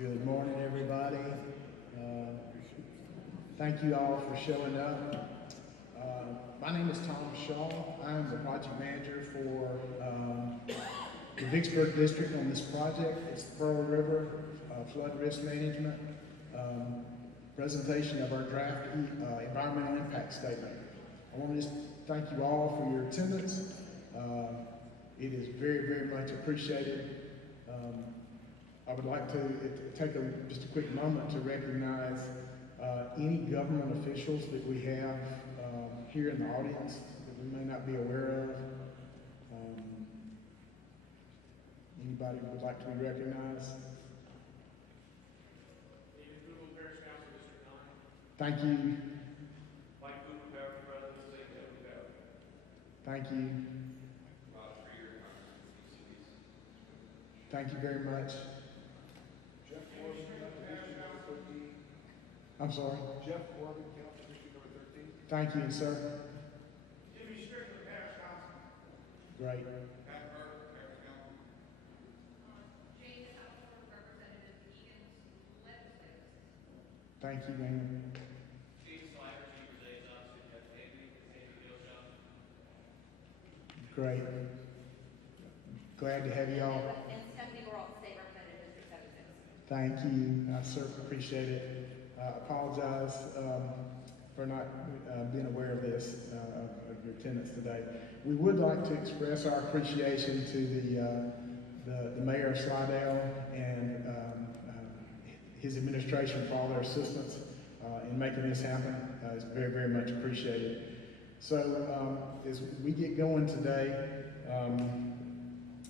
Good morning, everybody. Thank you all for showing up. My name is Tom Shaw. I'm the project manager for the Vicksburg District on this project. It's the Pearl River Flood Risk Management presentation of our draft environmental impact statement. I want to just thank you all for your attendance. It is very, very much appreciated. I would like to take just a quick moment to recognize any government officials that we have here in the audience that we may not be aware of. Anybody would like to be recognized? Thank you. Thank you. Thank you very much. I'm sorry? Jeff Corbin, Council District number 13. Thank you, sir. Jimmy Strickland, Parish Council. Great. Pat Burke, Parish Council. James Howard, Representative Egan's legislators. Thank you, ma'am. Chief Slider, Chief Liaison, Jeff Haley, Sandy Hillshot. Great. Glad to have you all. And Stephanie Burrell, State Representative, District 76. Thank you. I certainly appreciate it. Apologize for not being aware of this, of your attendance today. We would like to express our appreciation to the mayor of Slidell and his administration for all their assistance in making this happen. It's very, very much appreciated. So as we get going today, I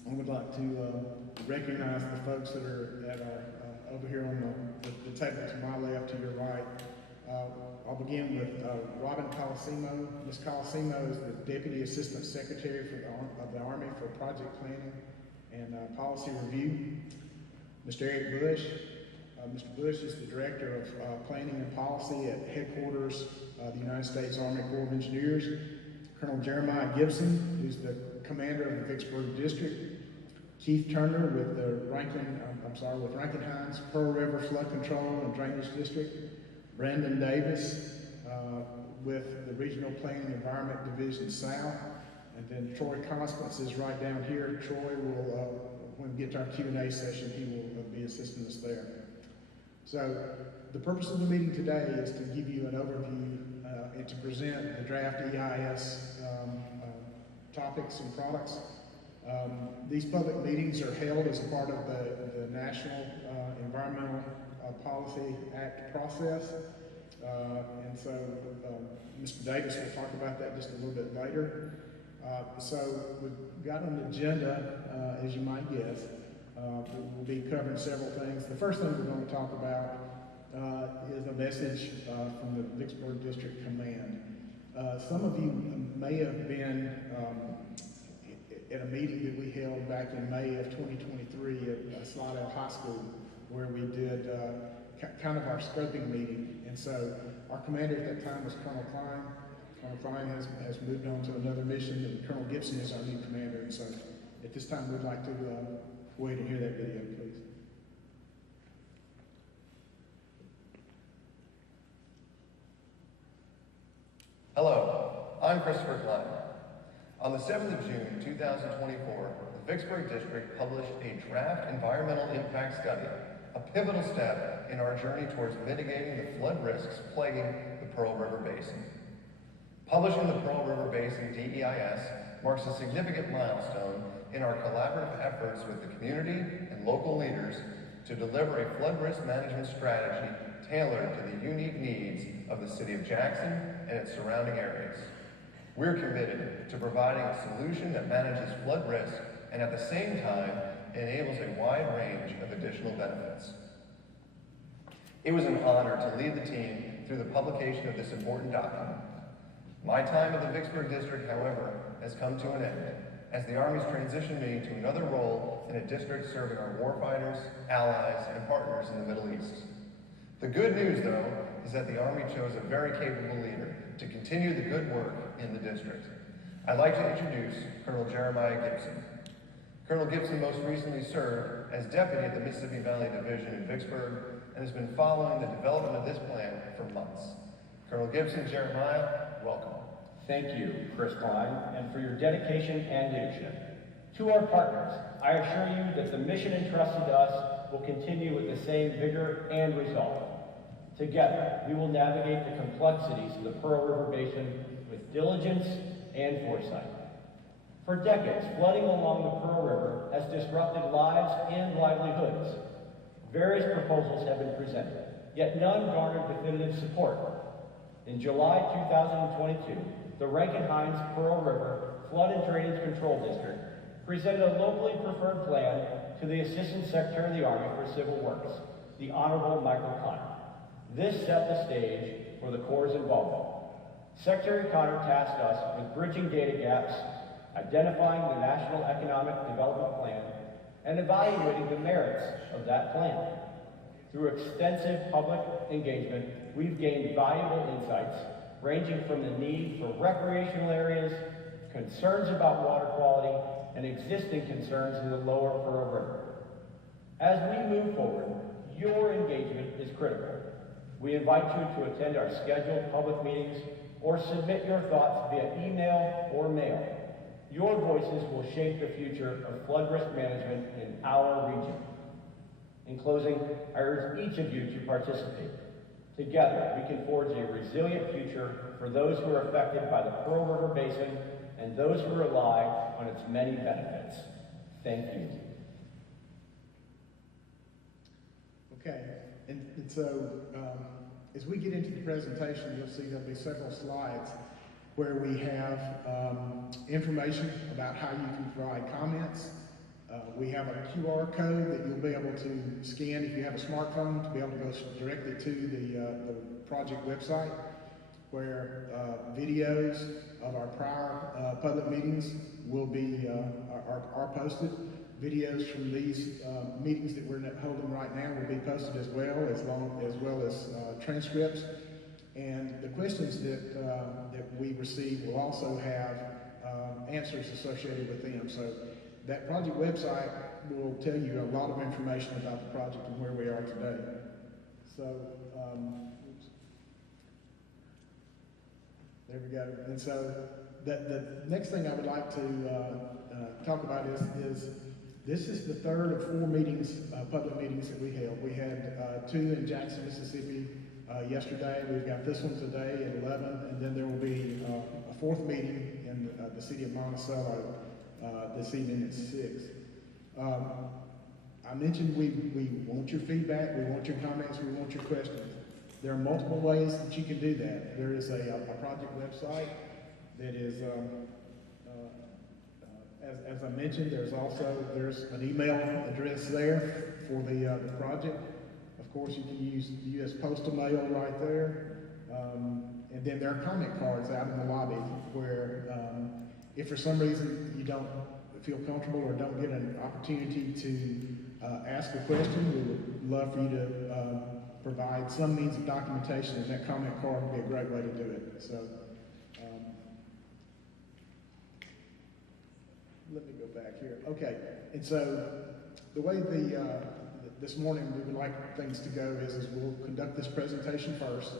would like to recognize the folks that are over here on the table to my left, to your right. I'll begin with Robin Colosimo. Ms. Colosimo is the Deputy Assistant Secretary of the Army for Project Planning and Policy Review. Mr. Eric Bush. Mr. Bush is the Director of Planning and Policy at Headquarters of the United States Army Corps of Engineers. Colonel Jeremiah Gibson, who's the Commander of the Vicksburg District. Keith Turner with the Rankin Hines Pearl River Flood Control and Drainage District. Brandon Davis with the Regional Planning Environment Division South. And then Troy Constance is right down here. Troy will, when we get to our Q&A session, he will be assisting us there. So the purpose of the meeting today is to give you an overview and to present the draft EIS topics and products. These public meetings are held as a part of the National Environmental Policy Act process. And so Mr. Davis will talk about that just a little bit later. So we've got an agenda, as you might guess. We'll be covering several things. The first thing we're going to talk about is a message from the Vicksburg District Command. Some of you may have been at a meeting that we held back in May of 2023 at Slidell High School, where we did kind of our scoping meeting. And so our commander at that time was Colonel Klein. Colonel Klein has moved on to another mission, and Colonel Gibson is our new commander. And so at this time, we'd like to go ahead and hear that video, please. Hello, I'm Christopher Klein. On the 7th of June 2024, the Vicksburg District published a draft environmental impact study, a pivotal step in our journey towards mitigating the flood risks plaguing the Pearl River Basin. Publishing the Pearl River Basin DEIS marks a significant milestone in our collaborative efforts with the community and local leaders to deliver a flood risk management strategy tailored to the unique needs of the city of Jackson and its surrounding areas. We're committed to providing a solution that manages flood risk and at the same time enables a wide range of additional benefits. It was an honor to lead the team through the publication of this important document. My time at the Vicksburg District, however, has come to an end as the Army's transitioned me to another role in a district serving our warfighters, allies, and partners in the Middle East. The good news, though, is that the Army chose a very capable leader to continue the good work in the district. I'd like to introduce Colonel Jeremiah Gibson. Colonel Gibson most recently served as deputy at the Mississippi Valley Division in Vicksburg and has been following the development of this plan for months. Colonel Gibson, Jeremiah, welcome. Thank you, Chris Klein, and for your dedication and leadership. To our partners, I assure you that the mission entrusted to us will continue with the same vigor and resolve. Together, we will navigate the complexities of the Pearl River Basin with diligence and foresight. For decades, flooding along the Pearl River has disrupted lives and livelihoods. Various proposals have been presented, yet none garnered definitive support. In July 2022, the Rankin-Hines Pearl River Flood and Drainage Control District presented a locally preferred plan to the Assistant Secretary of the Army for Civil Works, the Honorable Michael Connor. This set the stage for the Corps' involvement. Secretary Connor tasked us with bridging data gaps, identifying the National Economic Development Plan, and evaluating the merits of that plan. Through extensive public engagement, we've gained valuable insights ranging from the need for recreational areas, concerns about water quality, and existing concerns in the lower Pearl River. As we move forward, your engagement is critical. We invite you to attend our scheduled public meetings or submit your thoughts via email or mail. Your voices will shape the future of flood risk management in our region. In closing, I urge each of you to participate. Together, we can forge a resilient future for those who are affected by the Pearl River Basin and those who rely on its many benefits. Thank you. Okay, and so as we get into the presentation, you'll see there'll be several slides where we have information about how you can provide comments. We have a QR code that you'll be able to scan if you have a smartphone to be able to go directly to the project website, where videos of our prior public meetings will be are posted. Videos from these meetings that we're holding right now will be posted as well as transcripts. And the questions that we receive will also have answers associated with them. So that project website will tell you a lot of information about the project and where we are today. So there we go. And so the next thing I would like to talk about is this is the third of 4 meetings, public meetings that we held. We had 2 in Jackson, Mississippi yesterday. We've got this one today at 11, and then there will be a 4th meeting in the city of Monticello this evening at 6. I mentioned we want your feedback, we want your comments, we want your questions. There are multiple ways that you can do that. There is a project website that is, as I mentioned, there's an email address there for the project. Of course, you can use the U.S. Postal Mail right there. And then there are comment cards out in the lobby where if for some reason you don't feel comfortable or don't get an opportunity to ask a question, we would love for you to provide some means of documentation, and that comment card would be a great way to do it. So let me go back here. Okay, and so the way this morning we would like things to go is we'll conduct this presentation first.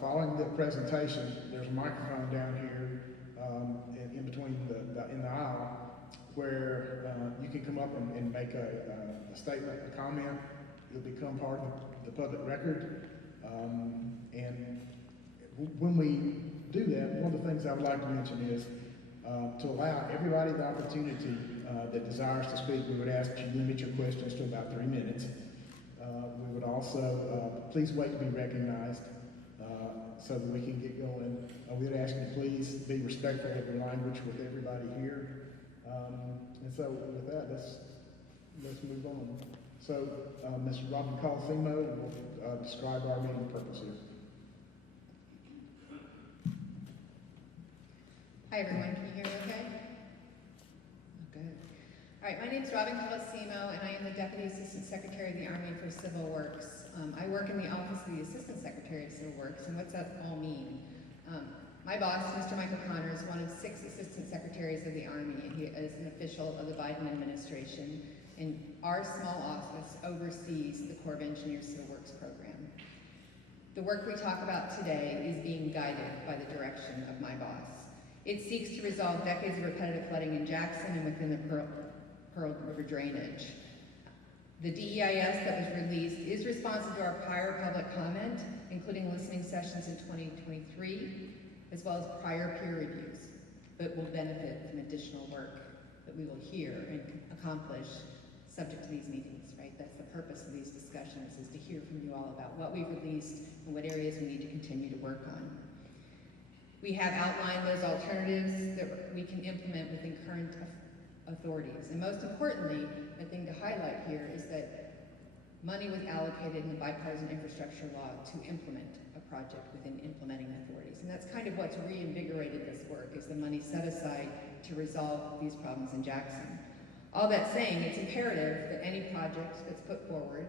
Following the presentation, there's a microphone down here in between in the aisle where you can come up and make a statement, a comment. It'll become part of the public record. And when we do that, one of the things I would like to mention is to allow everybody the opportunity that desires to speak, we would ask that you limit your questions to about 3 minutes. We would also, please wait to be recognized so that we can get going. We would ask you to please be respectful of your language with everybody here. And so with that, let's move on. So Mr. Robin Colosimo will describe our meeting purpose here. Hi everyone, can you hear me okay? Good. All right, my name is Robin Colosimo, and I am the Deputy Assistant Secretary of the Army for Civil Works. I work in the Office of the Assistant Secretary of Civil Works, and what's that all mean? My boss, Mr. Michael Connor, is one of 6 assistant secretaries of the Army, and he is an official of the Biden administration, and our small office oversees the Corps of Engineers Civil Works program. The work we talk about today is being guided by the direction of my boss. It seeks to resolve decades of repetitive flooding in Jackson and within the Pearl River drainage. The DEIS that was released is responsive to our prior public comment, including listening sessions in 2023, as well as prior peer reviews, but will benefit from additional work that we will hear and accomplish subject to these meetings, right? That's the purpose of these discussions, is to hear from you all about what we've released and what areas we need to continue to work on. We have outlined those alternatives that we can implement within current authorities. And most importantly, the thing to highlight here is that money was allocated in the bipartisan infrastructure law to implement a project within implementing authorities. And that's kind of what's reinvigorated this work, is the money set aside to resolve these problems in Jackson. All that saying, it's imperative that any project that's put forward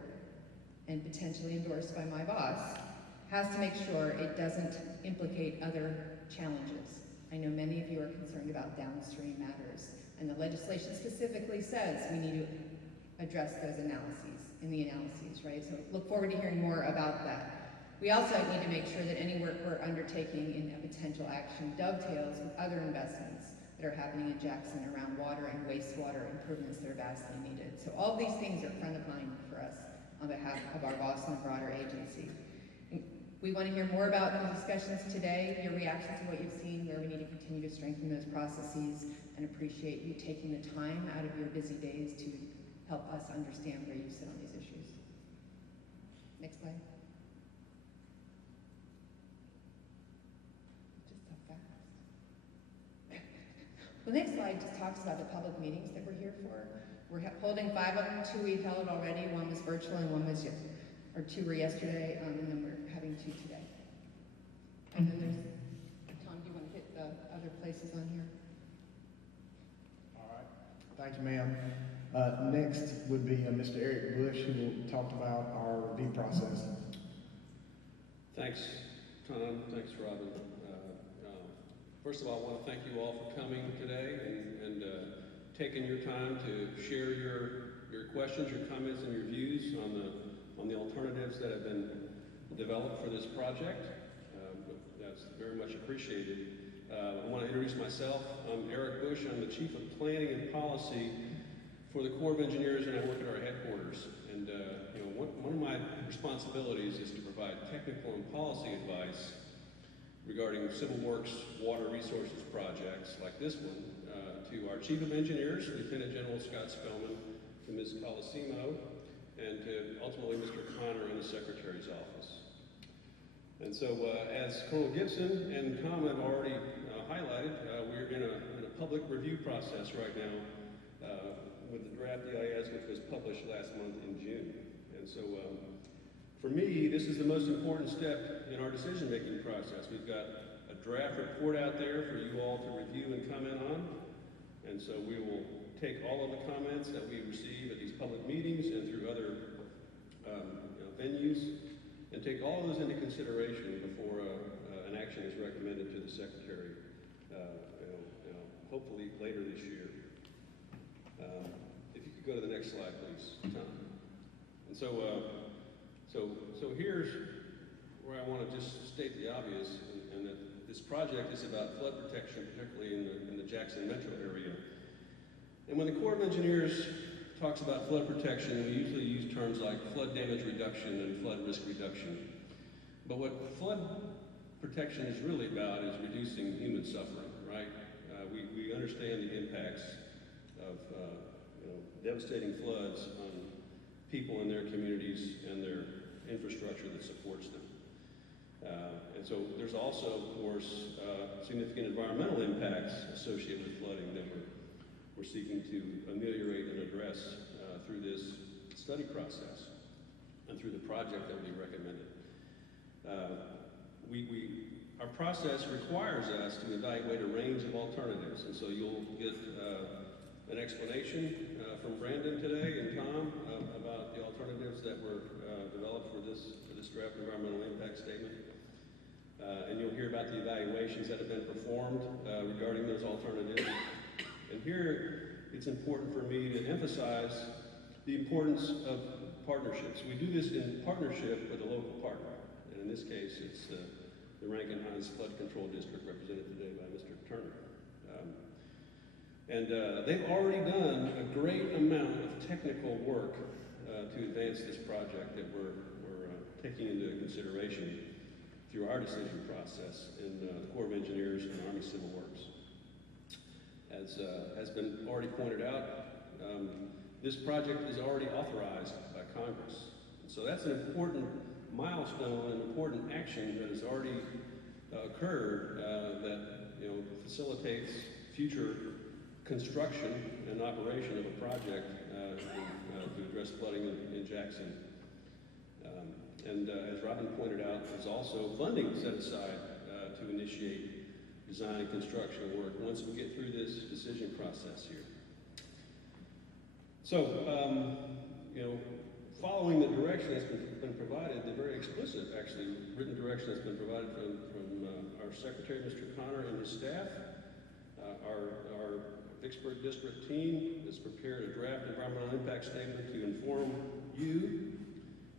and potentially endorsed by my boss has to make sure it doesn't implicate other challenges. I know many of you are concerned about downstream matters, and the legislation specifically says we need to address those analyses, right? So look forward to hearing more about that. We also need to make sure that any work we're undertaking in a potential action dovetails with other investments that are happening in Jackson around water and wastewater improvements that are vastly needed. So all these things are front of mind for us on behalf of our boss and the broader agency. We want to hear more about the discussions today, your reaction to what you've seen, where we need to continue to strengthen those processes, and appreciate you taking the time out of your busy days to help us understand where you sit on these issues. Next slide. Just so fast. The next slide just talks about the public meetings that we're here for. We're holding 5 of them. 2 we've held already. 1 was virtual and 1 was 2 were yesterday, and then we're having 2 today. And then there's, Tom, do you want to hit the other places on here? All right. Thank you, ma'am. Next would be Mr. Eric Bush, who will talk about our review process. Thanks, Tom. Thanks, Robin. First of all, I want to thank you all for coming today and taking your time to share your questions, your comments, and your views on the alternatives that have been developed for this project. That's very much appreciated. I want to introduce myself. I'm Eric Bush. I'm the Chief of Planning and Policy for the Corps of Engineers, and I work at our headquarters. And one of my responsibilities is to provide technical and policy advice regarding civil works water resources projects like this one to our Chief of Engineers, Lieutenant General Scott Spellman, to Ms. Colosimo, and to ultimately Mr. Connor in the Secretary's office. And so as Colonel Gibson and Tom have already highlighted, we're in a public review process right now with the draft EIS, which was published last month in June. And so for me, this is the most important step in our decision-making process. We've got a draft report out there for you all to review and comment on. And so we will take all of the comments that we receive at these public meetings and through other venues, and take all of those into consideration before an action is recommended to the Secretary, hopefully later this year. If you could go to the next slide, please, Tom. And so here's where I want to just state the obvious, and that this project is about flood protection, particularly in the Jackson metro area. And when the Corps of Engineers talks about flood protection, we usually use terms like flood damage reduction and flood risk reduction. But what flood protection is really about is reducing human suffering, right? We understand the impacts of devastating floods on people in their communities and their infrastructure that supports them. And so there's also, of course, significant environmental impacts associated with flooding that we're seeking to ameliorate and address through this study process and through the project that we recommended. Our process requires us to evaluate a range of alternatives, and so you'll get an explanation from Brandon today and Tom about the alternatives that were developed for this draft environmental impact statement. And you'll hear about the evaluations that have been performed regarding those alternatives. And here, it's important for me to emphasize the importance of partnerships. We do this in partnership with a local partner. And in this case, it's the Rankin-Hines Flood Control District, represented today by Mr. Turner. They've already done a great amount of technical work to advance this project that we're taking into consideration through our decision process in the Corps of Engineers and Army Civil Works. As has been already pointed out, this project is already authorized by Congress. And so that's an important milestone, an important action that has already occurred that facilitates future construction and operation of a project to address flooding in Jackson. As Robin pointed out, there's also funding set aside to initiate design and construction work once we get through this decision process here. So, following the direction that's been provided, the very explicit, actually, written direction that's been provided from our Secretary, Mr. Connor, and his staff, our Vicksburg District team has prepared a draft environmental impact statement to inform you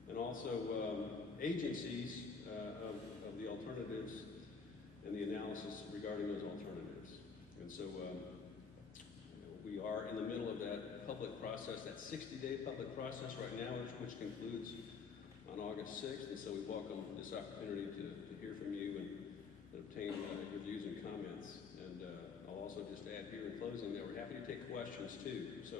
and also agencies of the alternatives and the analysis regarding those alternatives. And so we are in the middle of that public process, that 60-day public process right now, which concludes on August 6th. And so we welcome this opportunity to hear from you and obtain your views and comments. And I'll also just add here in closing that we're happy to take questions too. So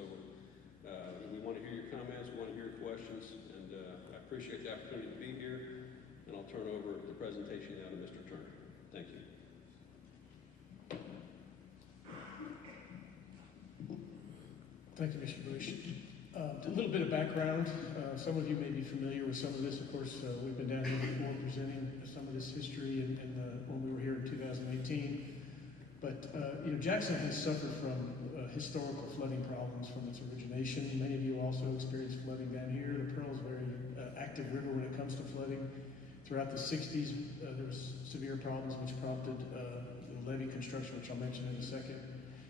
we want to hear your comments, we want to hear your questions, and I appreciate the opportunity to be here. And I'll turn over the presentation now to Mr. Turner. Thank you. Thank you, Mr. Bush. A little bit of background. Some of you may be familiar with some of this. Of course, we've been down here before presenting some of this history when we were here in 2018. But Jackson has suffered from historical flooding problems from its origination. Many of you also experienced flooding down here. The Pearl is a very active river when it comes to flooding. Throughout the 60s, there was severe problems which prompted the levee construction, which I'll mention in a second.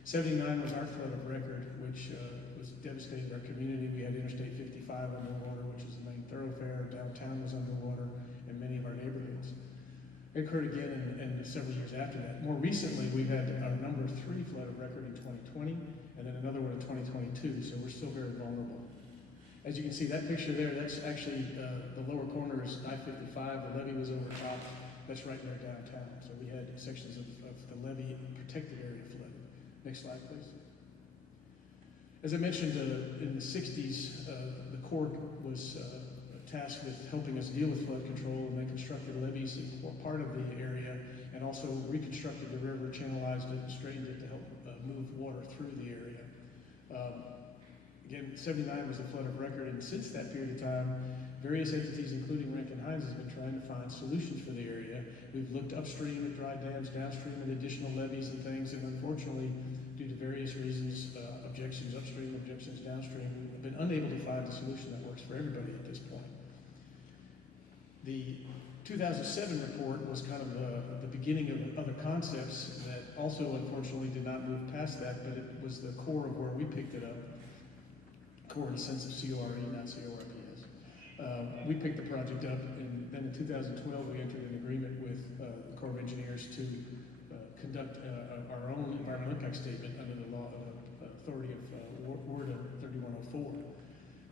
79 was our flood of record, which was devastated our community. We had Interstate 55 underwater, which is the main thoroughfare. Downtown was underwater, and many of our neighborhoods. It occurred again and several years after that. More recently, we've had our number 3 flood of record in 2020, and then another one in 2022, so we're still very vulnerable. As you can see, that picture there, that's actually the lower corner is I-55. The levee was over top. That's right there downtown. So we had sections of the levee protected area flooded. Next slide, please. As I mentioned, in the 60s, the Corps was tasked with helping us deal with flood control, and they constructed levees in part of the area and also reconstructed the river, channelized it, and straightened it to help move water through the area. Again, 79 was a flood of record, and since that period of time, various entities, including Rankin-Hines, have been trying to find solutions for the area. We've looked upstream at dry dams, downstream at additional levees and things, and unfortunately, due to various reasons, objections upstream, objections downstream, we've been unable to find a solution that works for everybody at this point. The 2007 report was kind of the beginning of other concepts that also, unfortunately, did not move past that, but it was the core of where we picked it up. Core in the sense of CORE, not CORPS. We picked the project up, and then in 2012 we entered an agreement with the Corps of Engineers to conduct our own environmental impact statement under the law authority of WRDA 3104.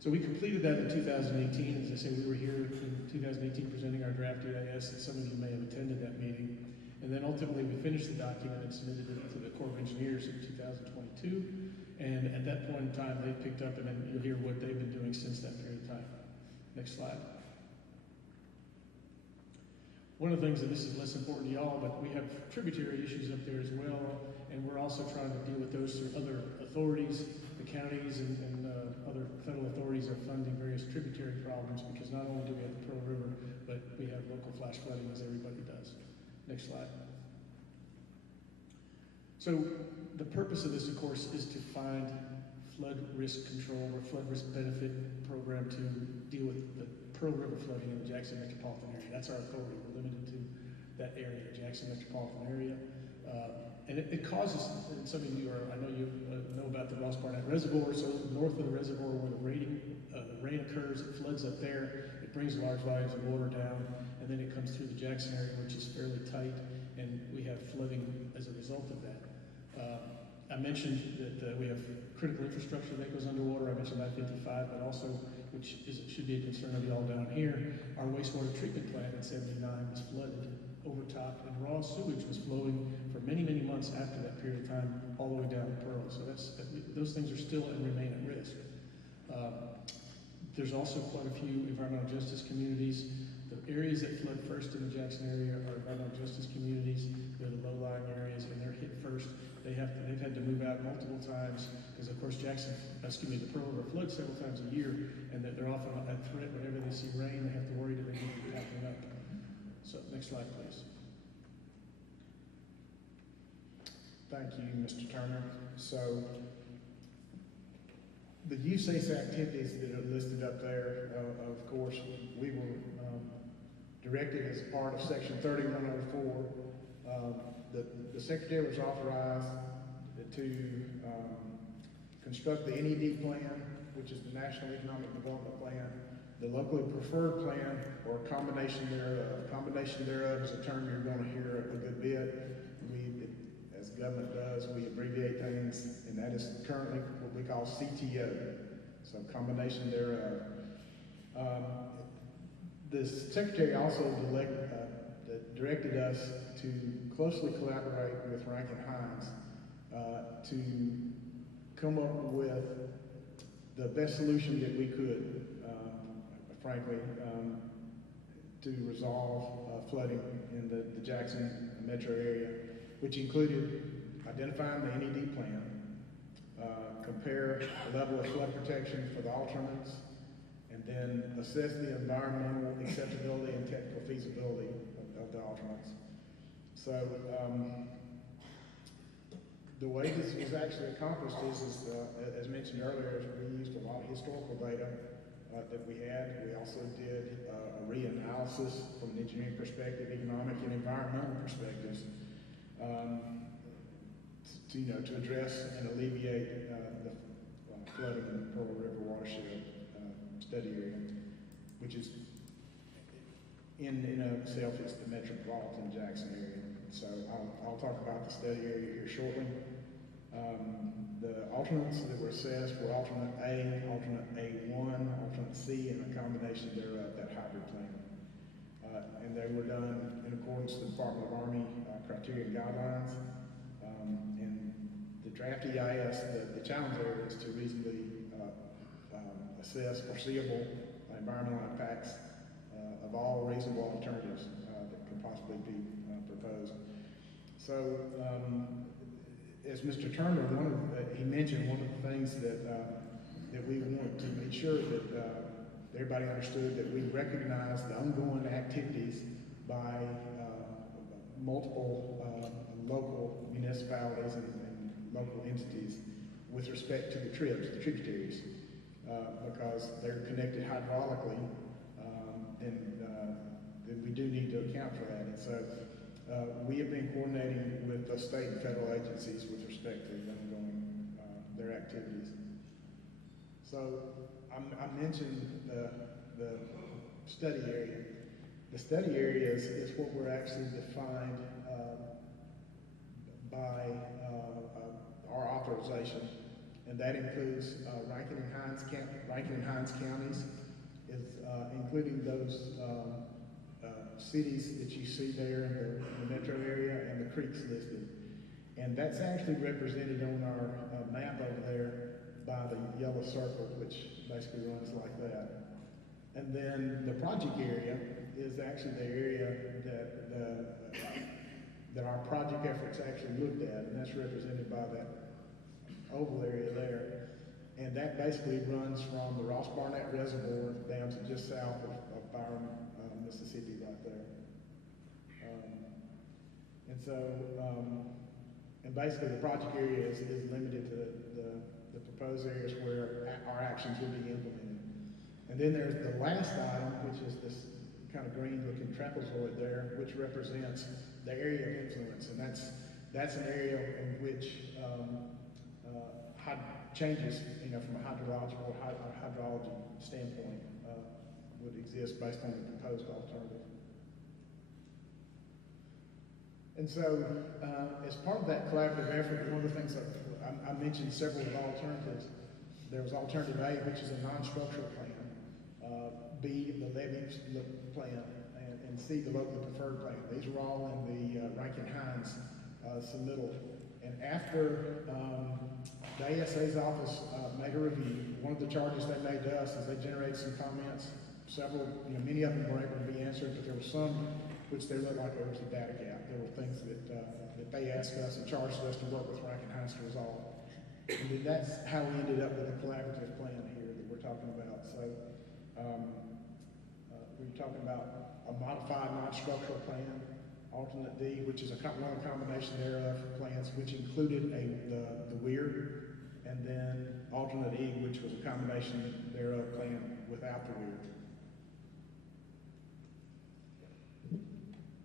So we completed that in 2018. As I say, we were here in 2018 presenting our draft EIS, and some of you may have attended that meeting. And then ultimately we finished the document and submitted it to the Corps of Engineers in 2022. And at that point in time, they picked up, and then you'll hear what they've been doing since that period of time. Next slide. One of the things, and this is less important to y'all, but we have tributary issues up there as well, and we're also trying to deal with those through other authorities. The counties and other federal authorities are funding various tributary problems, because not only do we have the Pearl River, but we have local flash flooding, as everybody does. Next slide. So the purpose of this, of course, is to find flood risk control or flood risk benefit program to deal with the Pearl River flooding in the Jackson metropolitan area. That's our authority. We're limited to that area, Jackson metropolitan area. And it causes, and some of you I know you know about the Ross Barnett Reservoir, so north of the reservoir where the rain occurs, it floods up there, it brings large volumes of water down, and then it comes through the Jackson area, which is fairly tight, and we have flooding as a result of that. I mentioned that we have critical infrastructure that goes underwater. I mentioned I-55, but also, which should be a concern of y'all down here, our wastewater treatment plant in 79 was flooded over top, and raw sewage was flowing for many, many months after that period of time, all the way down to Pearl. So those things are still and remain at risk. There's also quite a few environmental justice communities. The areas that flood first in the Jackson area are environmental justice communities. They're the low-lying areas, and they're hit first. They've had to move out multiple times because, of course, the Pearl River floods several times a year, and that they're often at threat whenever they see rain. They have to worry that they need to be backing up. So, next slide, please. Thank you, Mr. Turner. So, the USACE activities that are listed up there, of course, we were directed as a part of Section 3104. The Secretary was authorized to construct the NED plan, which is the National Economic Development Plan, the locally preferred plan, or a combination thereof. Combination thereof is a term you're going to hear a good bit. As government does, we abbreviate things, and that is currently what we call CTO, so combination thereof. The Secretary also directed us to closely collaborate with Rankin-Hines to come up with the best solution that we could, frankly, to resolve flooding in the Jackson metro area, which included identifying the NED plan, compare the level of flood protection for the alternates, and then assess the environmental acceptability and technical feasibility of the alternates. So the way this was actually accomplished is as mentioned earlier, we used a lot of historical data that we had. We also did a reanalysis from an engineering perspective, economic and environmental perspectives, to address and alleviate the flooding in the Pearl River watershed study area, which is in itself is the metropolitan Jackson area. So I'll talk about the study area here shortly. The alternates that were assessed were alternate A, alternate A1, alternate C, and a combination thereof, that hybrid plan. And they were done in accordance with the Department of Army criteria and guidelines. And the draft EIS, the challenge there is to reasonably assess foreseeable environmental impacts of all reasonable alternatives that could possibly be proposed. So, as Mr. Turner, he mentioned one of the things that we wanted to make sure that everybody understood, that we recognize the ongoing activities by multiple local municipalities and local entities with respect to the tributaries, because they're connected hydraulically, and we do need to account for that. And so we have been coordinating with the state and federal agencies with respect to ongoing their activities. So I mentioned the study area. The study area is what we're actually defined by our authorization, and that includes Rankin and Hines counties, including those cities that you see there in the metro area and the creeks listed. And that's actually represented on our map over there by the yellow circle, which basically runs like that. And then the project area is actually the area that our project efforts actually looked at, and that's represented by that oval area there. And that basically runs from the Ross Barnett Reservoir down to just south of Byron, Mississippi, right there. And basically the project area is limited to the proposed areas where our actions will be implemented. And then there's the last item, which is kind of green looking trapezoid there, which represents the area of influence, and that's an area in which changes, you know, from a hydrological or hydrology standpoint would exist based on the proposed alternative. And so, as part of that collaborative effort, one of the things that I mentioned several of the alternatives. There was alternative A, which is a non-structural plan, B, the levee plan, and C, the locally preferred plan. These were all in the Rankin-Hines submittal. And after the ASA's office made a review, one of the charges they made to us is they generated some comments. Several, you know, many of them were able to be answered, but there were some which they looked like there was a data gap. There were things that they asked us and charged us to work with Rankin-Hines to resolve. And then that's how we ended up with a collaborative plan here that we're talking about. So we were talking about a modified non-structural plan, alternate D, which is one combination thereof plans, which included the weir, and then alternate E, which was a combination thereof plan without the weir.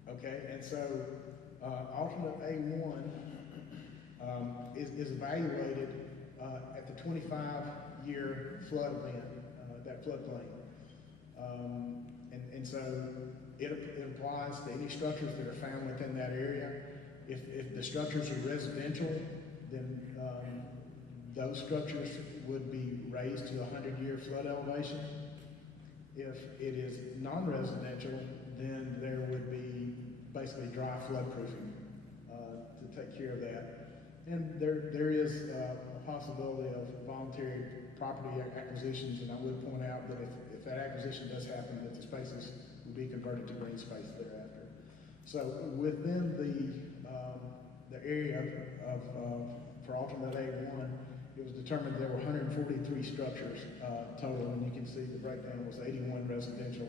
Okay, and so alternate A1 is evaluated at the 25-year flood event, that floodplain. And so it applies to any structures that are found within that area. If the structures are residential, then those structures would be raised to a 100-year flood elevation. If it is non-residential, then there would be basically dry flood proofing to take care of that. And there is a possibility of voluntary property acquisitions, and I would point out that if that acquisition does happen, that the spaces will be converted to green space thereafter. So within the area for alternate A1, it was determined there were 143 structures total, and you can see the breakdown was 81 residential,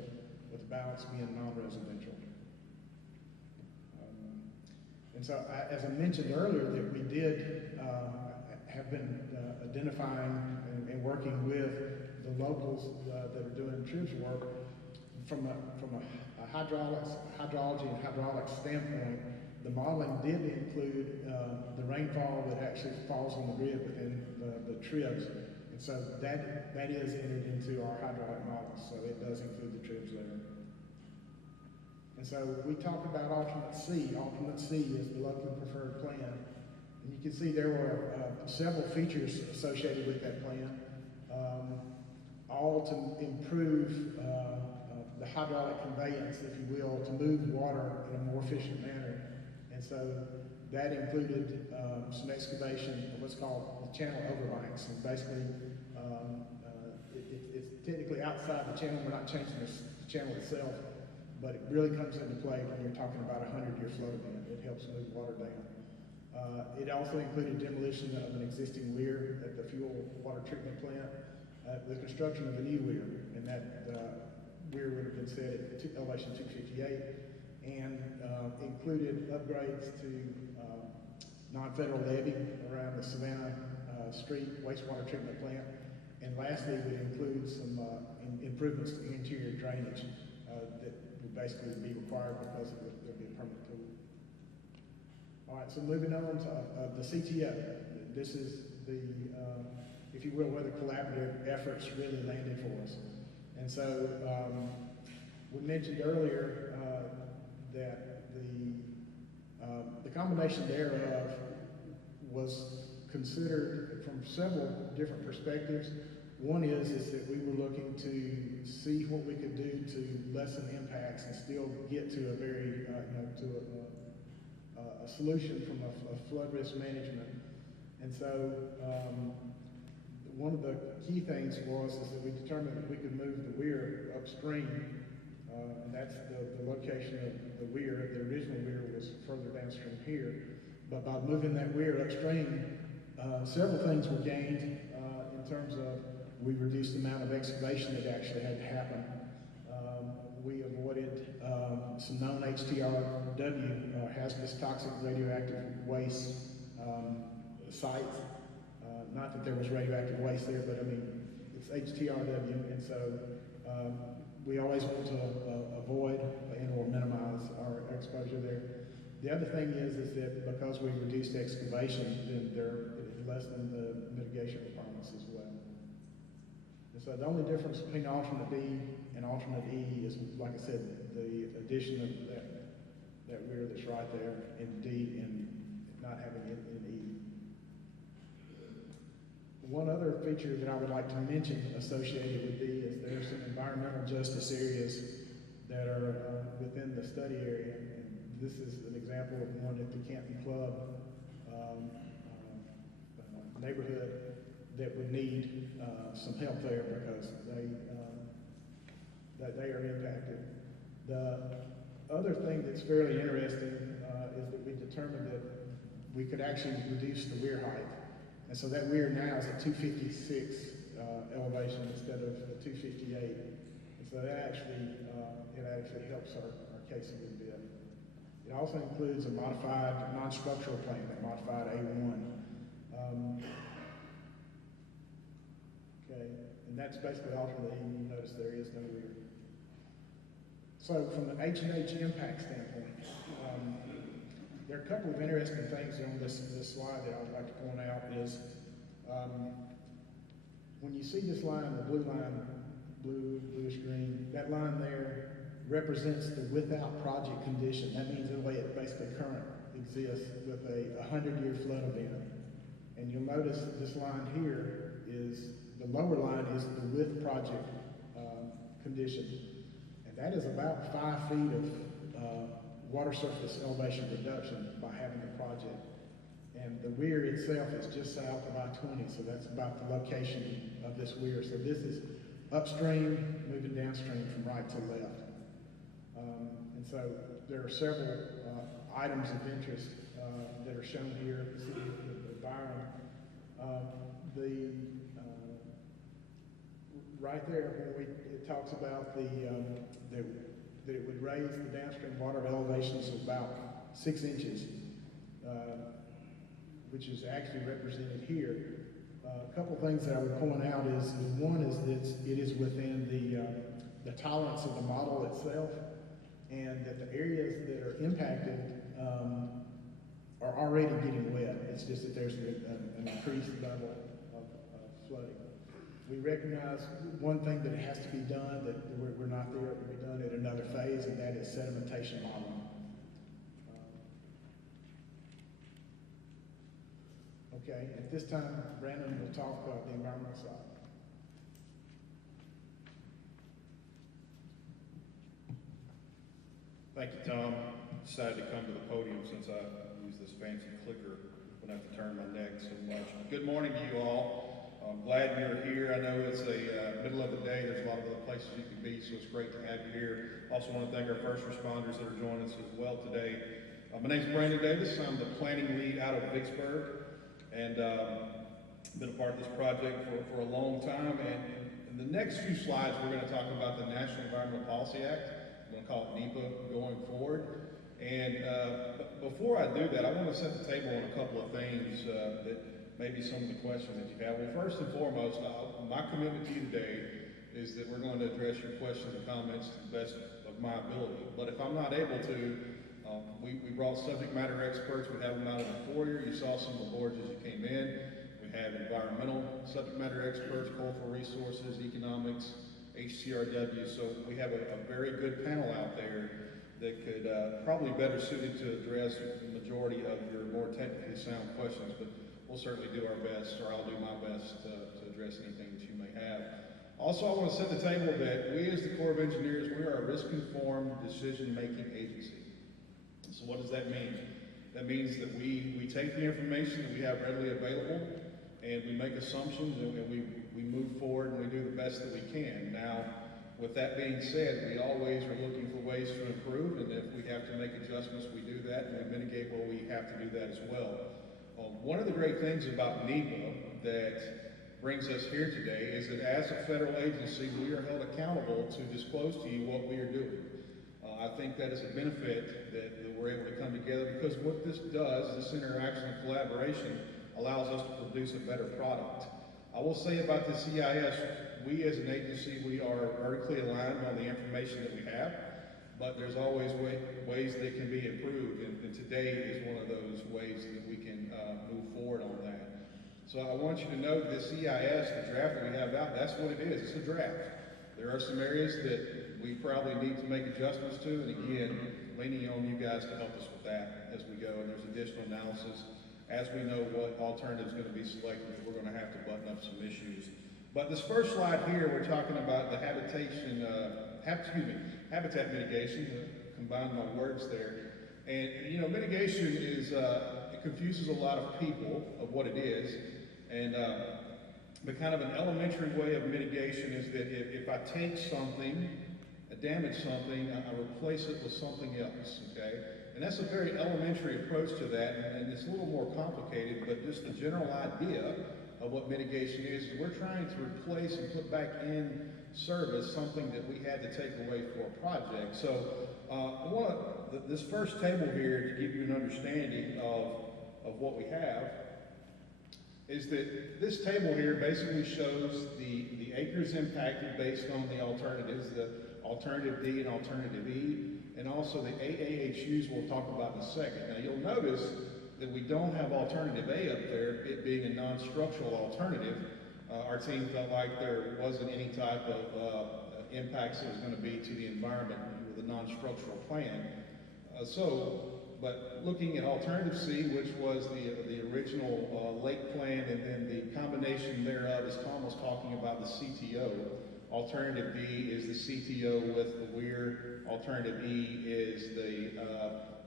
with the balance being non-residential. And so, as I mentioned earlier, that we did have been identifying and working with the locals that are doing tribs work from a hydrology and hydraulic standpoint. The modeling did include the rainfall that actually falls on the grid within the tribs, and so that is entered into our hydraulic models. So it does include the tribs there. And so we talked about alternate C. Alternate C is the locally preferred plan. And you can see there were several features associated with that plan, all to improve the hydraulic conveyance, if you will, to move water in a more efficient manner. And so that included some excavation of what's called the channel overbanks. And basically, it's technically outside the channel. We're not changing the channel itself, but it really comes into play when you're talking about a 100-year flood event. It helps move water down. It also included demolition of an existing weir at the fuel water treatment plant, the construction of a new weir, and that weir would have been set at elevation 258, and included upgrades to non-federal levee around the Savannah Street wastewater treatment plant, and lastly would include some improvements to interior drainage that would basically be required because there'll be a permanent pool. All right, so moving on to the CTO. This is the, if you will, where the collaborative efforts really landed for us. And so we mentioned earlier that the combination thereof was considered from several different perspectives. One is that we were looking to see what we could do to lessen impacts and still get to a very, a solution from a flood risk management. And so one of the key things was that we determined that we could move the weir upstream, and that's the location of the weir. The original weir was further downstream here, but by moving that weir upstream, several things were gained in terms of we reduced the amount of excavation that actually had to happen. We avoided some known HTRW, hazardous toxic radioactive waste sites. Not that there was radioactive waste there, but I mean, it's HTRW, and so we always want to avoid and or minimize our exposure there. The other thing is that because we reduced excavation, then it is less than the mitigation requirements as well. And so the only difference between alternate B and alternate E is, like I said, the addition of that weir that's right there in D and not having it in E. One other feature that I would like to mention associated with D is there's some environmental justice areas that are within the study area. And this is an example of one at the Canton Club neighborhood that would need some help there because they are impacted. The other thing that's fairly interesting is that we determined that we could actually reduce the weir height. And so that weir now is at 256 elevation instead of 258. And so that actually helps our case a little bit. It also includes a modified non-structural plan, that modified A1. Okay, and that's basically alternate E. You notice there is no weir. So from the H&H impact standpoint, there are a couple of interesting things on this slide that I would like to point out is when you see this line, the blue line, bluish green, that line there represents the without project condition. That means the way it basically current exists with a 100-year flood event. And you'll notice this line here is, the lower line is the with project condition. And that is about 5 feet of water surface elevation reduction by having the project. And the weir itself is just south of I-20, so that's about the location of this weir. So this is upstream, moving downstream from right to left. And so there are several items of interest that are shown here. This is the Byron. Right there, when it talks about that it would raise the downstream water elevations of about 6 inches, which is actually represented here. A couple things that I would point out is one is that it is within the tolerance of the model itself, and that the areas that are impacted are already getting wet. It's just that there's an increased level of flooding. We recognize one thing that has to be done, that we're not there, it will be done at another phase, and that is sedimentation modeling. Okay, at this time, Brandon will talk about the environmental side. Thank you, Tom. Decided to come to the podium since I use this fancy clicker. I don't have to turn my neck so much. Good morning to you all. I'm glad you're here. I know it's a middle of the day. There's a lot of other places you can be, so it's great to have you here. Also want to thank our first responders that are joining us as well today. My name's Brandon Davis. I'm the planning lead out of Vicksburg, and been a part of this project for a long time. And in the next few slides, we're going to talk about the National Environmental Policy Act. I'm going to call it NEPA going forward. And before I do that, I want to set the table on a couple of things that maybe some of the questions that you have. Well, first and foremost, my commitment to you today is that we're going to address your questions and comments to the best of my ability. But if I'm not able to, we brought subject matter experts. We have them out in the foyer. You saw some of the boards as you came in. We have environmental subject matter experts, cultural resources, economics, HCRW. So we have a very good panel out there that could probably better suited to address the majority of your more technically sound questions. But we'll certainly do our best, or I'll do my best to address anything that you may have. Also, I want to set the table that we as the Corps of Engineers, we are a risk-informed decision-making agency. So what does that mean? That means that we take the information that we have readily available and we make assumptions and we move forward and we do the best that we can. Now, with that being said, we always are looking for ways to improve, and if we have to make adjustments, we do that, and we mitigate where we have to do that as well. One of the great things about NEPA that brings us here today is that as a federal agency, we are held accountable to disclose to you what we are doing. I think that is a benefit that we're able to come together, because what this does, this interaction and collaboration, allows us to produce a better product. I will say about this EIS, we as an agency, we are vertically aligned on the information that we have, but there's always ways that can be improved, and today is one of those ways that we can move forward on that. So I want you to know this EIS, the draft that we have out, that's what it is. It's a draft. There are some areas that we probably need to make adjustments to, and again, leaning on you guys to help us with that as we go, and there's additional analysis as we know what alternative is going to be selected. We're going to have to button up some issues. But this first slide here, we're talking about the habitat mitigation, combine my words there. And you know, mitigation is, it confuses a lot of people of what it is. And but kind of an elementary way of mitigation is that if I take something, I damage something, I replace it with something else, okay? And that's a very elementary approach to that, and it's a little more complicated, but just the general idea of what mitigation is we're trying to replace and put back in service something that we had to take away for a project. So I want this first table here to give you an understanding of what we have is that this table here basically shows the acres impacted based on the alternatives, the alternative D and alternative E, and also the AAHUs we'll talk about in a second. Now you'll notice that we don't have alternative A up there, it being a non-structural alternative. Our team felt like there wasn't any type of impacts that was going to be to the environment with a non-structural plan. But looking at alternative C, which was the original lake plan, and then the combination thereof, as Tom was talking about, the CTO. Alternative D is the CTO with the weir. Alternative E is the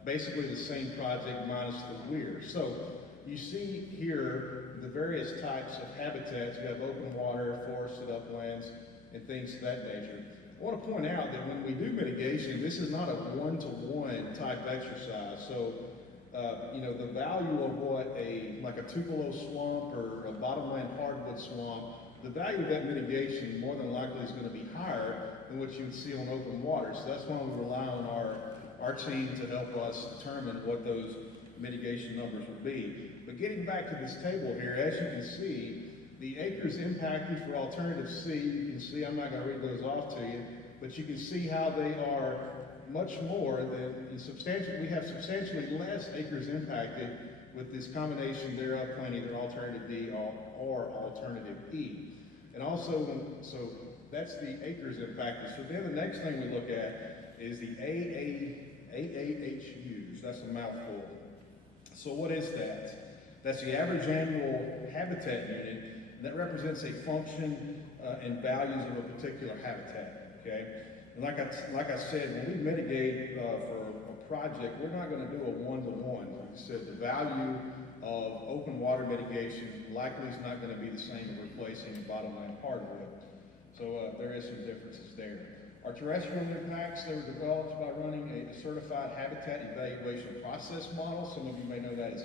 basically the same project minus the weir. So you see here the various types of habitats. You have open water, forested uplands, and things of that nature. I want to point out that when we do mitigation, this is not a one-to-one type exercise. So, you know, the value of what like a Tupelo swamp or a bottomland hardwood swamp, the value of that mitigation more than likely is going to be higher than what you would see on open water. So that's why we rely on our team to help us determine what those mitigation numbers would be. But getting back to this table here, as you can see, the acres impacted for alternative C, you can see, I'm not going to read those off to you, but you can see how they are much more than, we have substantially less acres impacted with this combination thereof plan, either alternative D or alternative E. And also, so that's the acres impacted. So then the next thing we look at is the AAHUs. That's a mouthful. So what is that? That's the average annual habitat unit. And that represents a function and values of a particular habitat, okay? And like I said, when we mitigate for a project, we're not going to do a one-to-one. Like I said, the value of open water mitigation likely is not going to be the same as replacing bottomland hardwood. So there is some differences there. Our terrestrial impacts, they were developed by running a certified habitat evaluation process model. Some of you may know that as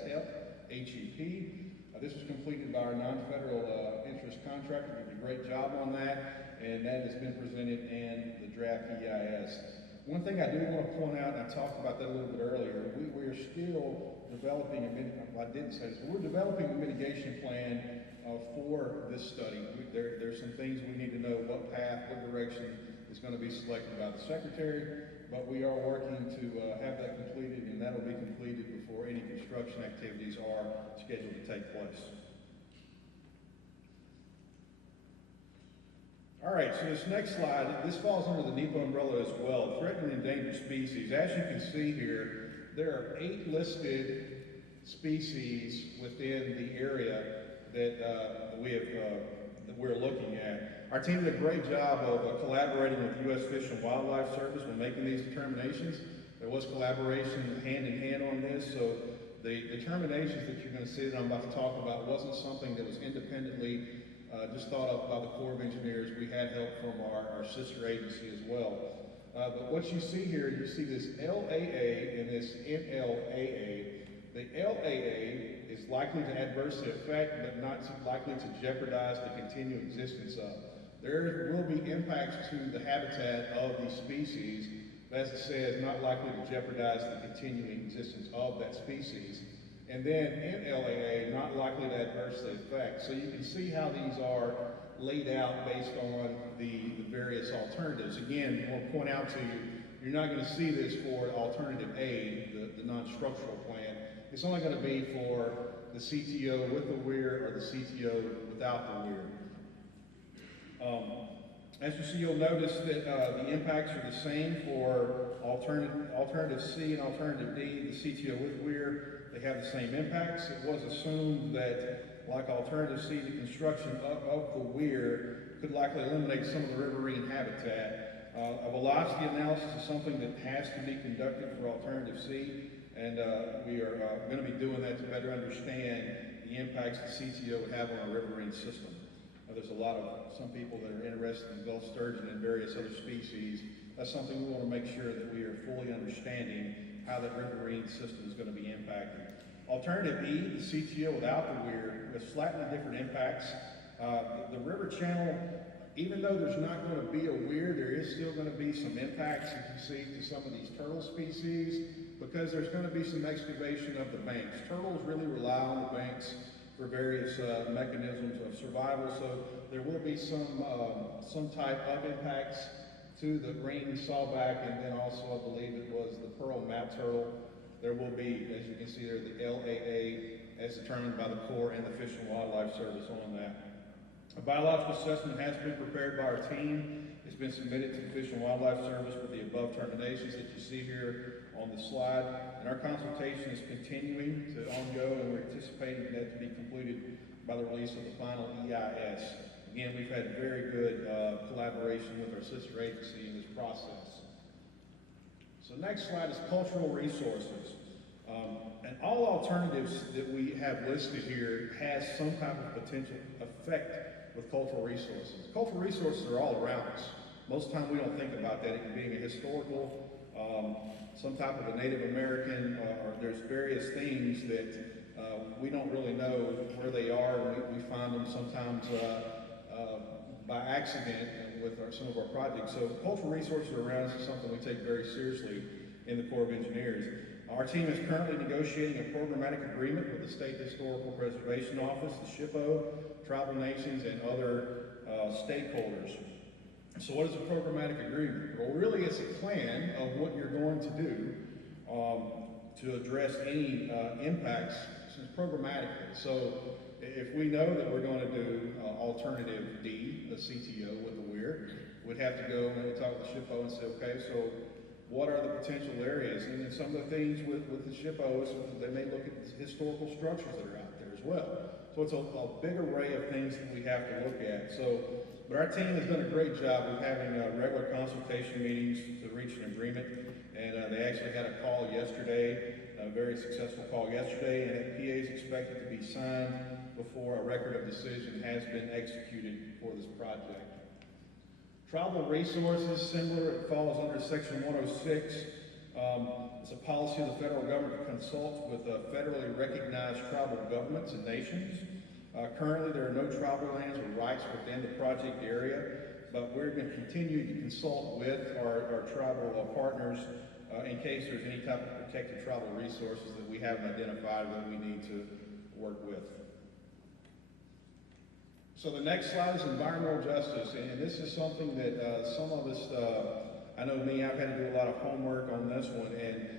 HEP. This was completed by our non-federal interest contractor. They did a great job on that, and that has been presented in the draft EIS. One thing I do want to point out, and I talked about that a little bit earlier, we are still developing I didn't say this, but we're developing a mitigation plan for this study. There's some things we need to know what path, what direction is going to be selected by the Secretary, but we are working to have that completed, and that will be completed before any construction activities are scheduled to take place. All right, so this next slide, this falls under the NEPA umbrella as well, threatened and endangered species. As you can see here, there are 8 listed species within the area that we're looking at. Our team did a great job of collaborating with U.S. Fish and Wildlife Service when making these determinations. There was collaboration hand in hand on this, so the determinations that you're going to see that I'm about to talk about wasn't something that was independently just thought up by the Corps of Engineers. We had help from our sister agency as well. But what you see here, you see this LAA and this NLAA. The LAA is likely to adversely affect, but not likely to jeopardize the continued existence of. There will be impacts to the habitat of these species, but as I said, not likely to jeopardize the continuing existence of that species. And then in LAA, not likely to adversely affect. So you can see how these are laid out based on the various alternatives. Again, I want to point out to you, you're not going to see this for alternative A, the non-structural plan. It's only going to be for the CTO with the weir or the CTO without the weir. As you see, you'll notice that the impacts are the same for alternative C and alternative D, the CTO with weir. They have the same impacts. It was assumed that, like alternative C, the construction of the weir could likely eliminate some of the riverine habitat. A velocity analysis is something that has to be conducted for alternative C, and we are going to be doing that to better understand the impacts the CTO would have on a riverine system. There's some people that are interested in Gulf sturgeon and various other species. That's something we want to make sure that we are fully understanding how that riverine system is going to be impacted. Alternative E, the CTO without the weir, with slightly different impacts. The river channel, even though there's not going to be a weir, there is still going to be some impacts, you can see, to some of these turtle species, because there's going to be some excavation of the banks. Turtles really rely on the banks for various mechanisms of survival, so there will be some type of impacts to the green sawback, and then also I believe it was the pearl map turtle. There will be, as you can see there, the LAA as determined by the Corps and the Fish and Wildlife Service on that. A biological assessment has been prepared by our team. It's been submitted to the Fish and Wildlife Service with the above terminations that you see here on the slide. And our consultation is continuing to ongo, and we're anticipating that to be completed by the release of the final EIS. Again, we've had very good collaboration with our sister agency in this process. So next slide is cultural resources. And all alternatives that we have listed here has some type of potential effect with cultural resources. Cultural resources are all around us. Most of the time we don't think about that. It can be a historical, some type of a Native American, or there's various things that we don't really know where they are. We find them sometimes by accident with some of our projects. So cultural resources around us is something we take very seriously in the Corps of Engineers. Our team is currently negotiating a programmatic agreement with the State Historical Preservation Office, the SHPO, tribal nations, and other stakeholders. So what is a programmatic agreement? Well, really it's a plan of what you're going to do to address any impacts programmatically. So if we know that we're going to do alternative D, the CTO with the weir, we'd have to go and talk with the SHPO and say, okay, so what are the potential areas? And then some of the things with the SHPO is they may look at the historical structures that are out there as well. So it's a big array of things that we have to look at. But our team has done a great job of having regular consultation meetings to reach an agreement. And they actually had a call yesterday, a very successful call yesterday, and that PA is expected to be signed before a record of decision has been executed for this project. Tribal resources, similar, it falls under Section 106. It's a policy of the federal government to consult with federally recognized tribal governments and nations. Currently, there are no tribal lands or rights within the project area, but we're going to continue to consult with our tribal partners in case there's any type of protected tribal resources that we haven't identified that we need to work with. So the next slide is environmental justice, and this is something that some of us, I know me, I've had to do a lot of homework on this one, and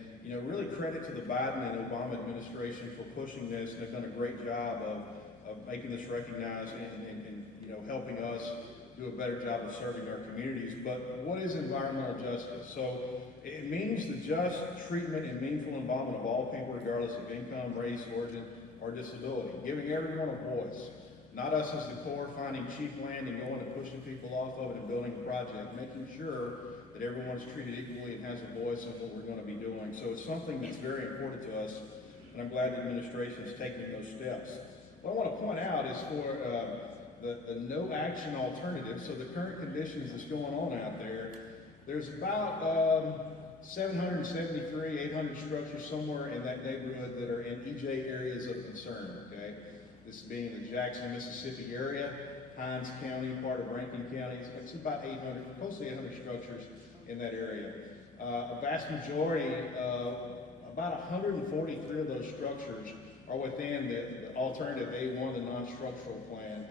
really credit to the Biden and Obama administration for pushing this, and they've done a great job of making this recognized and helping us do a better job of serving our communities. But what is environmental justice? So it means the just treatment and meaningful involvement of all people regardless of income, race, origin, or disability, giving everyone a voice. Not us as the Corps finding cheap land and going and pushing people off of it and building a project, making sure that everyone's treated equally and has a voice of what we're going to be doing. So it's something that's very important to us, and I'm glad the administration is taking those steps. What I want to point out is for the no action alternative, so the current conditions that's going on out there, there's about 773, 800 structures somewhere in that neighborhood that are in EJ areas of concern, okay? This being the Jackson, Mississippi area, Hinds County, part of Rankin County. It's about 800, close to 800 structures in that area. A vast majority, about 143 of those structures are within the alternative A1, the non-structural plan.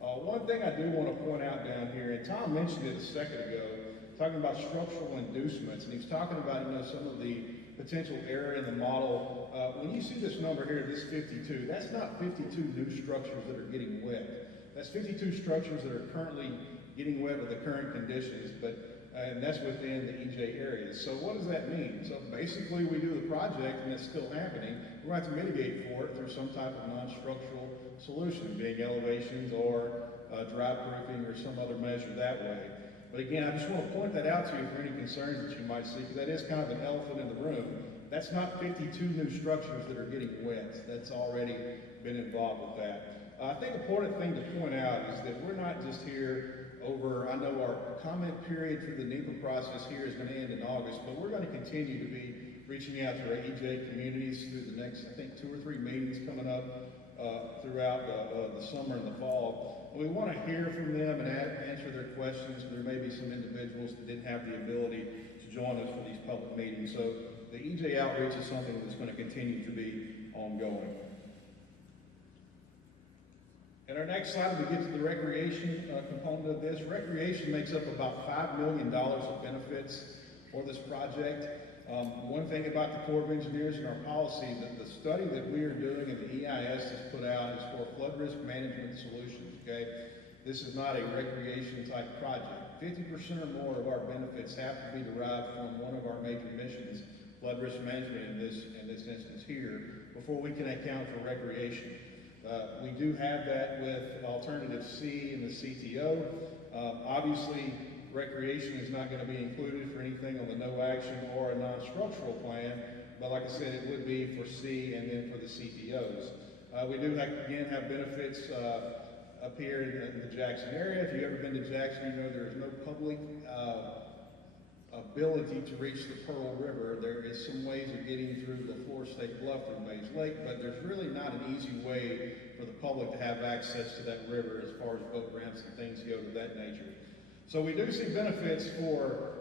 One thing I do want to point out down here, and Tom mentioned it a second ago, talking about structural inducements, and he's talking about, some of the potential error in the model. When you see this number here, this 52, that's not 52 new structures that are getting wet. That's 52 structures that are currently getting wet with the current conditions, and that's within the EJ areas. So what does that mean? So basically we do the project and it's still happening. We're going to have to mitigate for it through some type of non-structural solution, being elevations or dry proofing or some other measure that way. But again, I just want to point that out to you for any concerns that you might see, because that is kind of an elephant in the room. That's not 52 new structures that are getting wet. That's already been involved with that. I think the important thing to point out is that we're not just here over, I know our comment period for the NEPA process here is going to end in August, but we're going to continue to be reaching out to our EJ communities through the next, I think, 2 or 3 meetings coming up throughout the summer and the fall. We want to hear from them and answer their questions. There may be some individuals that didn't have the ability to join us for these public meetings. So the EJ outreach is something that's going to continue to be ongoing. And our next slide, we get to the recreation component of this. Recreation makes up about $5 million of benefits for this project. One thing about the Corps of Engineers and our policy, that the study that we are doing and the EIS has put out is for flood risk management solutions, okay? This is not a recreation type project. 50% or more of our benefits have to be derived from one of our major missions, flood risk management in this instance here, before we can account for recreation. We do have that with alternative C and the CTO. Obviously, recreation is not going to be included for anything on the no action or a non-structural plan, but like I said, it would be for C and then for the CTOs. We do again have benefits up here in the Jackson area. If you've ever been to Jackson, you know there is no public ability to reach the Pearl River. There is some ways of getting through the Florida State Bluff through Mays Lake, but there's really not an easy way for the public to have access to that river as far as boat ramps and things go to that nature. So we do see benefits for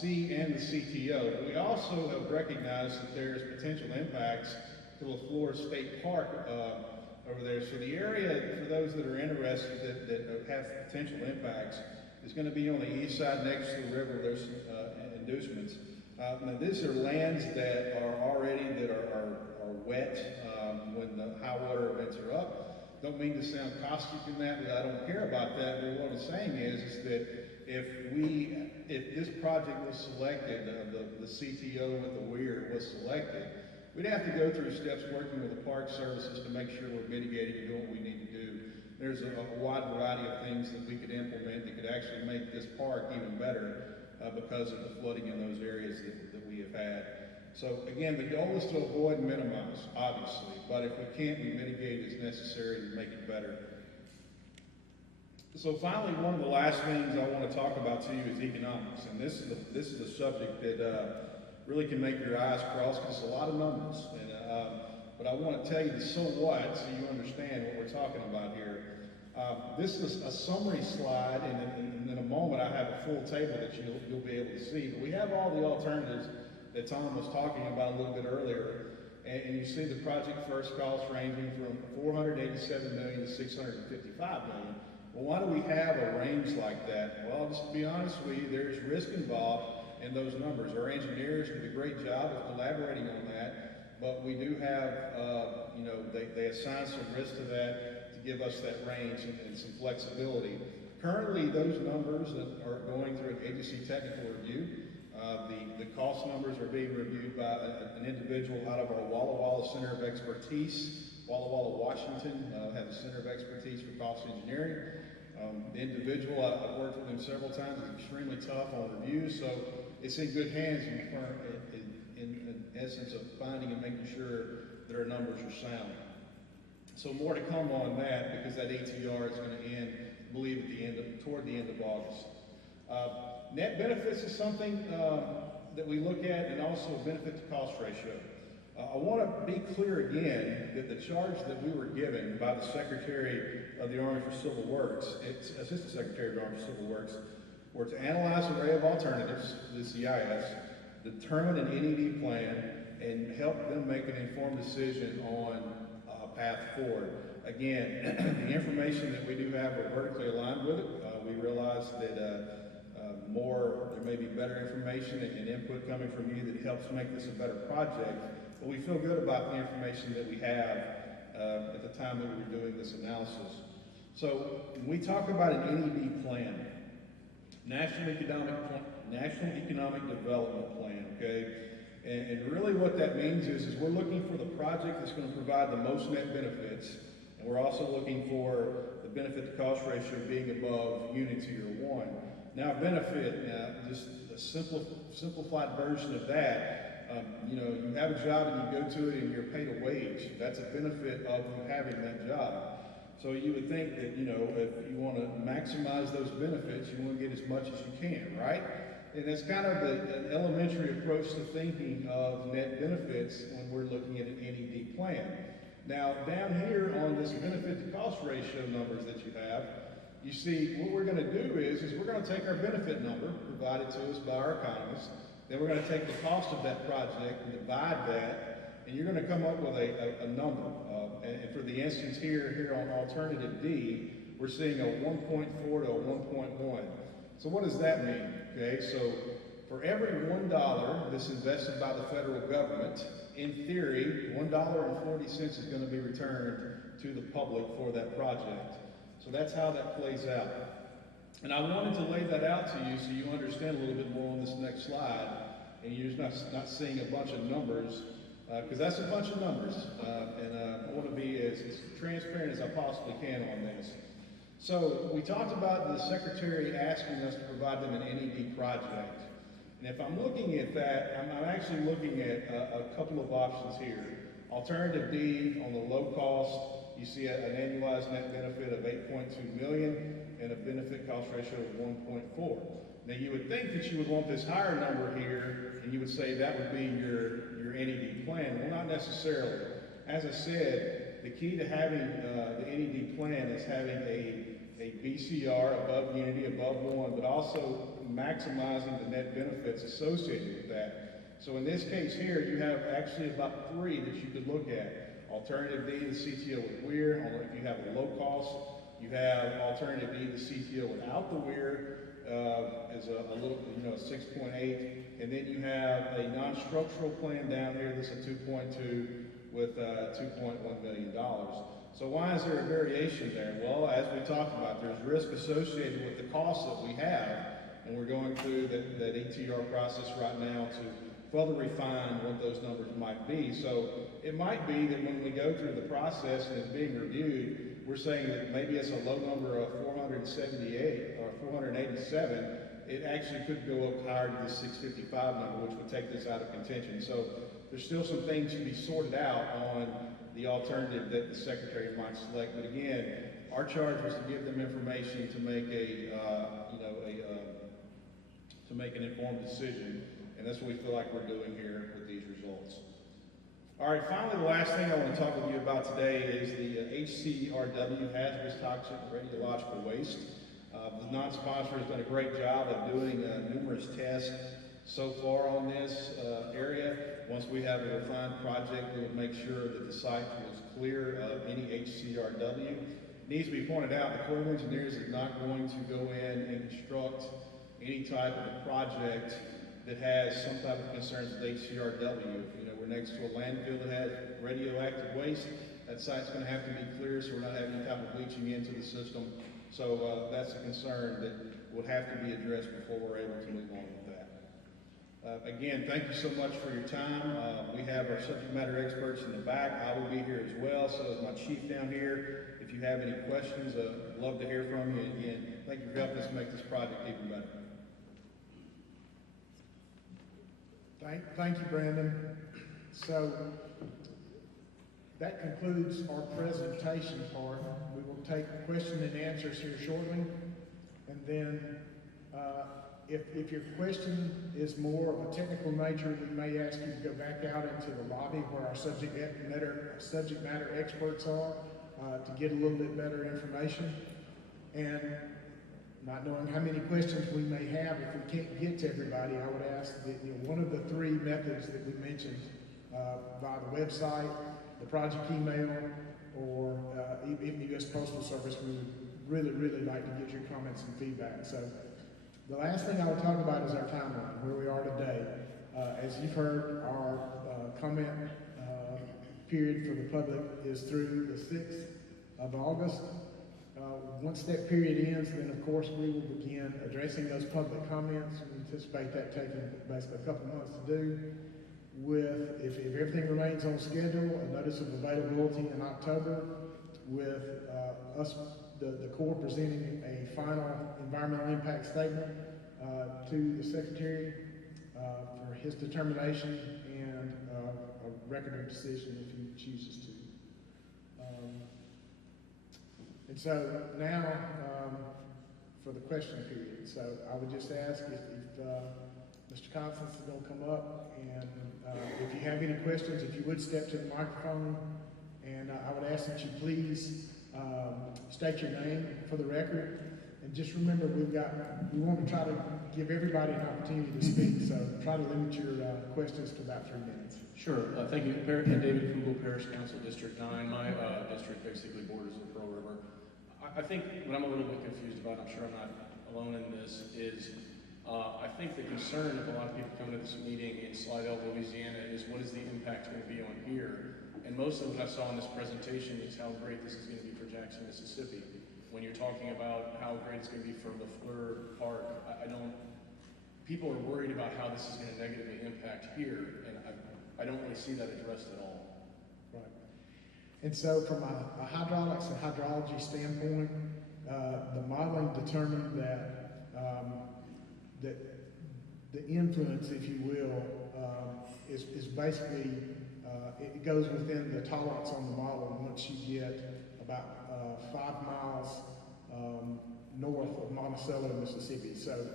C and the CTO, but we also have recognized that there's potential impacts to the Florida State Park over there. So the area, for those that are interested that have potential impacts, is going to be on the east side next to the river. There's some inducements. Now these are lands that are already wet when the high water events are up. Don't mean to sound caustic in that, but I don't care about that. But what I'm saying is that if this project was selected, the CTO with the weir was selected, we'd have to go through steps working with the park services to make sure we're mitigating and doing what we need to do. There's a wide variety of things that we could implement that could actually make this park even better because of the flooding in those areas that we have had. So again, the goal is to avoid and minimize, obviously, but if we can't, we mitigate as necessary to make it better. So finally, one of the last things I want to talk about to you is economics, and this is a subject that really can make your eyes cross because it's a lot of numbers. But I want to tell you the so what, so you understand what we're talking about here. This is a summary slide, and in a moment I have a full table that you'll be able to see. But we have all the alternatives that Tom was talking about a little bit earlier, and you see the project first cost ranging from $487 million to $655 million. Well, why do we have a range like that? Well, just to be honest with you, there's risk involved in those numbers. Our engineers did a great job of collaborating on that, but we do have, they assign some risk to that to give us that range and some flexibility. Currently, those numbers are going through an agency technical review. The cost numbers are being reviewed by an individual out of our Walla Walla Center of Expertise. Walla Walla, Washington, has a Center of Expertise for Cost Engineering. The individual, I've worked with him several times, is extremely tough on reviews, so it's in good hands in essence of finding and making sure that our numbers are sound. So more to come on that because that ATR is going to end, I believe, toward the end of August. Net benefits is something that we look at, and also benefit to cost ratio. I want to be clear again that the charge that we were given by the Secretary of the Army for Civil Works, Assistant Secretary of the Army for Civil Works, were to analyze an array of alternatives, the CIS, determine an NED plan, and help them make an informed decision on a path forward. Again, the information that we do have, we're vertically aligned with it. We realize that there may be better information and input coming from you that helps make this a better project, but we feel good about the information that we have at the time that we were doing this analysis. So when we talk about an NED plan, National Economic Development Plan, okay? And really what that means is we're looking for the project that's going to provide the most net benefits, and we're also looking for the benefit to cost ratio being above unit year one. Now benefit, just a simplified version of that, you know, you have a job and you go to it and you're paid a wage. That's a benefit of you having that job. So you would think that, you know, if you want to maximize those benefits, you want to get as much as you can, right? And that's kind of an elementary approach to thinking of net benefits when we're looking at an NED plan. Now, down here on this benefit to cost ratio numbers that you have, you see what we're going to do is we're going to take our benefit number provided to us by our economists, then we're going to take the cost of that project and divide that, and you're going to come up with a number. And for the instance here on alternative D, we're seeing a 1.4 to a 1.1. So what does that mean? Okay, so for every $1 that's invested by the federal government, in theory, $1.40 is going to be returned to the public for that project. So that's how that plays out. And I wanted to lay that out to you so you understand a little bit more on this next slide, and you're just not seeing a bunch of numbers, because that's a bunch of numbers. And I want to be as transparent as I possibly can on this. So we talked about the Secretary asking us to provide them an NED project. And if I'm looking at that, I'm actually looking at a couple of options here. Alternative D on the low cost, you see an annualized net benefit of $8.2 million and a benefit cost ratio of 1.4. Now you would think that you would want this higher number here, and you would say that would be your NED plan. Well, not necessarily. As I said, the key to having the NED plan is having a BCR above unity, above 1, but also maximizing the net benefits associated with that. So in this case here, you have actually about 3 that you could look at. Alternative D, the CTO with WIR. If you have a low cost, you have alternative D, the CTO without the WIR, is a little, you know, 6.8. And then you have a non-structural plan down here that's a 2.2 with $2.1 million. So why is there a variation there? Well, as we talked about, there's risk associated with the costs that we have, and we're going through that ETR process right now to further refine what those numbers might be. So it might be that when we go through the process and it's being reviewed, we're saying that maybe it's a low number of 478 or 487. It actually could go up higher to the 655 number, which would take this out of contention. So there's still some things to be sorted out on the alternative that the Secretary might select. But again, our charge was to give them information to make to make an informed decision, and that's what we feel like we're doing here with these results. All right, finally, the last thing I want to talk with you about today is the HCRW, hazardous toxic radiological waste. The non-sponsor has done a great job of doing numerous tests so far on this area. Once we have a refined project, we would make sure that the site was clear of any HCRW. It needs to be pointed out, the Corps of Engineers is not going to go in and construct any type of a project that has some type of concerns with HCRW. You know, we're next to a landfill that has radioactive waste. That site's going to have to be clear so we're not having any type of leaching into the system. So that's a concern that will have to be addressed before we're able to move on with that. Again, thank you so much for your time. We have our subject matter experts in the back. I will be here as well, so is my chief down here. If you have any questions, I'd love to hear from you. Again, thank you for helping us make this project even better. Thank you, Brandon. So that concludes our presentation part. We will take question and answers here shortly. And then if your question is more of a technical nature, we may ask you to go back out into the lobby where our subject matter experts are to get a little bit better information. And not knowing how many questions we may have, if we can't get to everybody, I would ask that one of the 3 methods that we mentioned via the website, the project email, or even the U.S. Postal Service. We would really, really like to get your comments and feedback. So the last thing I will talk about is our timeline, where we are today. As you've heard, our comment period for the public is through the 6th of August. Once that period ends, then of course we will begin addressing those public comments. We anticipate that taking basically a couple months to do. With, if everything remains on schedule, a notice of availability in October, with us, the Corps, presenting a final environmental impact statement to the Secretary for his determination and a record of decision if he chooses to. And so now for the question period. So I would just ask if Mr. Constance is going to come up, and if you have any questions, if you would step to the microphone, and I would ask that you please state your name for the record. And just remember, we want to try to give everybody an opportunity to speak, so try to limit your questions to about 3 minutes. Sure. Thank you. David Kugel, Parish Council, District 9. My district basically borders the Pearl River. I think what I'm a little bit confused about, I'm sure I'm not alone in this, is I think the concern of a lot of people coming to this meeting in Slidell, Louisiana, is what is the impact going to be on here? And most of what I saw in this presentation is how great this is going to be for Jackson, Mississippi. When you're talking about how great it's going to be for LaFleur Park, people are worried about how this is going to negatively impact here, and I don't really see that addressed at all. Right. And so from a hydraulics and hydrology standpoint, the modeling determined that the influence, if you will, is basically, it goes within the tolerance on the model once you get about 5 miles north of Monticello, Mississippi. So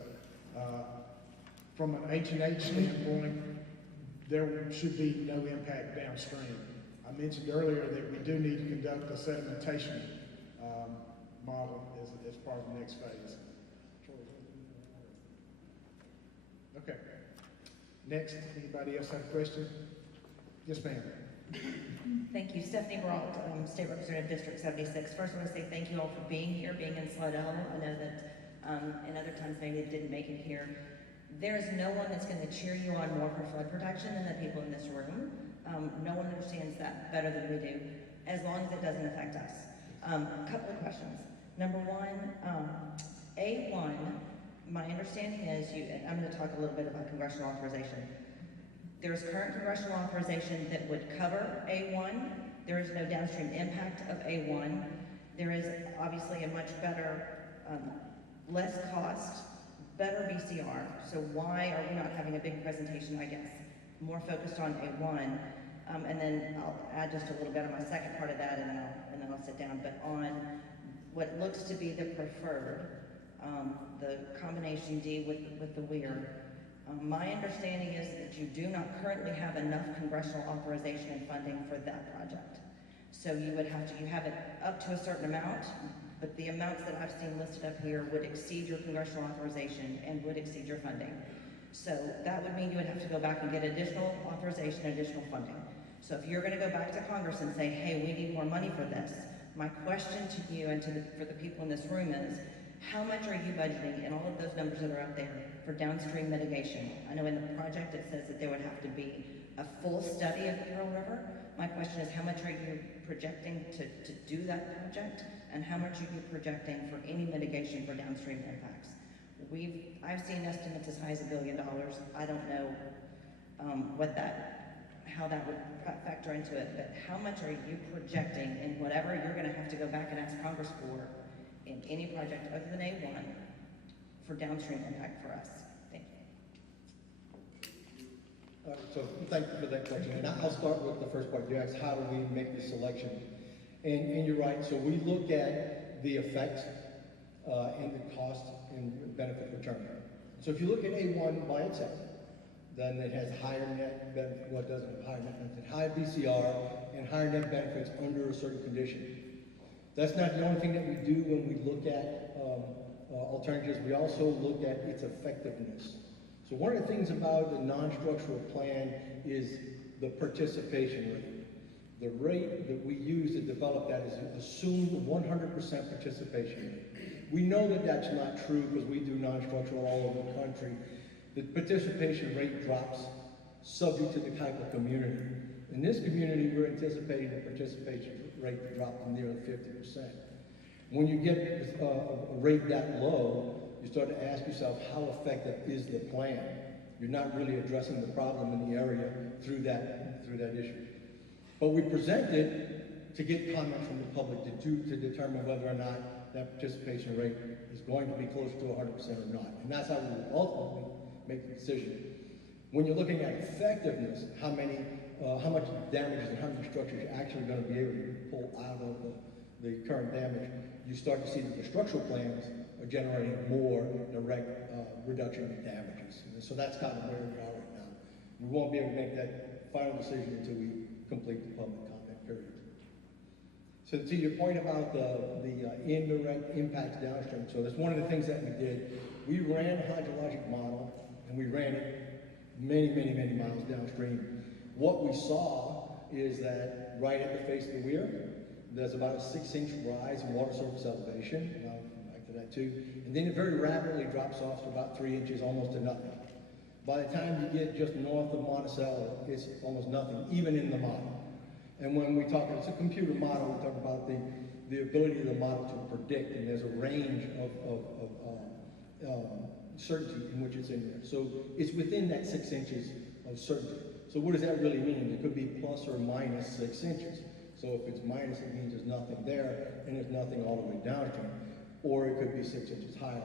from an H&H standpoint, there should be no impact downstream. I mentioned earlier that we do need to conduct a sedimentation model as part of the next phase. Okay. Next, anybody else have a question? Yes, ma'am. Thank you. Stephanie Brault, State Representative District 76. First, I want to say thank you all for being here, being in Slidell. I know that in other times maybe it didn't make it here. There is no one that's going to cheer you on more for flood protection than the people in this room. No one understands that better than we do, as long as it doesn't affect us. A couple of questions. Number one, A1, my understanding is, and I'm going to talk a little bit about congressional authorization. There's current congressional authorization that would cover A1. There is no downstream impact of A1. There is obviously a much better, less cost, better VCR. So why are we not having a big presentation, I guess? More focused on A1. And then I'll add just a little bit on my second part of that, and then I'll sit down. But on what looks to be the preferred, the combination D with the weir, my understanding is that you do not currently have enough congressional authorization and funding for that project. So you would have to, you have it up to a certain amount, but the amounts that I've seen listed up here would exceed your congressional authorization and would exceed your funding. So that would mean you would have to go back and get additional authorization, additional funding. So if you're going to go back to Congress and say, hey, we need more money for this, my question to you and for the people in this room is, how much are you budgeting in all of those numbers that are out there for downstream mitigation? I know in the project it says that there would have to be a full study of the Pearl River. My question is, how much are you projecting to do that project? And how much are you projecting for any mitigation for downstream impacts? I've seen estimates as high as $1 billion. I don't know how that would factor into it, but how much are you projecting in whatever you're going to have to go back and ask Congress for in any project other than A1 for downstream impact for us? Thank you. So thank you for that question. And I'll start with the first part. You asked, how do we make the selection? And you're right. So we look at the effects and the cost and benefit return. So if you look at A1 by itself, then it has higher net benefit, well, it doesn't have higher net benefit, higher VCR and higher net benefits under a certain condition. That's not the only thing that we do when we look at alternatives. We also look at its effectiveness. So one of the things about the non-structural plan is the participation rate. The rate that we use to develop that is assumed 100% participation rate. We know that that's not true because we do non-structural all over the country. The participation rate drops subject to the type of community. In this community, we're anticipating the participation rate to drop to nearly 50%. When you get a rate that low, you start to ask yourself, how effective is the plan? You're not really addressing the problem in the area through that issue. But we present it to get comment from the public to determine whether or not that participation rate is going to be close to 100% or not. And that's how we will ultimately make the decision. When you're looking at effectiveness, how much damage and how many structures you're actually going to be able to pull out of the current damage, you start to see that the structural plans are generating more direct reduction in damages. And so that's kind of where we are right now. We won't be able to make that final decision until we complete the public comment period. So to your point about the indirect impacts downstream, so that's one of the things that we did. We ran a hydrologic model, and we ran it many miles downstream. What we saw is that right at the face of the weir, there's about a 6-inch rise in water surface elevation, and I'll come back to that too. And then it very rapidly drops off to about 3 inches, almost to nothing. By the time you get just north of Monticello, it's almost nothing, even in the model. And when we talk, it's a computer model, we talk about the ability of the model to predict, and there's a range of certainty in which it's in there. So it's within that 6 inches of certainty. So what does that really mean? It could be plus or minus 6 inches. So if it's minus, it means there's nothing there, and there's nothing all the way downstream. Or it could be 6 inches higher.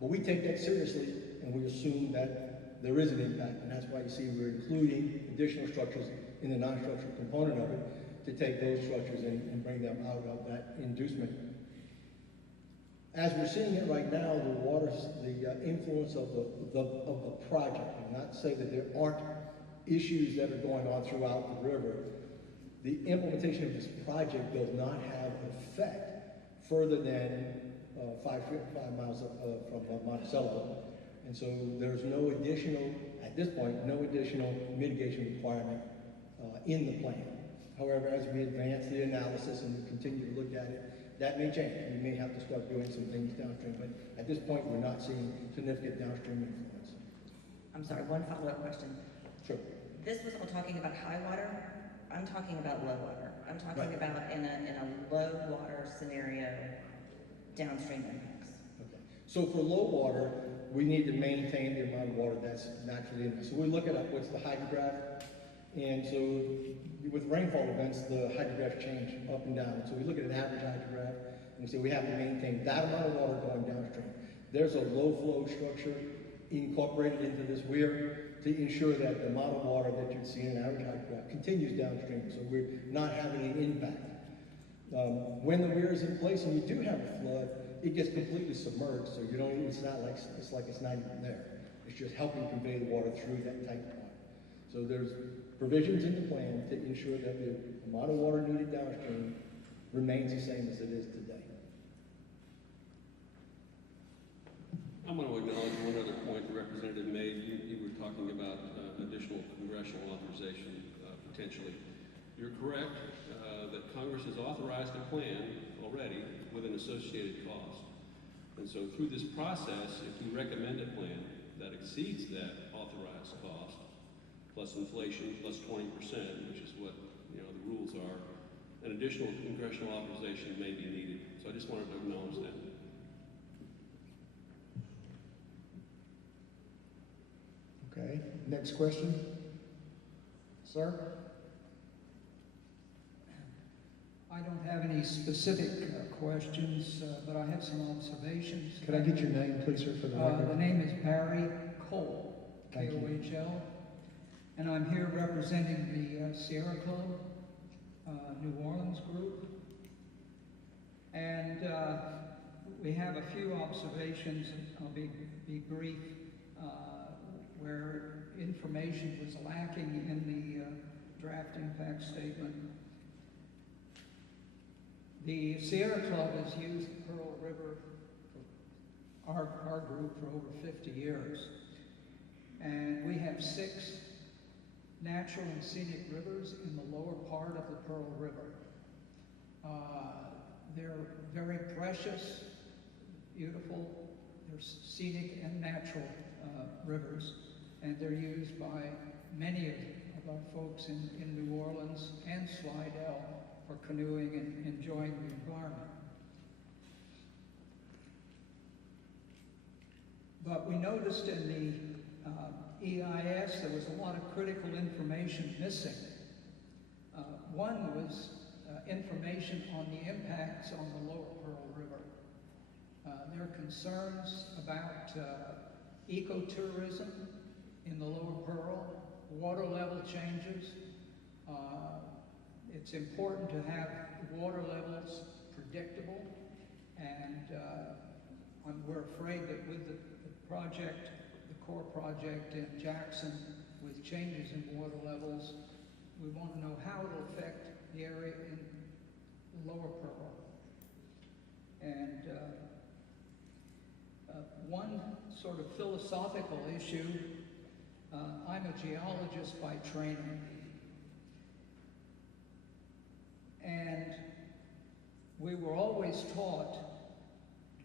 But we take that seriously, and we assume that there is an impact, and that's why you see we're including additional structures in the non-structural component of it to take those structures and bring them out of that inducement. As we're seeing it right now, the influence of the project, and not to say that there aren't issues that are going on throughout the river, the implementation of this project does not have effect further than 5 miles from Monticello. And so there's no additional, at this point, no additional mitigation requirement in the plan. However, as we advance the analysis and we continue to look at it, that may change. We may have to start doing some things downstream, but at this point, we're not seeing significant downstream influence. I'm sorry, one follow-up question. Sure. This was all talking about high water. I'm talking about low water. I'm talking Right. about in a low water scenario, downstream impacts. Okay. So for low water, we need to maintain the amount of water that's naturally in there. So we look at what's the hydrograph, and so with rainfall events, the hydrographs change up and down. So we look at an average hydrograph, and we say we have to maintain that amount of water going downstream. There's a low flow structure incorporated into this weir to ensure that the amount of water that you'd see in an average hydrograph continues downstream, so we're not having an impact. When the weir is in place and you do have a flood, it gets completely submerged, so you don't. It's not like it's not even there. It's just helping convey the water through that tight point. So there's provisions in the plan to ensure that the amount of water needed downstream remains the same as it is today. I'm going to acknowledge one other point the representative made. You were talking about additional congressional authorization potentially. You're correct that Congress has authorized a plan already with an associated cost. And so through this process, if we recommend a plan that exceeds that authorized cost, plus inflation, plus 20%, which is what the rules are, an additional congressional authorization may be needed. So I just wanted to acknowledge that. Okay, next question. Sir? I don't have any specific questions, but I have some observations. Could I get your name, please, sir, for the record? The name is Barry Cole, Thank you. K-O-H-L, and I'm here representing the Sierra Club, New Orleans group. And we have a few observations, and I'll be brief, where information was lacking in the draft impact statement. The Sierra Club has used the Pearl River, our group, for over 50 years. And we have 6 natural and scenic rivers in the lower part of the Pearl River. They're very precious, beautiful, they're scenic and natural rivers, and they're used by many of our folks in New Orleans and Slidell for canoeing and enjoying the environment. But we noticed in the EIS there was a lot of critical information missing. One was information on the impacts on the lower Pearl River. There are concerns about ecotourism in the lower Pearl, water level changes. It's important to have water levels predictable, and we're afraid that with the project, the core project in Jackson, with changes in water levels, we want to know how it'll affect the area in the lower Pearl. And one sort of philosophical issue, I'm a geologist by training. And we were always taught,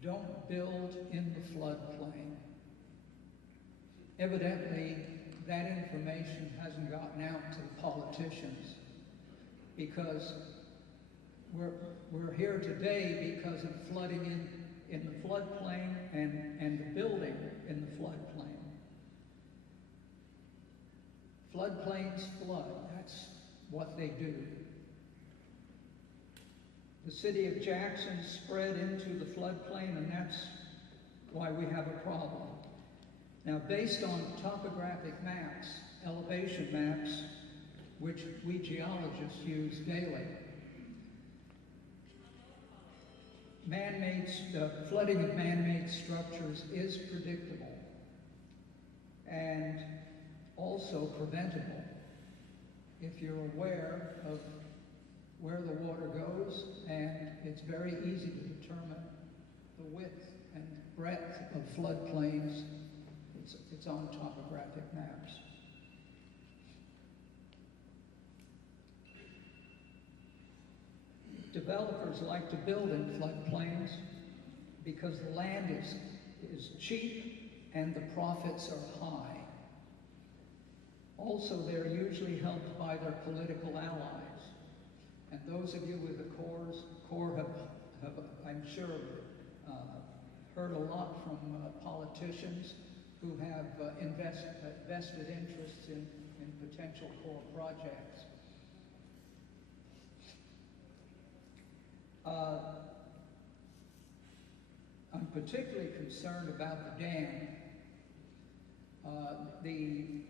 don't build in the floodplain. Evidently, that information hasn't gotten out to the politicians, because we're here today because of flooding in the floodplain and the building in the floodplain. Floodplains flood, that's what they do. The city of Jackson spread into the floodplain, and that's why we have a problem. Now, based on topographic maps, elevation maps, which we geologists use daily, flooding of man-made structures is predictable and also preventable if you're aware of where the water goes, and it's very easy to determine the width and breadth of floodplains. It's on topographic maps. Developers like to build in floodplains because the land is cheap and the profits are high. Also, they're usually helped by their political allies. And those of you with the Corps have I'm sure, heard a lot from politicians who have vested interests in potential Corps projects. I'm particularly concerned about the dam. The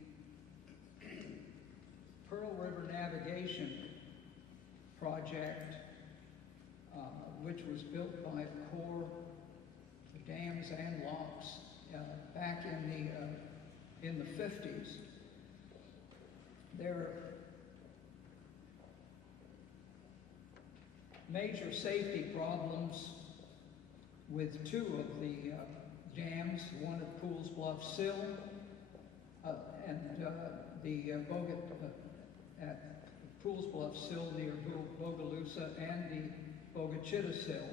Pearl River Navigation project, which was built by the Corps, the dams and locks, back in the 50s. There are major safety problems with two of the dams, one at Pools Bluff Sill and the at Pools Bluff Sill near Bogalusa and the Bogachita Sill.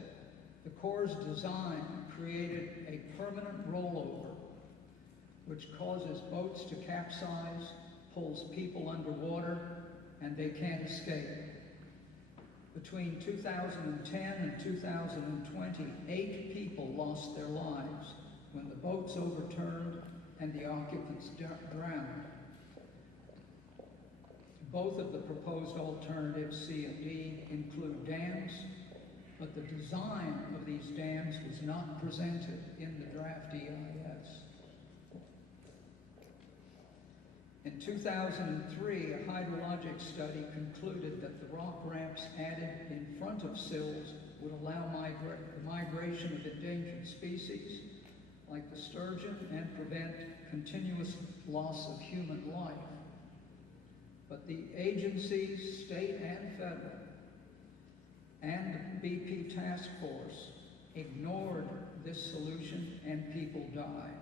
The Corps' design created a permanent rollover, which causes boats to capsize, pulls people underwater, and they can't escape. Between 2010 and 2020, 8 people lost their lives when the boats overturned and the occupants drowned. Both of the proposed alternatives, C and D, include dams, but the design of these dams was not presented in the draft EIS. In 2003, a hydrologic study concluded that the rock ramps added in front of sills would allow migration of endangered species, like the sturgeon, and prevent continuous loss of human life. But the agencies, state and federal, and BP task force ignored this solution, and people died.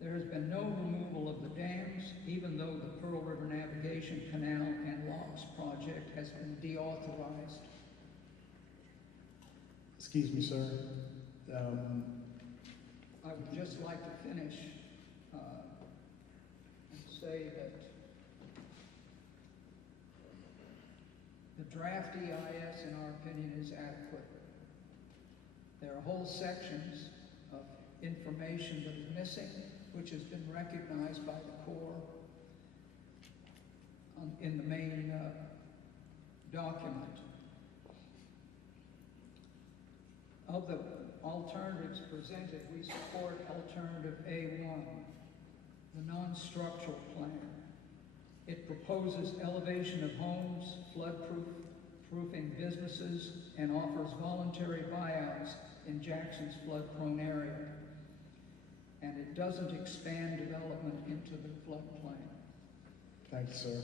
There has been no removal of the dams, even though the Pearl River Navigation Canal and Locks project has been deauthorized. Excuse me, sir. I would just like to finish and say that the draft EIS, in our opinion, is adequate. There are whole sections of information that is missing, which has been recognized by the Corps in the main document. Of the alternatives presented, we support alternative A1, the non-structural plan. It proposes elevation of homes, flood-proofing businesses, and offers voluntary buyouts in Jackson's flood-prone area. And it doesn't expand development into the floodplain. Thank you, sir.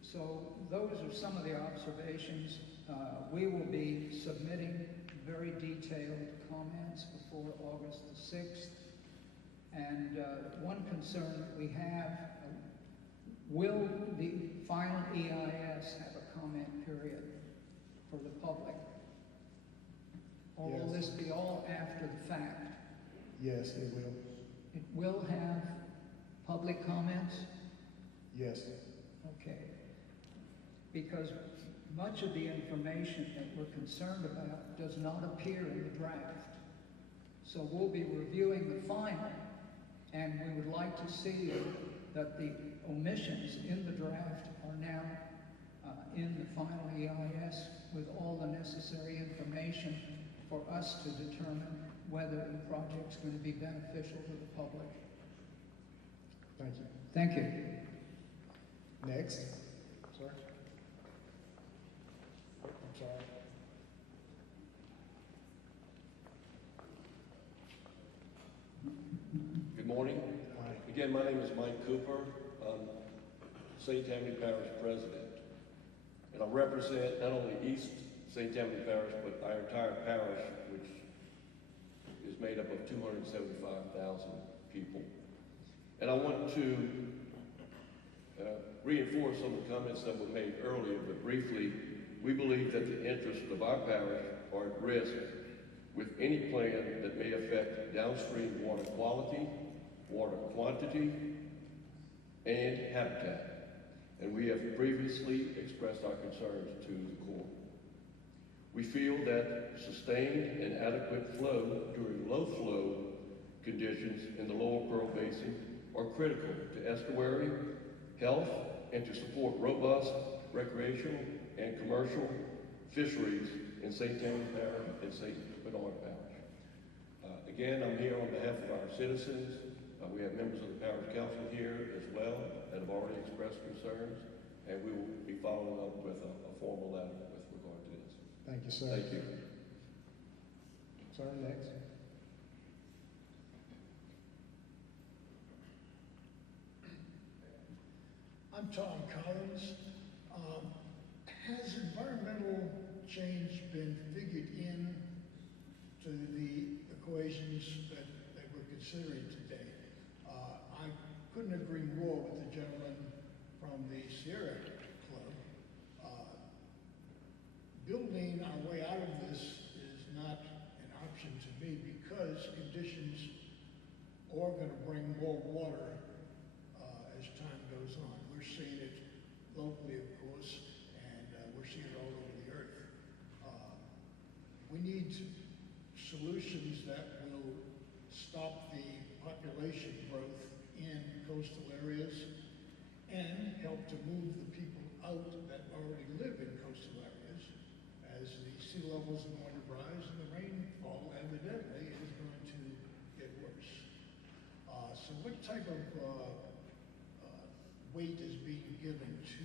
So those are some of the observations. We will be submitting very detailed comments before August the 6th. And one concern that we have, will the final EIS have a comment period for the public? Or will Yes. this be all after the fact? Yes, it will. It will have public comments? Yes. Okay. Because much of the information that we're concerned about does not appear in the draft. So we'll be reviewing the final, and we would like to see that the omissions in the draft are now in the final EIS with all the necessary information for us to determine whether the project's going to be beneficial to the public. Thank you. Thank you. Next. Sir. I'm sorry. Good morning. Hi. Again, my name is Mike Cooper. I'm St. Tammany Parish President. And I represent not only East St. Tammany Parish, but our entire parish, which is made up of 275,000 people. And I want to reinforce some of the comments that were made earlier, but briefly, we believe that the interests of our parish are at risk with any plan that may affect downstream water quality, water quantity, and habitat. And we have previously expressed our concerns to the Corps. We feel that sustained and adequate flow during low flow conditions in the Lower Pearl Basin are critical to estuary health and to support robust recreational and commercial fisheries in St. Tammany Parish and St. Bernard Parish. Again, I'm here on behalf of our citizens. We have members of the Parish Council here as well that have already expressed concerns, and we will be following up with a formal letter with regard to this. Thank you, sir. Thank you. Sir, next. I'm Tom Collins. Has environmental change been figured in to the equations that we're considering today? I couldn't agree more with the gentleman from the Sierra Club. Building our way out of this is not an option to me because conditions are going to bring more water as time goes on. We're seeing it locally, of course, and we're seeing it all over the earth. We need solutions that will stop the population growth in coastal areas and help to move the people out that already live in coastal areas as the sea levels are going to rise and the rainfall evidently is going to get worse. So what type of weight is being given to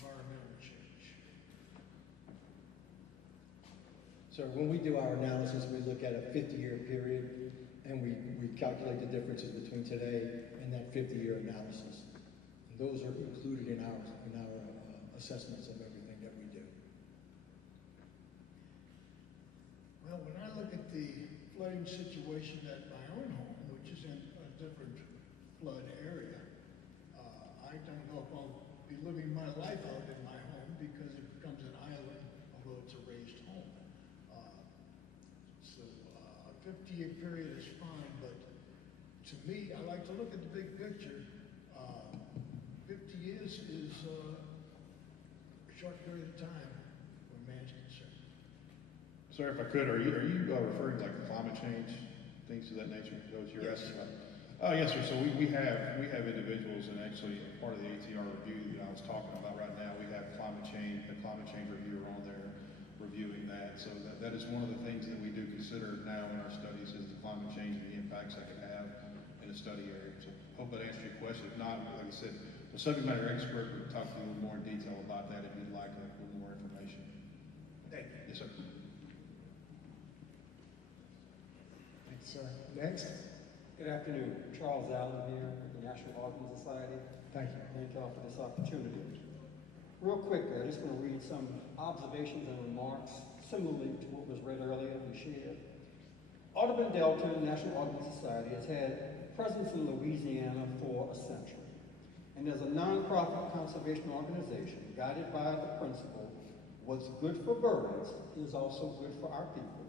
environmental change? So when we do our analysis, we look at a 50-year period, and we calculate the differences between today and that 50-year analysis. And those are included in our assessments of everything that we do. Well, when I look at the flooding situation at my own home, which is in a different flood area. I don't know if I'll be living my life out in my home because it becomes an island, although it's a raised home. So a 50-year period is fine, but to me, I like to look at the big picture. 50 years is a short period of time where man's concerned. Sir, if I could, are you referring to like climate change, things of that nature? Those you're asking about? Yes, sir. So we have individuals, and actually part of the ATR review that I was talking about right now, we have a climate change reviewer on there reviewing that. So that is one of the things that we do consider now in our studies is the climate change and the impacts that could have in a study area. So hope that answers your question. If not, like I said, the subject matter expert would talk to you a little more in detail about that if you'd like a little more information. Thank you. Yes, sir. Thanks, sir. Next. Good afternoon. Charles Allen here with the National Audubon Society. Thank you. Thank you all for this opportunity. Real quickly, I just want to read some observations and remarks similarly to what was read earlier and shared. Audubon Delta National Audubon Society has had presence in Louisiana for a century. And as a nonprofit conservation organization guided by the principle, what's good for birds is also good for our people.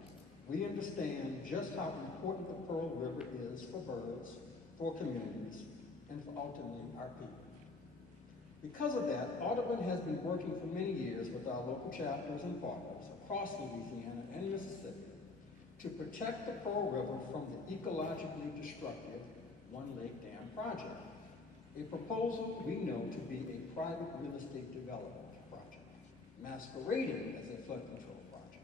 We understand just how important the Pearl River is for birds, for communities, and for ultimately our people. Because of that, Audubon has been working for many years with our local chapters and partners across Louisiana and Mississippi to protect the Pearl River from the ecologically destructive One Lake Dam project, a proposal we know to be a private real estate development project, masquerading as a flood control project.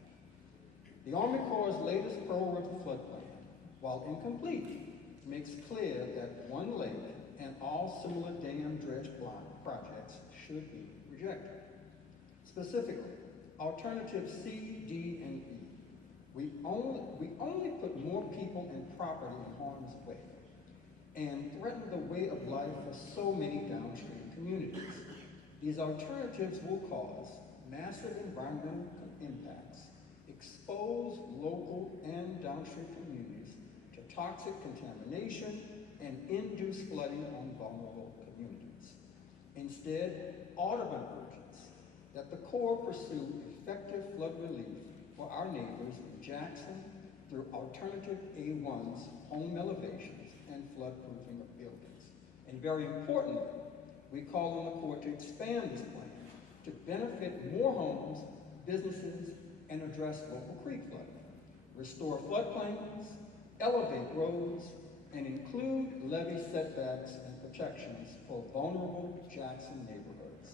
The Army Corps' latest Pearl River flood plan, while incomplete, makes clear that One Lake and all similar dam dredge projects should be rejected. Specifically, alternatives C, D, and E. We only put more people and property in harm's way and threaten the way of life for so many downstream communities. These alternatives will cause massive environmental impacts, expose local and downstream communities to toxic contamination, and induce flooding on vulnerable communities. Instead, Audubon urges that the Corps pursue effective flood relief for our neighbors in Jackson through alternative A1s, home elevations, and flood-proofing of buildings. And very importantly, we call on the Corps to expand this plan to benefit more homes, businesses, and address local creek flooding, restore floodplains, elevate roads, and include levee setbacks and protections for vulnerable Jackson neighborhoods.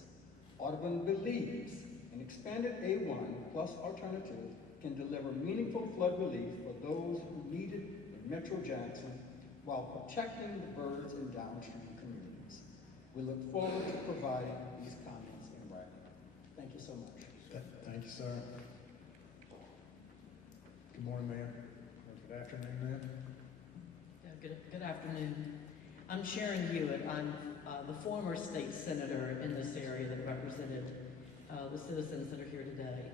Audubon believes an expanded A1 plus alternative can deliver meaningful flood relief for those who need it in Metro Jackson while protecting the birds and downstream communities. We look forward to providing these comments in writing. Thank you so much. Thank you, sir. Good morning, ma'am. Or good afternoon, ma'am. Good afternoon. I'm Sharon Hewitt. I'm the former state senator in this area that represented the citizens that are here today.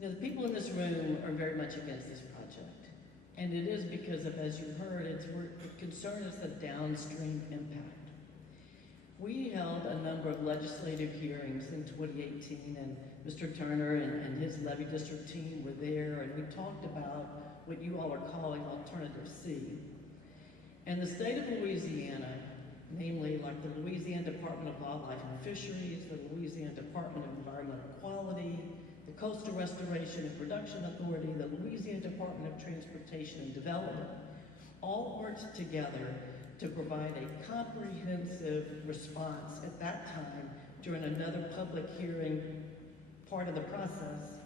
The people in this room are very much against this project. And it is because of, as you heard, the concern is the downstream impact. We held a number of legislative hearings in 2018, and Mr. Turner and his levee district team were there, and we talked about what you all are calling Alternative C. And the state of Louisiana, namely like the Louisiana Department of Wildlife and Fisheries, the Louisiana Department of Environmental Quality, the Coastal Restoration and Production Authority, the Louisiana Department of Transportation and Development, all worked together to provide a comprehensive response at that time during another public hearing part of the process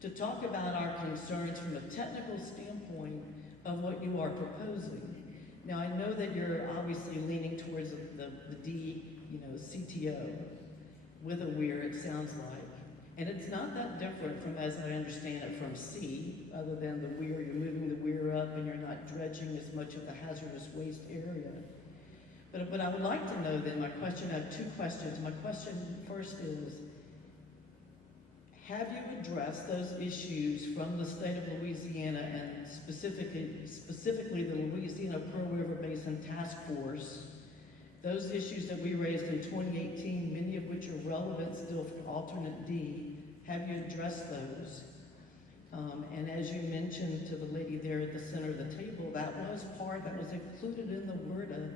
to talk about our concerns from a technical standpoint of what you are proposing. Now, I know that you're obviously leaning towards the D, CTO, with a weir, it sounds like. And it's not that different from, as I understand it, from C, other than the weir, you're moving the weir up and you're not dredging as much of the hazardous waste area. But I would like to know then, I have two questions. My question first is, have you addressed those issues from the state of Louisiana and specifically specifically the Louisiana Pearl River Basin Task Force. Those issues that we raised in 2018, many of which are relevant still for alternate D, have you addressed those? And as you mentioned to the lady there at the center of the table, that was included in the WRDA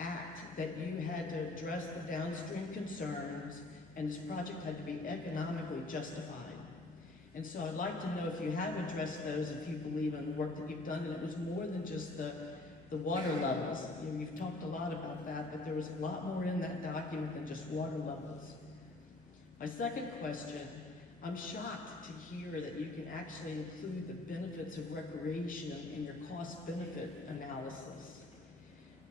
Act, that you had to address the downstream concerns and this project had to be economically justified. And so I'd like to know if you have addressed those, if you believe in the work that you've done, and it was more than just the water levels. You know, you've talked a lot about that, but there was a lot more in that document than just water levels. My second question, I'm shocked to hear that you can actually include the benefits of recreation in your cost-benefit analysis.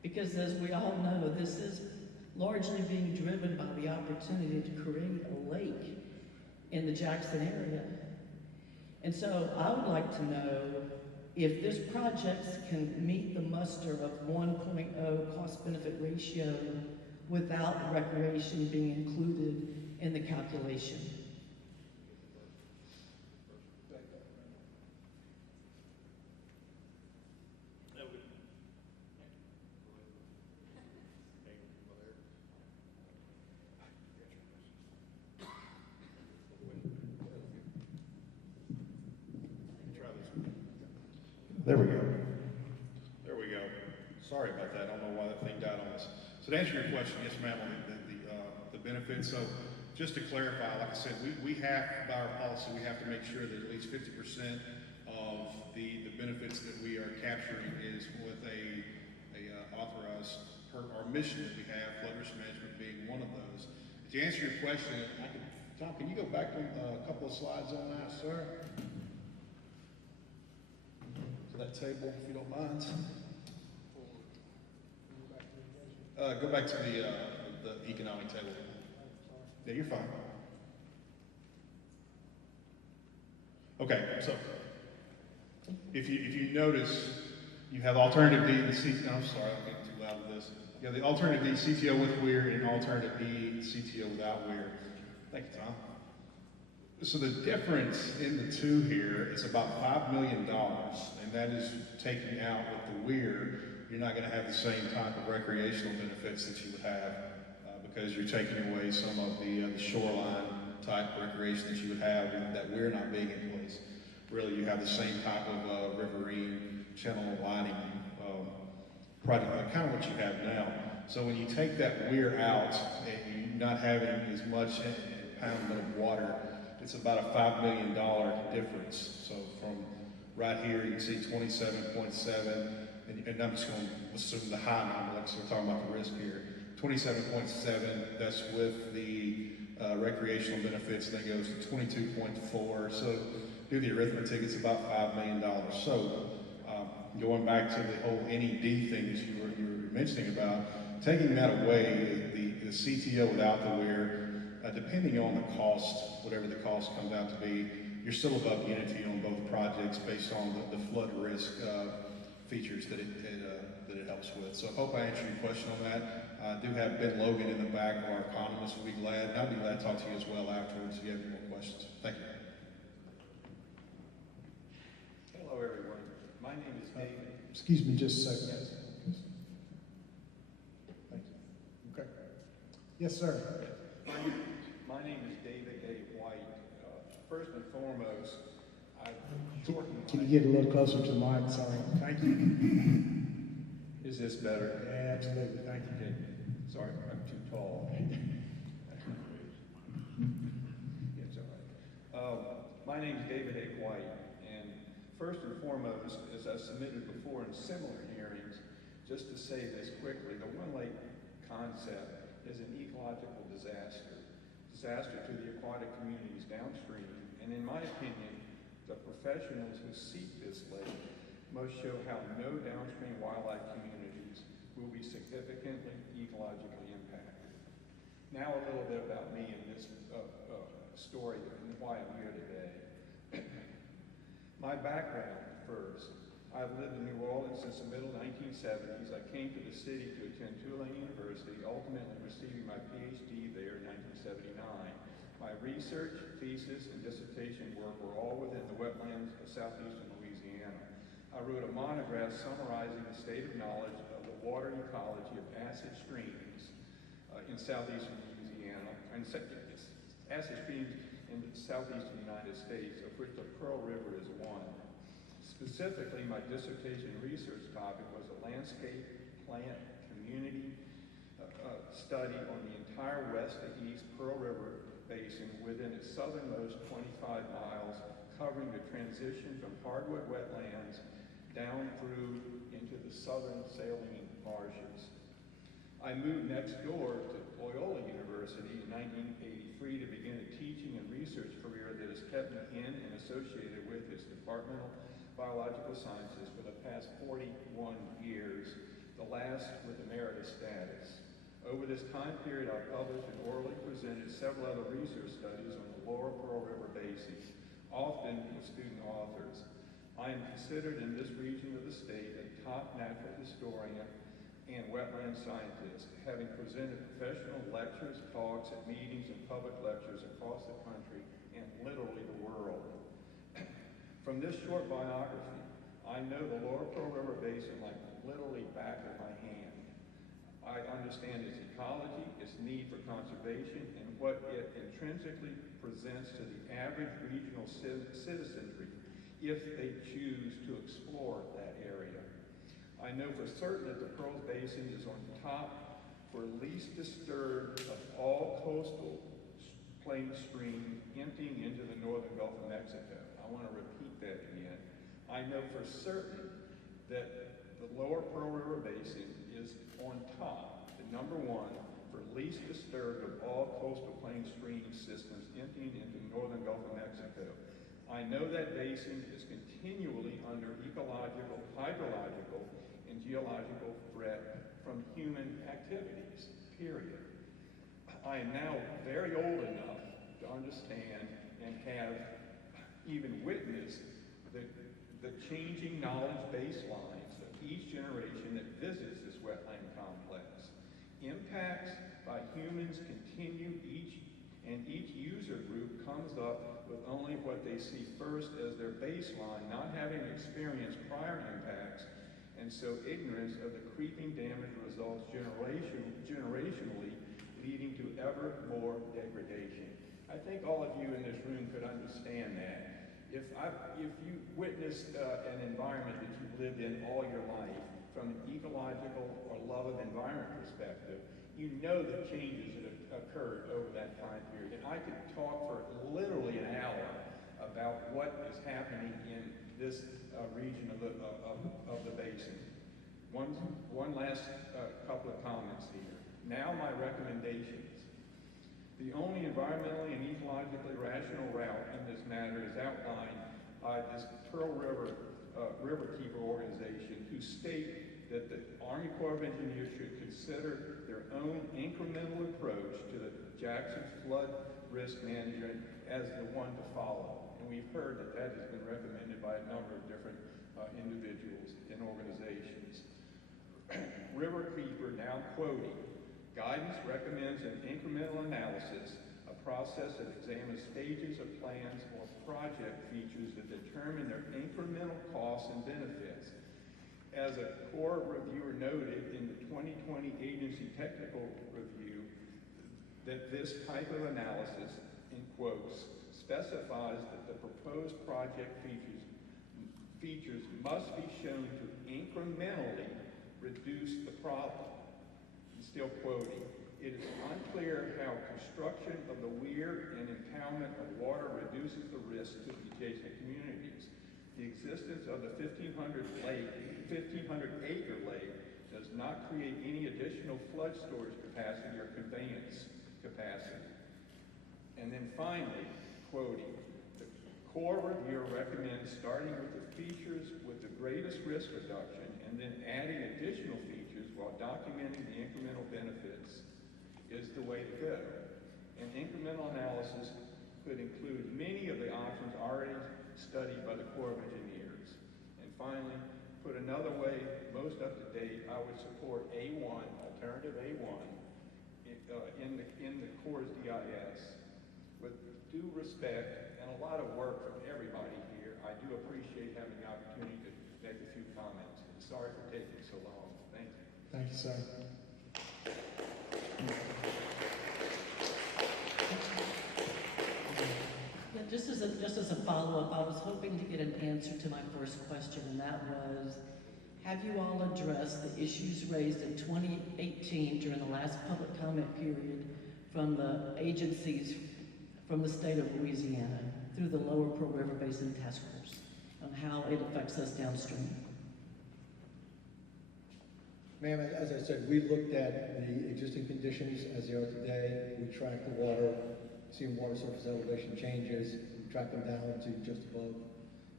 Because as we all know, this is largely being driven by the opportunity to create a lake in the Jackson area. And so I would like to know if this project can meet the muster of 1.0 cost-benefit ratio without recreation being included in the calculation. There we go. There we go. Sorry about that. I don't know why that thing died on us. So to answer your question, yes, ma'am, on the benefits. So just to clarify, like I said, we have, by our policy, we have to make sure that at least 50% of the benefits that we are capturing is with a authorized, our mission that we have, flood risk management being one of those. To answer your question, Tom, can you go back a couple of slides on that, sir? That table, if you don't mind. Go back to the economic table. Yeah, you're fine. Okay, so if you notice, you have alternative D and CTO. I'm sorry, I'm getting too loud with this. You have the alternative D CTO with weir and alternative E CTO without weir. Thank you, Tom. So the difference in the two here is about $5 million, and that is taking out with the weir. You're not going to have the same type of recreational benefits that you would have because you're taking away some of the shoreline type recreation that you would have with that weir not being in place. Really, you have the same type of riverine channel lining project, kind of what you have now. So when you take that weir out and you're not having as much pound of water, it's about a $5 million difference. So from right here, you can see 27.7, and I'm just going to assume the high number, like so we're talking about the risk here. 27.7, that's with the recreational benefits, and that goes to 22.4. So do the arithmetic, it's about $5 million. So going back to the whole NED thing that you were mentioning about, taking that away, the CTO without the weir, depending on the cost, whatever the cost comes out to be, you're still above unity on both projects based on the flood risk features that it helps with. So I hope I answered your question on that. I do have Ben Logan in the back, our economist, will be glad, and I'll be glad to talk to you as well afterwards if you have any more questions. Thank you. Hello, everyone. My name is David. Excuse me just a second. Yes. Thank you. Okay. Yes, sir. My name is David A. White. First and foremost, Can you get a little closer to the mic? Sorry. Thank you. Is this better? Yeah, absolutely. Thank you. Okay. Sorry, I'm too tall. It's all right. My name is David A. White, and first and foremost, as I submitted before in similar hearings, just to say this quickly, the One Lake concept is an ecological disaster to the aquatic communities downstream, and in my opinion, the professionals who seek this lake must show how no downstream wildlife communities will be significantly ecologically impacted. Now a little bit about me and this story and why I'm here today. My background first. I've lived in New Orleans since the middle 1970s. I came to the city to attend Tulane University, ultimately receiving my PhD there in 1979. My research, thesis, and dissertation work were all within the wetlands of southeastern Louisiana. I wrote a monograph summarizing the state of knowledge of the water ecology of acid streams in southeastern Louisiana, and acid streams in the southeastern United States, of which the Pearl River is one. Specifically, my dissertation research topic was a landscape plant community study on the entire west to east Pearl River basin within its southernmost 25 miles, covering the transition from hardwood wetlands down through into the southern saline marshes. I moved next door to Loyola University in 1983 to begin a teaching and research career that has kept me in and associated with its departmental biological sciences for the past 41 years, the last with emeritus status. Over this time period, I published and orally presented several other research studies on the lower Pearl River Basin, often with student authors. I am considered in this region of the state a top natural historian and wetland scientist, having presented professional lectures, talks at meetings, and public lectures across the country and literally the world. From this short biography, I know the lower Pearl River Basin like literally back of my hand. I understand its ecology, its need for conservation, and what it intrinsically presents to the average regional citizenry if they choose to explore that area. I know for certain that the Pearl Basin is on top for least disturbed of all coastal plain streams emptying into the northern Gulf of Mexico. I want to repeat that again. I know for certain that the lower Pearl River Basin is on top, the number one, for least disturbed of all coastal plain stream systems emptying into the northern Gulf of Mexico. I know that basin is continually under ecological, hydrological, and geological threat from human activities, period. I am now very old enough to understand and have even witnessed the changing knowledge baselines of each generation that visits this wetland complex. Impacts by humans continue and each user group comes up with only what they see first as their baseline, not having experienced prior impacts, and so ignorance of the creeping damage results generationally, leading to ever more degradation. I think all of you in this room could understand that. If you witnessed an environment that you've lived in all your life, from an ecological or love of environment perspective, you know the changes that have occurred over that time period. And I could talk for literally an hour about what is happening in this region of the basin. One last couple of comments here. Now my recommendations. The only environmentally and ecologically rational route in this matter is outlined by this Pearl River Riverkeeper organization, who state that the Army Corps of Engineers should consider their own incremental approach to the Jackson flood risk management as the one to follow. And we've heard that that has been recommended by a number of different individuals and organizations. Riverkeeper, now quoting, guidance recommends an incremental analysis, a process that examines stages of plans or project features that determine their incremental costs and benefits. As a Corps reviewer noted in the 2020 agency technical review, that this type of analysis, in quotes, specifies that the proposed project features must be shown to incrementally reduce the problem. Still quoting, it is unclear how construction of the weir and impoundment of water reduces the risk to the adjacent communities. The existence of the 1,500-acre lake does not create any additional flood storage capacity or conveyance capacity. And then finally, quoting, the Corps reviewer recommends starting with the features with the greatest risk reduction and then adding additional features while documenting the incremental benefits is the way to go. An incremental analysis could include many of the options already studied by the Corps of Engineers. And finally, put another way, most up to date, I would support A1, alternative A1, in the Corps' DIS. With due respect and a lot of work from everybody here, I do appreciate having the opportunity to make a few Thank you, sir. Yeah, just as a follow-up, I was hoping to get an answer to my first question, and that was, have you all addressed the issues raised in 2018 during the last public comment period from the agencies from the state of Louisiana through the Lower Pearl River Basin Task Force on how it affects us downstream? Ma'am, as I said, we looked at the existing conditions as they are today. We tracked the water, seen water surface elevation changes. We tracked them down to just above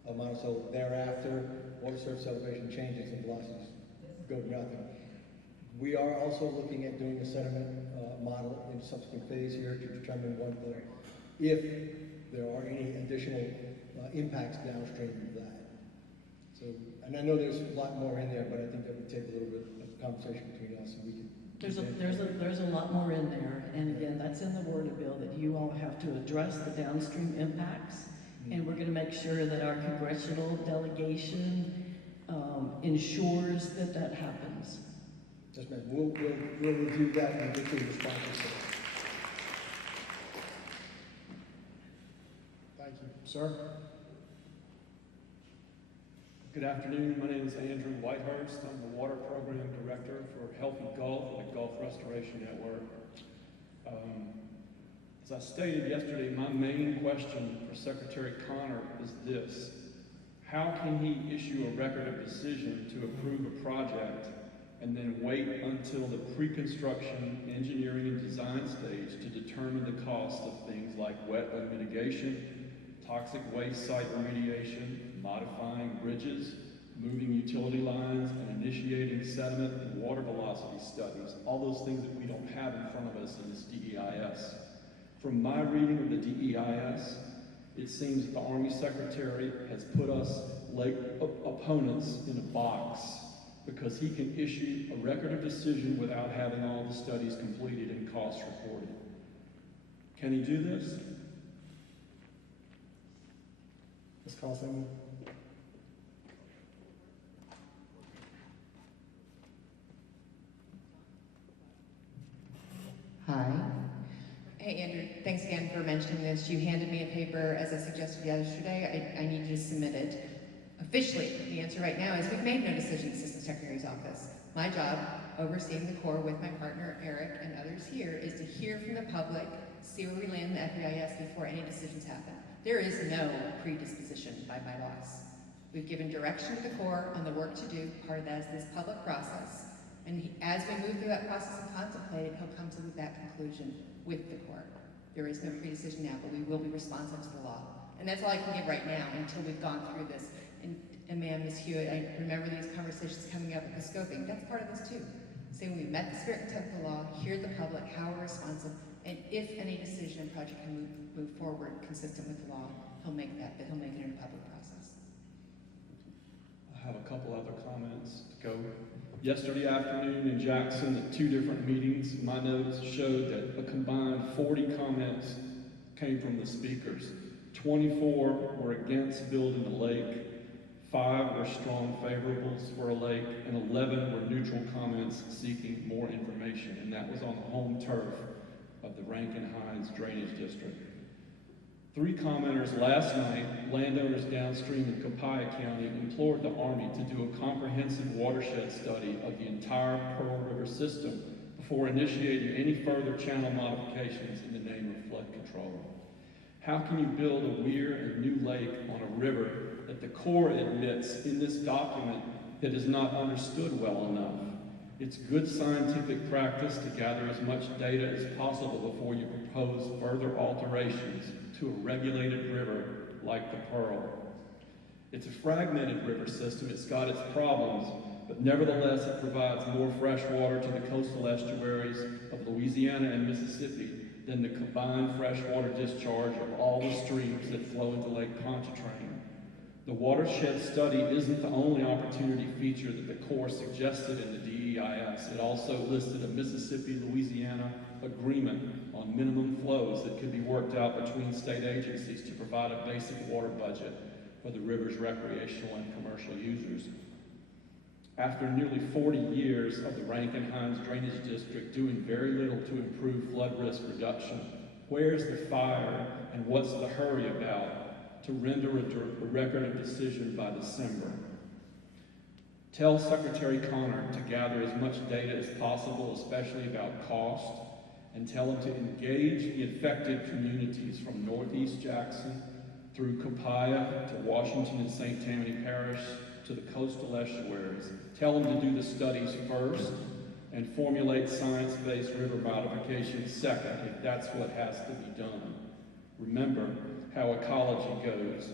a mile. So thereafter, water surface elevation changes and velocities go to nothing. We are also looking at doing a sediment model in subsequent phase here to determine if there are any additional impacts downstream of that. So, and I know there's a lot more in there, but I think that would take a little bit of conversation between us and we can. There's a lot more in there, and again, that's in the word bill that you all have to address the downstream impacts, and we're going to make sure that our congressional delegation ensures that that happens. Yes, ma'am. We'll review that and get you responses. Thank you, sir. Good afternoon. My name is Andrew Whitehurst. I'm the Water Program Director for Healthy Gulf and the Gulf Restoration Network. As I stated yesterday, my main question for Secretary Connor is this: how can he issue a record of decision to approve a project and then wait until the pre-construction engineering and design stage to determine the cost of things like wetland mitigation, toxic waste site remediation, modifying bridges, moving utility lines, and initiating sediment and water velocity studies, all those things that we don't have in front of us in this DEIS. From my reading of the DEIS, it seems that the Army Secretary has put us lake opponents in a box because he can issue a record of decision without having all the studies completed and costs reported. Can he do this? Ms. Carlson. Hi. Hey, Andrew, thanks again for mentioning this. You handed me a paper, as I suggested yesterday. I need you to submit it. Officially, the answer right now is we've made no decision, Assistant Secretary's Office. My job, overseeing the Corps with my partner, Eric, and others here, is to hear from the public, see where we land in the FEIS before any decisions happen. There is no predisposition by my boss. We've given direction to the Corps on the work to do. Part of that is this public process. And as we move through that process and contemplate it, he'll come to that conclusion with the Corps. There is no predecision now, but we will be responsive to the law. And that's all I can give right now until we've gone through this. And ma'am, Ms. Hewitt, I remember these conversations coming up with the scoping. That's part of this too. Saying we met the spirit and intent of the law, hear the public, how we're responsive, and if any decision and project can move forward consistent with the law, he'll make that, but he'll make it in a public process. I have a couple other comments to go. Yesterday afternoon in Jackson at 2 different meetings, my notes showed that a combined 40 comments came from the speakers. 24 were against building a lake, 5 were strong favorables for a lake, and 11 were neutral comments seeking more information, and that was on the home turf of the Rankin-Hines Drainage District. 3 commenters last night, landowners downstream in Copiah County, implored the Army to do a comprehensive watershed study of the entire Pearl River system before initiating any further channel modifications in the name of flood control. How can you build a weir and new lake on a river that the Corps admits in this document that is not understood well enough? It's good scientific practice to gather as much data as possible before you propose further alterations to a regulated river like the Pearl. It's a fragmented river system, it's got its problems, but nevertheless it provides more fresh water to the coastal estuaries of Louisiana and Mississippi than the combined freshwater discharge of all the streams that flow into Lake Pontchartrain. The watershed study isn't the only opportunity feature that the Corps suggested in the DEIS. It also listed a Mississippi-Louisiana agreement on minimum flows that could be worked out between state agencies to provide a basic water budget for the river's recreational and commercial users. After nearly 40 years of the Rankin-Hines Drainage District doing very little to improve flood risk reduction, where's the fire and what's the hurry about to render a record of decision by December? Tell Secretary Connor to gather as much data as possible, especially about cost, and tell him to engage the affected communities from Northeast Jackson through Copiah to Washington and St. Tammany Parish to the coastal estuaries. Tell them to do the studies first and formulate science-based river modification second, if that's what has to be done. Remember how ecology goes.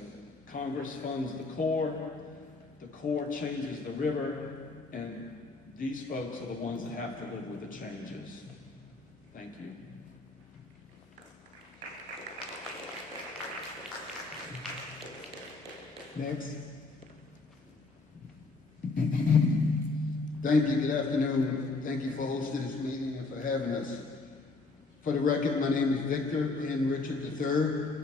Congress funds the Corps changes the river, and these folks are the ones that have to live with the changes. Thank you. Next. Thank you. Good afternoon. Thank you for hosting this meeting and for having us. For the record, my name is Victor N. Richard III.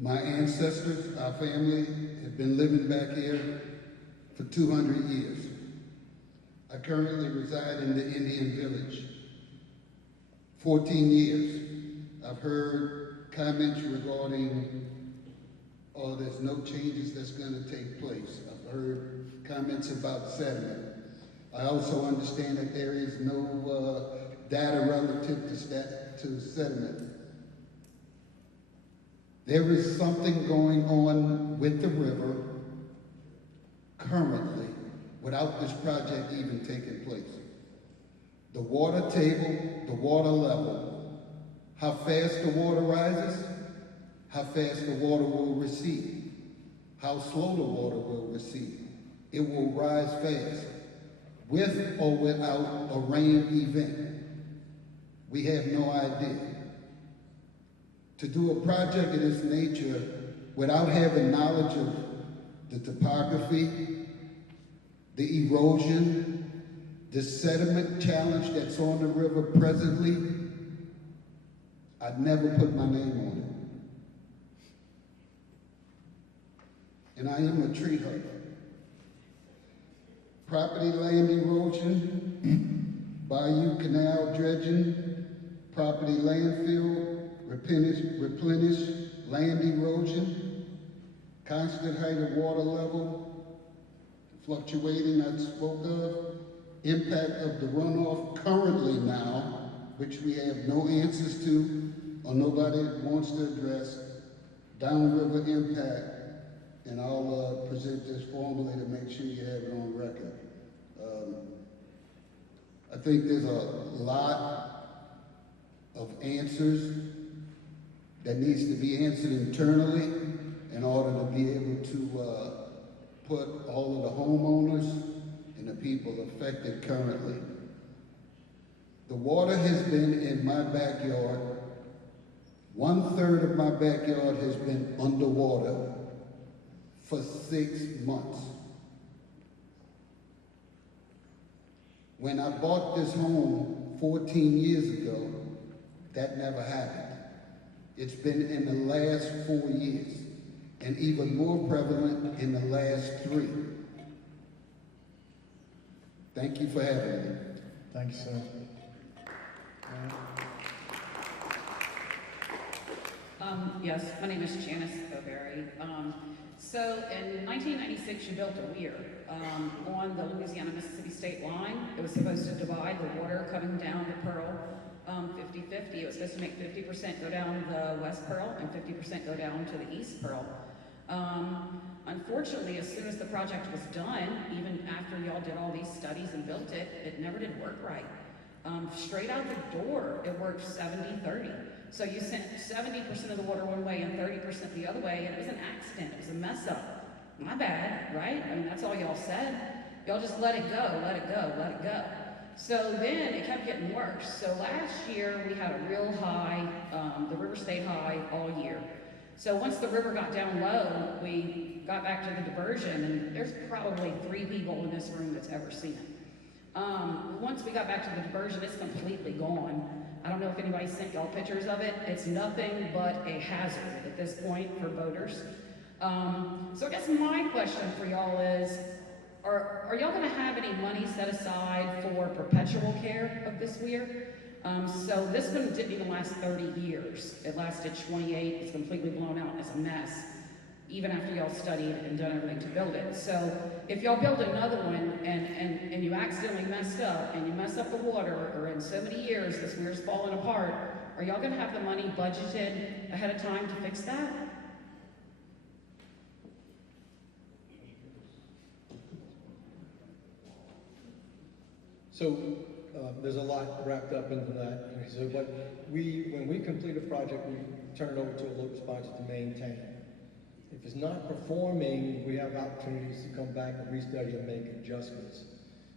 My ancestors, our family, have been living back here for 200 years. I currently reside in the Indian Village. 14 years. I've heard comments regarding, oh, there's no changes that's going to take place. I've heard comments about sediment. I also understand that there is no data relative to sediment. There is something going on with the river currently without this project even taking place. The water table, the water level, how fast the water rises, how fast the water will recede, how slow the water will recede. It will rise fast, with or without a rain event. We have no idea. To do a project of this nature without having knowledge of the topography, the erosion, the sediment challenge that's on the river presently, I'd never put my name on it. And I am a tree hugger. Property land erosion, bayou canal dredging, property landfill, replenish land erosion, constant height of water level, fluctuating I spoke of, impact of the runoff currently now, which we have no answers to or nobody wants to address, downriver impact, and I'll present this formally to make sure you have it on record. I think there's a lot of answers that needs to be answered internally in order to be able to put all of the homeowners and the people affected currently. The water has been in my backyard. 1/3 of my backyard has been underwater for 6 months. When I bought this home 14 years ago, that never happened. It's been in the last 4 years, and even more prevalent in the last 3. Thank you for having me. Thank you, sir. Yes, my name is Janice Boveri. So in 1996, you built a weir on the Louisiana-Mississippi state line. It was supposed to divide the water coming down the Pearl 50-50. It was supposed to make 50% go down the West Pearl and 50% go down to the East Pearl. Unfortunately, as soon as the project was done, even after y'all did all these studies and built it, it never did work right. Straight out the door, it worked 70-30. So you sent 70% of the water one way and 30% the other way, and it was an accident. It was a mess up. My bad, right? I mean, that's all y'all said. Y'all just let it go, let it go, let it go. So then it kept getting worse. So last year we had a real high, the river stayed high all year. So once the river got down low, we got back to the diversion, and there's probably 3 people in this room that's ever seen it. Once we got back to the diversion, it's completely gone. I don't know if anybody sent y'all pictures of it. It's nothing but a hazard at this point for boaters. So I guess my question for y'all is, are y'all gonna have any money set aside for perpetual care of this weir? So this one didn't even last 30 years. It lasted 28, it's completely blown out, it's a mess, even after y'all studied and done everything to build it. So if y'all build another one and you accidentally messed up and you mess up the water, or in so many years this weir's falling apart, are y'all gonna have the money budgeted ahead of time to fix that? So there's a lot wrapped up into that. So when we complete a project, we turn it over to a local sponsor to maintain. If it's not performing, we have opportunities to come back and restudy and make adjustments.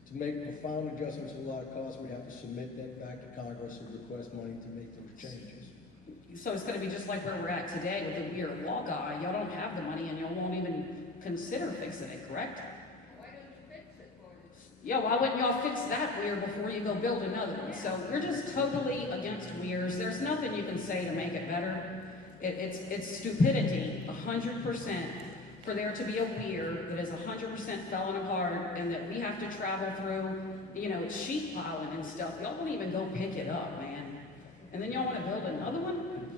To make profound adjustments with a lot of costs, we have to submit that back to Congress and request money to make those changes. So it's gonna be just like where we're at today with the weir Walleye. Y'all don't have the money and y'all won't even consider fixing it, correct? Yeah, why wouldn't y'all fix that weir before you go build another one? So we're just totally against weirs. There's nothing you can say to make it better. It's stupidity, 100%, for there to be a weir that is 100% falling apart and that we have to travel through, you know, sheet piling and stuff. Y'all don't even go pick it up, man. And then y'all want to build another one?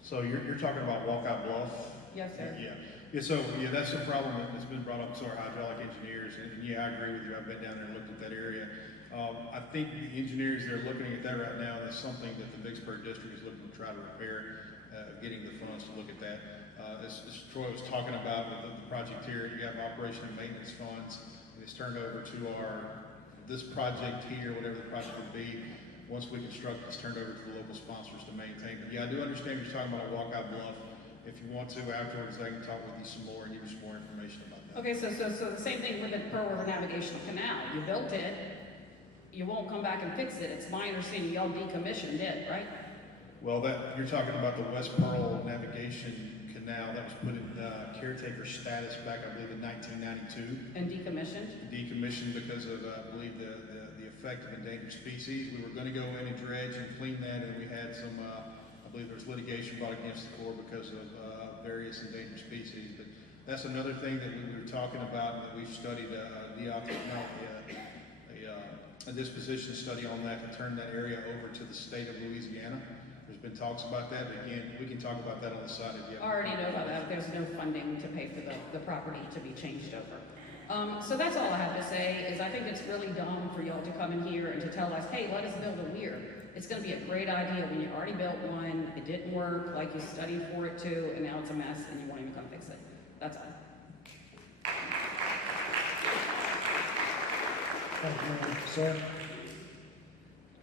So you're talking about Walkout Bluff? Yes, sir. Yeah, so that's the problem that's been brought up to our hydraulic engineers, and yeah, I agree with you. I've been down there and looked at that area. I think the engineers, they're looking at that right now. That's something that the Vicksburg District is looking to try to repair, getting the funds to look at that. As Troy was talking about with the project here, you have operation and maintenance funds. It's turned over to this project here, whatever the project would be. Once we construct, it's turned over to the local sponsors to maintain. But yeah, I do understand you're talking about a Walkout Bluff. If you want to, afterwards, I can talk with you some more and give you some more information about that. Okay, so the same thing with the Pearl River Navigational Canal. You built it, you won't come back and fix it. It's my understanding y'all decommissioned it, right? Well, you're talking about the West Pearl Navigation Canal that was put in caretaker status back, I believe, in 1992. And decommissioned? Decommissioned because of, I believe, the effect of endangered species. We were going to go in and dredge and clean that, and we had some, I believe there was litigation brought against the Corps because of various endangered species. But that's another thing that we were talking about, and that we've studied a disposition study on that to turn that area over to the state of Louisiana. There's been talks about that, but again, we can talk about that on the side if you have. I already know about that. There's no funding to pay for the property to be changed over. So that's all I have to say, is I think it's really dumb for y'all to come in here and to tell us, hey, let us build a weir. It's gonna be a great idea when you already built one, it didn't work like you studied for it to, and now it's a mess and you won't even come fix it. That's all. Thank you, sir.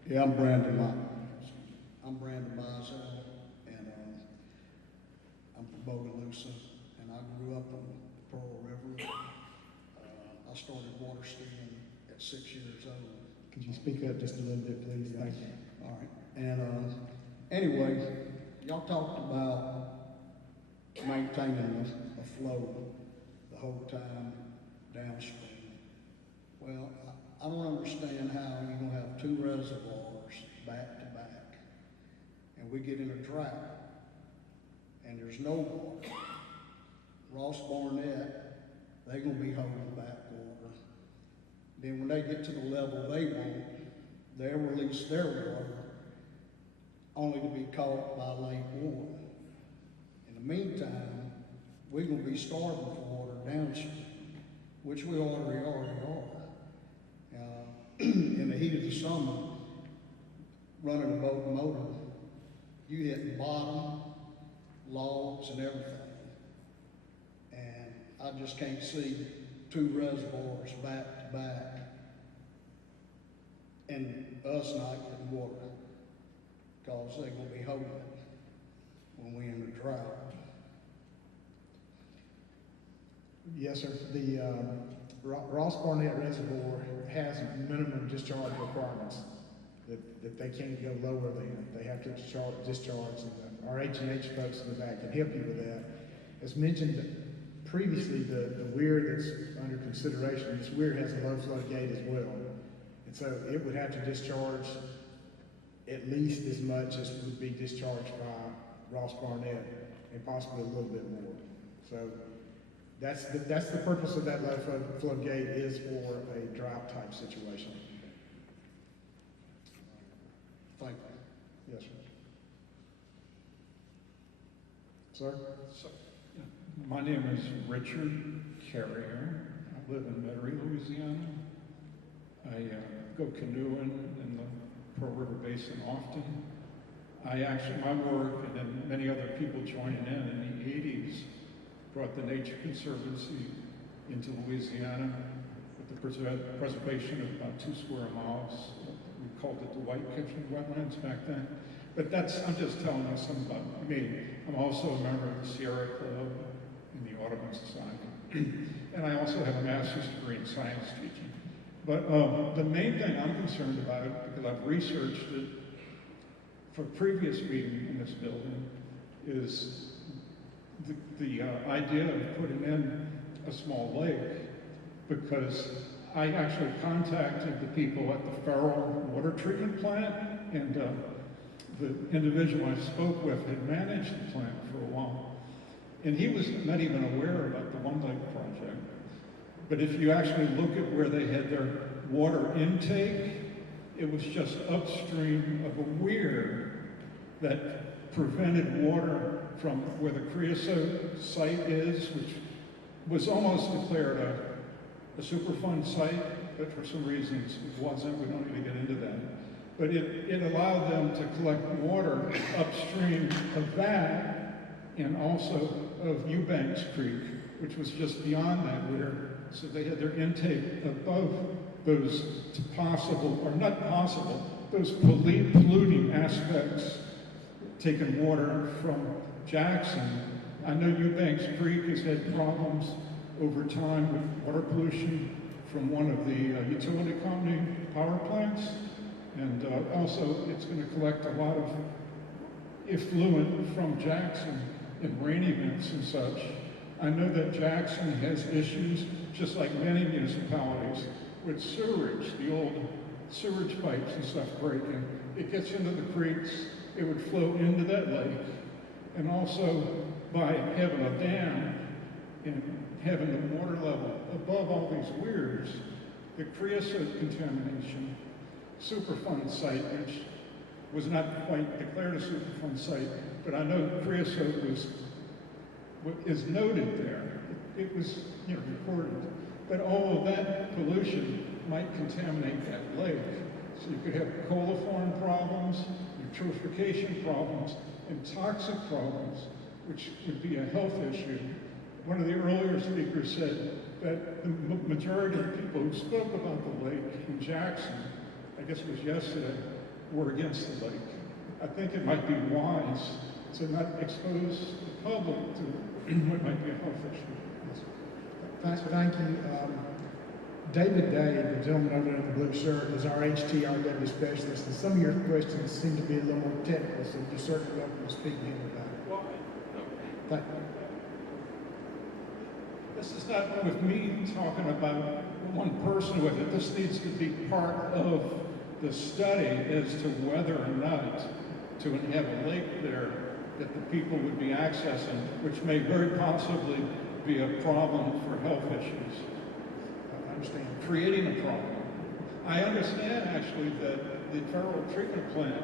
Yeah, I'm Brandon Mizel, and I'm from Bogalusa, and I grew up on the Pearl River. I started water skiing at 6 years old. Could you speak up just a little bit, please? Thank you. All right. And anyway, y'all talked about maintaining a flow the whole time downstream. Well, I don't understand how you're going to have two reservoirs back to back, and we get in a drought, and there's no water. Ross Barnett, they're going to be holding back water. Then when they get to the level they want, they'll release their water, only to be caught by Lake Warren. In the meantime, we're going to be starving for water downstream, which we already are. In the heat of the summer, running a boat motor, you hit the bottom, logs, and everything. And I just can't see two reservoirs back to back and us not getting water, because they're going to be holding it when we're in the drought. Yes, sir. The Ross Barnett Reservoir has minimum discharge requirements that they can't go lower than. They have to discharge, and our H&H folks in the back can help you with that. As mentioned previously, the weir that's under consideration, this weir has a low flow gate as well. And so it would have to discharge at least as much as would be discharged by Ross Barnett, and possibly a little bit more. So That's the purpose of that low flow gate, is for a drought type situation. Thank you. Yes, sir. Sir? My name is Richard Carrier. I live in Metairie, Louisiana. I go canoeing in the Pearl River Basin often. My work, and then many other people joining in the 80s, brought the Nature Conservancy into Louisiana with the preservation of about 2 square miles. We called it the White Kitchen Wetlands back then. But I'm just telling you something about me. I'm also a member of the Sierra Club in the Audubon Society. And I also have a master's degree in science teaching. But the main thing I'm concerned about, because I've researched it for a previous meeting in this building, is the idea of putting in a small lake, because I actually contacted the people at the Farrell water treatment plant, and the individual I spoke with had managed the plant for a while. And he was not even aware about the One Lake project. But if you actually look at where they had their water intake, it was just upstream of a weir that prevented water from where the creosote site is, which was almost declared a Superfund site, but for some reasons it wasn't. We don't need to get into that. But it allowed them to collect water upstream of that, and also of Eubanks Creek, which was just beyond that weir. So they had their intake above those possible, or not possible, those polluting aspects, taking water from Jackson. I know Eubanks Creek has had problems over time with water pollution from one of the utility company power plants. And also, it's going to collect a lot of effluent from Jackson in rain events and such. I know that Jackson has issues, just like many municipalities, with sewerage, the old sewage pipes and stuff breaking. It gets into the creeks, it would flow into that lake. And also, by having a dam and having the water level above all these weirs, the creosote contamination, Superfund site, which was not quite declared a Superfund site, but I know creosote is noted there. It was, recorded. But all of that pollution might contaminate that lake. So you could have coliform problems, eutrophication problems, and toxic problems, which would be a health issue. One of the earlier speakers said that the majority of the people who spoke about the lake in Jackson, I guess it was yesterday, were against the lake. I think it might be wise to not expose the public to what might be a health issue. Thank you. David Day, the gentleman over there in the blue shirt, is our HTRW specialist, and some of your questions seem to be a little more technical, so you're certainly welcome to speak to him about it. Thank you. This is not with me talking about one person with it. This needs to be part of the study as to whether or not to have a lake there that the people would be accessing, which may very possibly be a problem for health issues. I understand. Creating a problem. I understand actually that the federal treatment plant,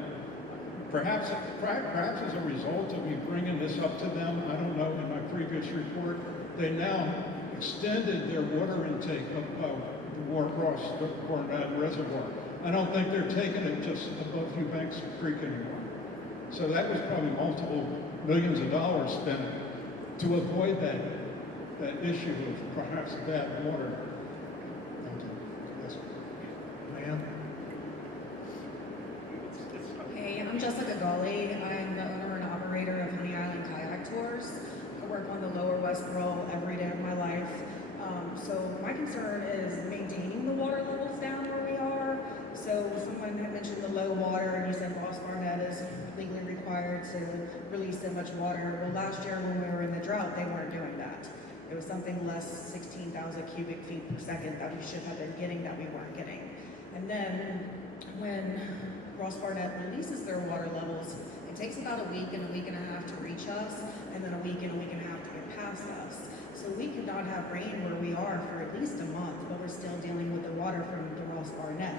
perhaps as a result of me bringing this up to them, I don't know, in my previous report, they now extended their water intake above the Ross Reservoir. I don't think they're taking it just above Eubanks Creek anymore. So that was probably multiple millions of dollars spent to avoid that issue of perhaps bad water. Thank you. Yes, ma'am. Hey, I'm Jessica Gully. I'm the owner and operator of Honey Island Kayak Tours. I work on the Lower West Roll every day of my life. So my concern is maintaining the water levels down where we are. So someone had mentioned the low water, and you said Ross Barnett is legally required to release so much water. Well, last year when we were in the drought, they weren't doing that. It was something less 16,000 cubic feet per second that we should have been getting that we weren't getting. And then when Ross Barnett releases their water levels, it takes about a week and a half to reach us, and then a week and a half to get past us. So we could not have rain where we are for at least a month, but we're still dealing with the water from the Ross Barnett.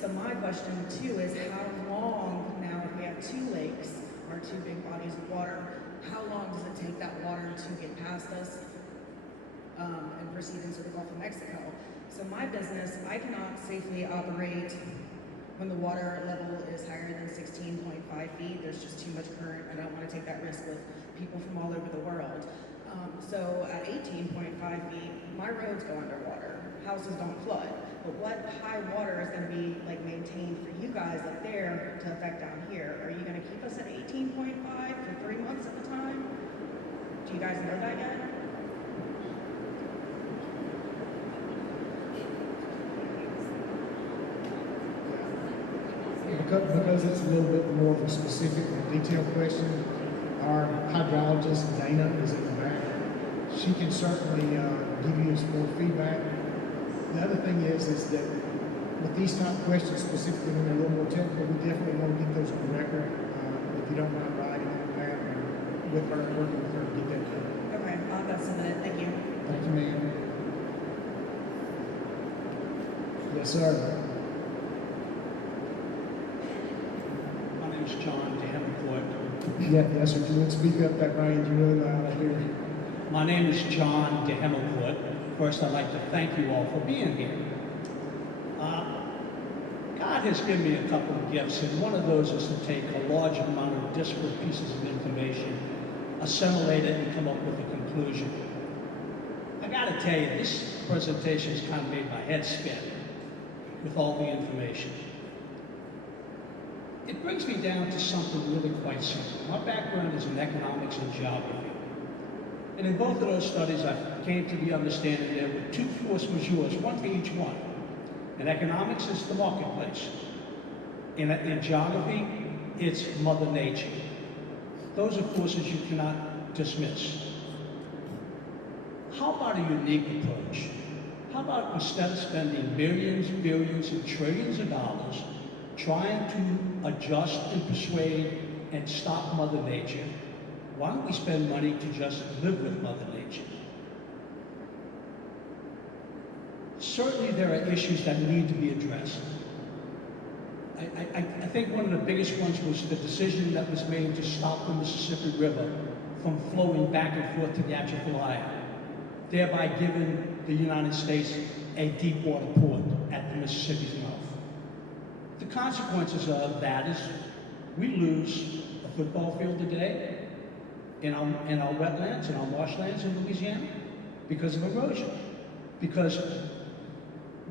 So my question too is how long, now if we have two lakes or two big bodies of water, how long does it take that water to get past us and proceed into the Gulf of Mexico? So my business, I cannot safely operate when the water level is higher than 16.5 feet. There's just too much current. I don't want to take that risk with people from all over the world. So at 18.5 feet, my roads go underwater. Houses don't flood. But what high water is going to be like maintained for you guys up there to affect down here? Are you going to keep us at 18.5 for 3 months at a time? Do you guys know that yet? Because it's a little bit more of a specific and detailed question, our hydrologist, Dana, is in the back. She can certainly give you some more feedback. The other thing is that with these type of questions, specifically when they're a little more technical, we definitely want to get those on record. If you don't mind writing on that or with her, working with her to get that done. Okay, I'll have that submitted. Thank you. Thank you, ma'am. Yes, sir. My name is John Davenport. Yeah, yes, sir. If you would speak up that range, you really loud up here. My name is John Davenport. First, I'd like to thank you all for being here. God has given me a couple of gifts, and one of those is to take a large amount of disparate pieces of information, assimilate it, and come up with a conclusion. I gotta tell you, this presentation has kind of made my head spin with all the information. It brings me down to something really quite simple. My background is in economics and geography. And in both of those studies, I came to the understanding there were two force majeures, one for each one. In economics, it's the marketplace. In geography, it's Mother Nature. Those are forces you cannot dismiss. How about a unique approach? How about instead of spending billions, billions, and trillions of dollars trying to adjust and persuade and stop Mother Nature, why don't we spend money to just live with Mother Nature? Certainly there are issues that need to be addressed. I think one of the biggest ones was the decision that was made to stop the Mississippi River from flowing back and forth to the Atchafalaya, thereby giving the United States a deep water port at the Mississippi's mouth. The consequences of that is we lose a football field today in our wetlands, in our marshlands in Louisiana because of erosion. Because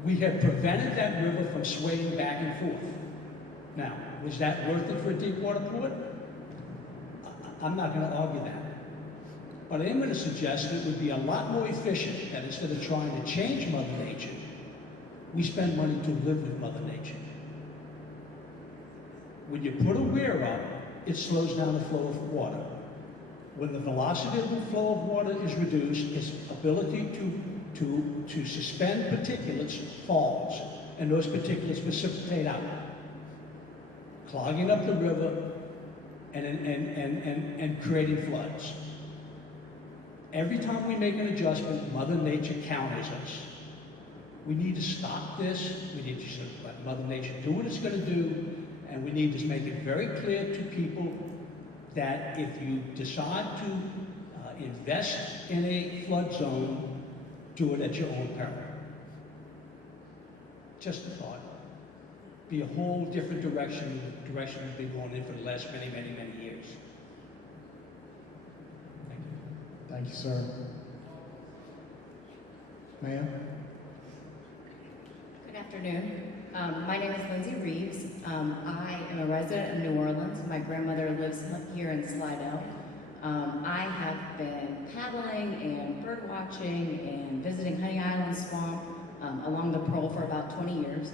we have prevented that river from swaying back and forth. Now, was that worth it for a deep water port? I'm not going to argue that. But I am going to suggest that it would be a lot more efficient that instead of trying to change Mother Nature, we spend money to live with Mother Nature. When you put a weir up, it slows down the flow of water. When the velocity of the flow of water is reduced, its ability to suspend particulates falls, and those particulates precipitate out, clogging up the river and creating floods. Every time we make an adjustment, Mother Nature counters us. We need to stop this. We need to let Mother Nature do what it's going to do, and we need to make it very clear to people that if you decide to invest in a flood zone, do it at your own peril. Just a thought. Be a whole different direction, the direction we've been going in for the last many, many, many years. Thank you. Thank you, sir. Ma'am? Good afternoon. My name is Lindsay Reeves. I am a resident of New Orleans. My grandmother lives here in Slidell. I have been paddling and bird watching and visiting Honey Island Swamp along the Pearl for about 20 years.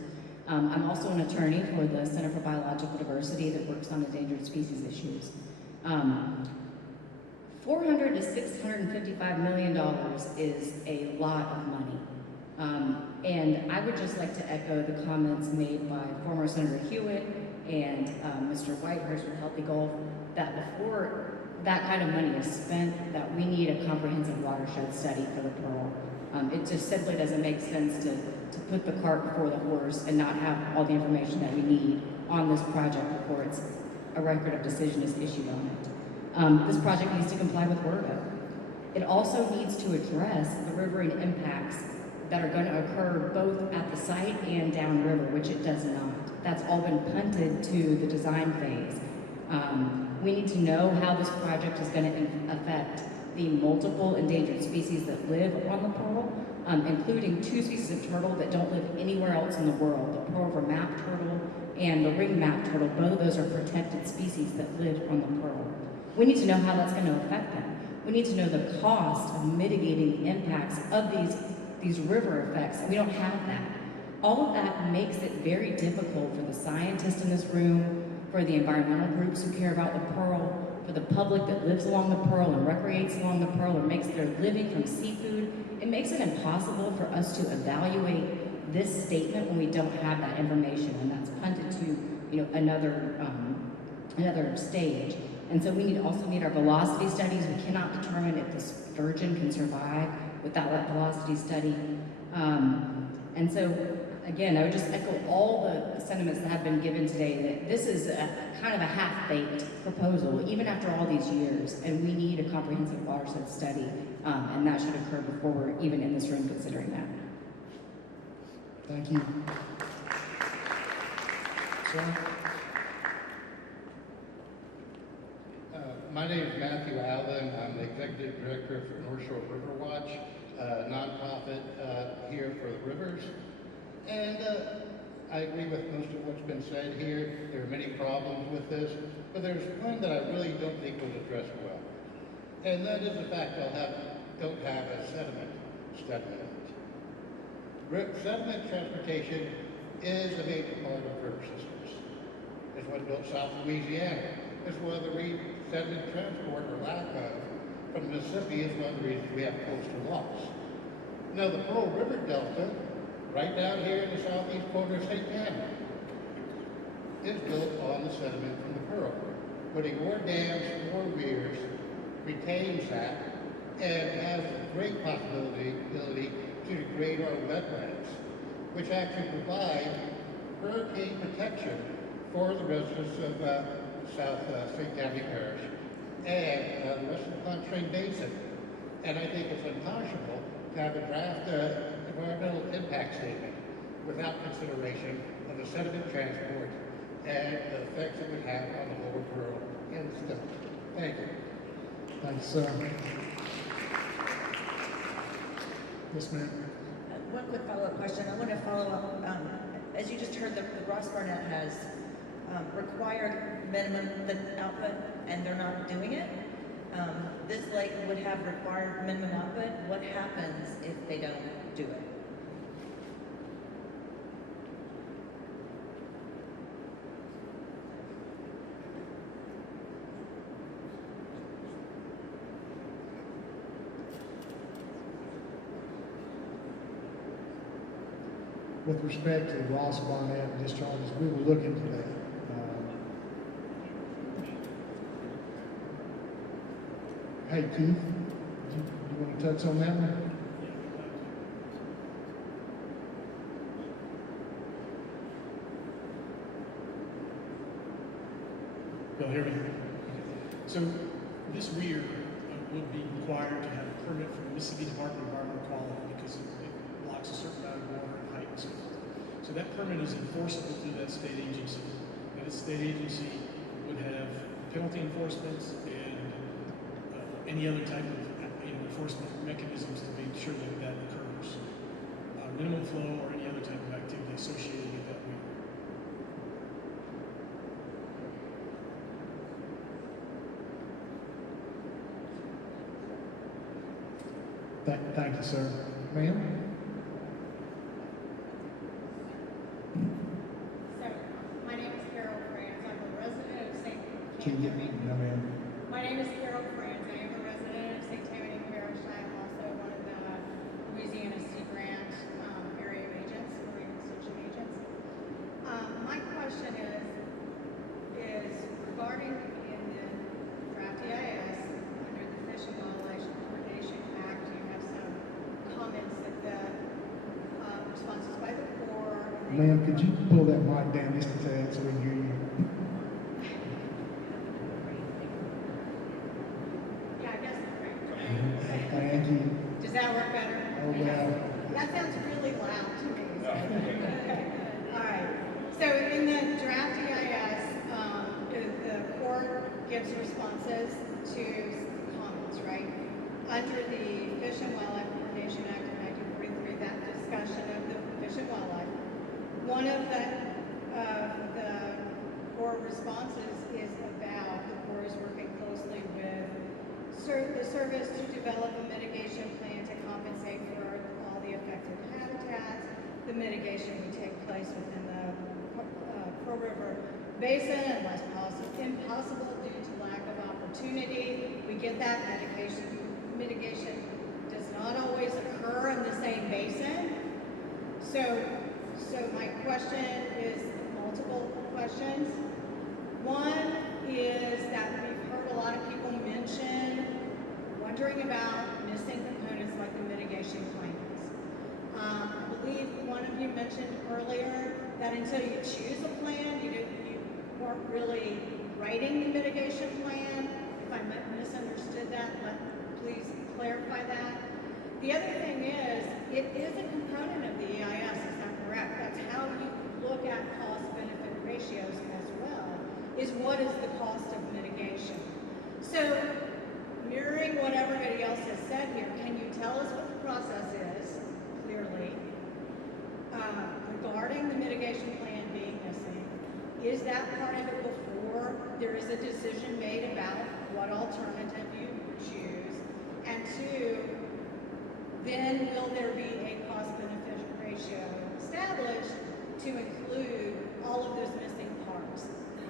I'm also an attorney for the Center for Biological Diversity that works on endangered species issues. $400 to $655 million is a lot of money. And I would just like to echo the comments made by former Senator Hewitt and Mr. Whitehurst with Healthy Gulf. that before that kind of money is spent, that we need a comprehensive watershed study for the Pearl. It just simply doesn't make sense to put the cart before the horse and not have all the information that we need on this project before it's a record of decision is issued on it. This project needs to comply with WRDA. It also needs to address the riverine impacts that are going to occur both at the site and downriver, which it does not. That's all been punted to the design phase. We need to know how this project is going to affect the multiple endangered species that live on the Pearl, including 2 species of turtle that don't live anywhere else in the world, the pearl river map turtle and the ring map turtle. Both of those are protected species that live on the Pearl. We need to know how that's going to affect them. We need to know the cost of mitigating the impacts of these river effects. We don't have that. All of that makes it very difficult for the scientists in this room, for the environmental groups who care about the Pearl, for the public that lives along the Pearl and recreates along the Pearl and makes their living from seafood. It makes it impossible for us to evaluate this statement when we don't have that information, and that's punted to another stage. And so we also need our velocity studies. We cannot determine if the sturgeon can survive without that velocity study. And so, again, I would just echo all the sentiments that have been given today, that this is kind of a half-baked proposal, even after all these years, and we need a comprehensive watershed study, and that should occur before we're even in this room considering that. Thank you. Sir? My name is Matthew Allen. I'm the Executive Director for North Shore River Watch, a nonprofit here for the rivers. And I agree with most of what's been said here. There are many problems with this, but there's one that I really don't think was addressed well. And that is the fact don't have a sediment study on it. Sediment transportation is a major part of river systems. There's one built south of Louisiana. It's one of the reasons sediment transport or lack of from the Mississippi is one of the reasons we have coastal loss. Now the Pearl River Delta, right down here in the southeast corner of St. Anna, is built on the sediment from the Pearl. Putting more dams, more weirs, retains that, and has a great ability to degrade our wetlands, which actually provide hurricane protection for the residents of South St. Tammany Parish and the rest of the Pontchartrain Basin. And I think it's unconscionable to have a draft environmental impact statement without consideration of the sediment transport and the effects it would have on the lower Pearl and the Slidell. Thank you. Thanks, sir. Yes, ma'am. One quick follow-up question. I want to follow up. As you just heard, the Ross Barnett has required minimum output, and they're not doing it. This lake would have required minimum output. What happens if they don't do it? With respect to the Ross Barnett discharges, we will look into that. Hey, Keith, you want to touch on that one? Y'all hear me? So this weir would be required to have a permit from the Mississippi Department of Environmental Quality because it blocks a certain amount of water and height and so forth. So that permit is enforceable through that state agency. That state agency would have penalty enforcements and any other type of enforcement mechanisms to make sure that that occurs. Minimum flow or any other type of activity associated with that weir. Thank you, sir. Ma'am? So, my name is Carol Franz. I'm a resident of St. Can you, no, ma'am. My name is Carol Franz. I am a resident of St. Tammany Parish. I am also one of the Louisiana Sea Grant area agents, marine extension agents. My question is regarding in the Ma'am, could you pull that mic down just a tad so we can hear you? Yeah, I guess it's right. Thank you. Does that work better? Oh, well. That sounds really loud to me. All right. So in the draft EIS, the court gives responses to comments, right? Under the Fish and Wildlife Coordination Act of 1943, that discussion of the fish and wildlife, one of the core responses is about the Corps is working closely with the service to develop a mitigation plan to compensate for all the affected habitats. The mitigation would take place within the Pearl River Basin unless impossible due to lack of opportunity. We get that mitigation does not always occur in the same basin. So my question is multiple questions. One is that we've heard a lot of people wondering about missing components like the mitigation plans. I believe one of you mentioned earlier that until you choose a plan, you weren't really writing the mitigation plan. If I misunderstood that, please clarify that. The other thing is, it is a component of the EIS, is that correct? That's how you look at cost-benefit ratios as well, is what is the cost of mitigation. So, mirroring what everybody else has said here, can you tell us what the process is, clearly, regarding the mitigation plan being missing? Is that part of it before there is a decision made about what alternative you choose? And two, then will there be a cost-benefit ratio established to include all of those missing parts,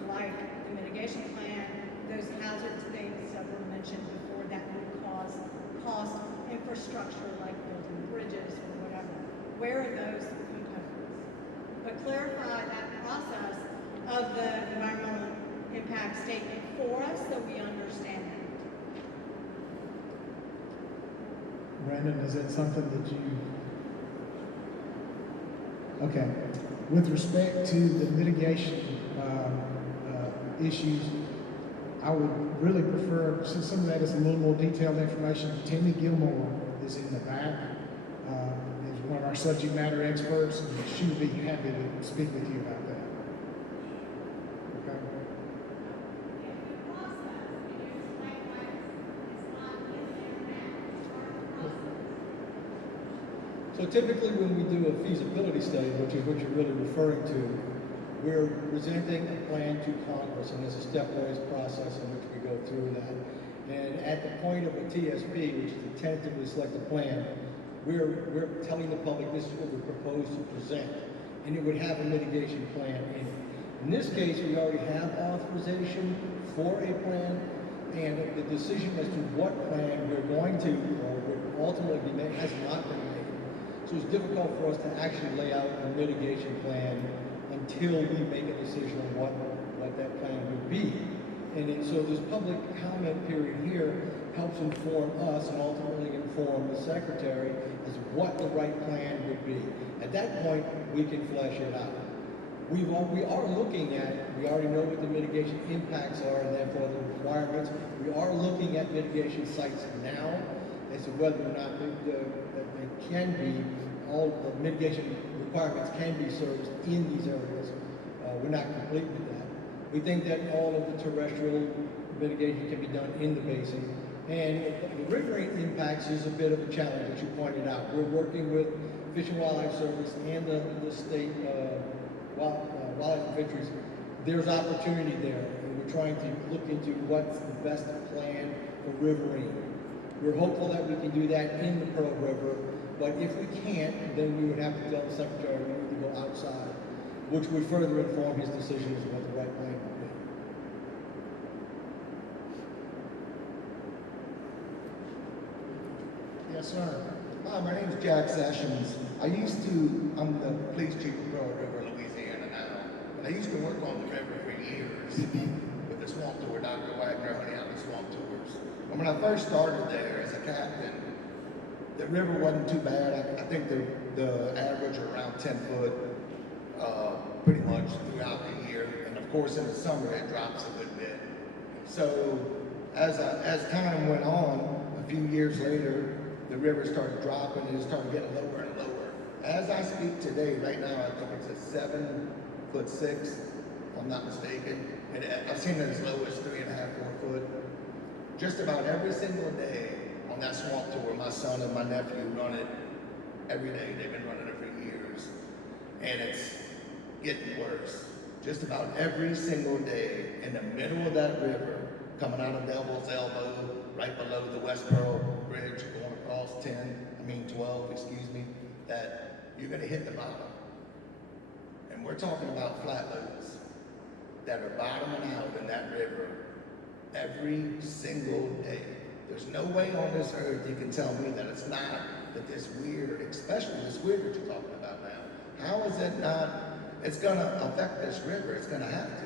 like the mitigation plan, those hazards things that were mentioned before that would cause cost infrastructure like building bridges or whatever? Where are those components? But clarify that process of the environmental impact statement for us so we understand that. Brandon, is that something that you... Okay. With respect to the mitigation issues, I would really prefer, since some of that is a little more detailed information, Timmy Gilmore is in the back. Is one of our subject matter experts, and she would be happy to speak with you about that. Okay. So typically when we do a feasibility study, which is what you're really referring to, we're presenting a plan to Congress, and there's a stepwise process in which we go through that. And at the point of a TSP, which is a tentatively selected plan, we're telling the public this is what we propose to present, and it would have a mitigation plan in it. In this case, we already have authorization for a plan, and the decision as to what plan we're going to, or would ultimately be made, has not been made. So it's difficult for us to actually lay out a mitigation plan until we make a decision on what that plan would be. And so this public comment period here helps inform us and ultimately inform the secretary as what the right plan would be. At that point, we can flesh it out. We are looking at, we already know what the mitigation impacts are and therefore the requirements. We are looking at mitigation sites now as to whether or not that they can be, all the mitigation requirements can be serviced in these areas. We're not complete with that. We think that all of the terrestrial mitigation can be done in the basin. And the riverine impacts is a bit of a challenge, as you pointed out. We're working with Fish and Wildlife Service and the state wildlife fisheries. There's opportunity there, and we're trying to look into what's the best plan for riverine. We're hopeful that we can do that in the Pearl River, but if we can't, then we would have to tell the Secretary we need to go outside, which would further inform his decision as to what the right plan would be. Yes, sir. Hi, my name is Jack Sessions. I'm the police chief of Pearl River, Louisiana now. And I used to work on the river for years with the swamp tour, Dr. Wagner, running out the swamp tours. And when I first started there as a captain, the river wasn't too bad. I think the average are around 10 foot. course, in the summer, it drops a good bit. So as time went on, a few years later, the river started dropping and it started getting lower and lower. As I speak today, right now, I think it's a 7'6", if I'm not mistaken. And I've seen it as low as 3.5, 4 foot. Just about every single day on that swamp tour, my son and my nephew run it every day. They've been running it for years. And it's getting worse. Just about every single day in the middle of that river, coming out of Devil's Elbow, right below the West Pearl Bridge, going across 12, excuse me, that you're gonna hit the bottom. And we're talking about flatboats that are bottoming out in that river every single day. There's no way on this earth you can tell me that it's not, that this weir, especially this weir that you're talking about now, how is it not, it's gonna affect this river, it's gonna have to.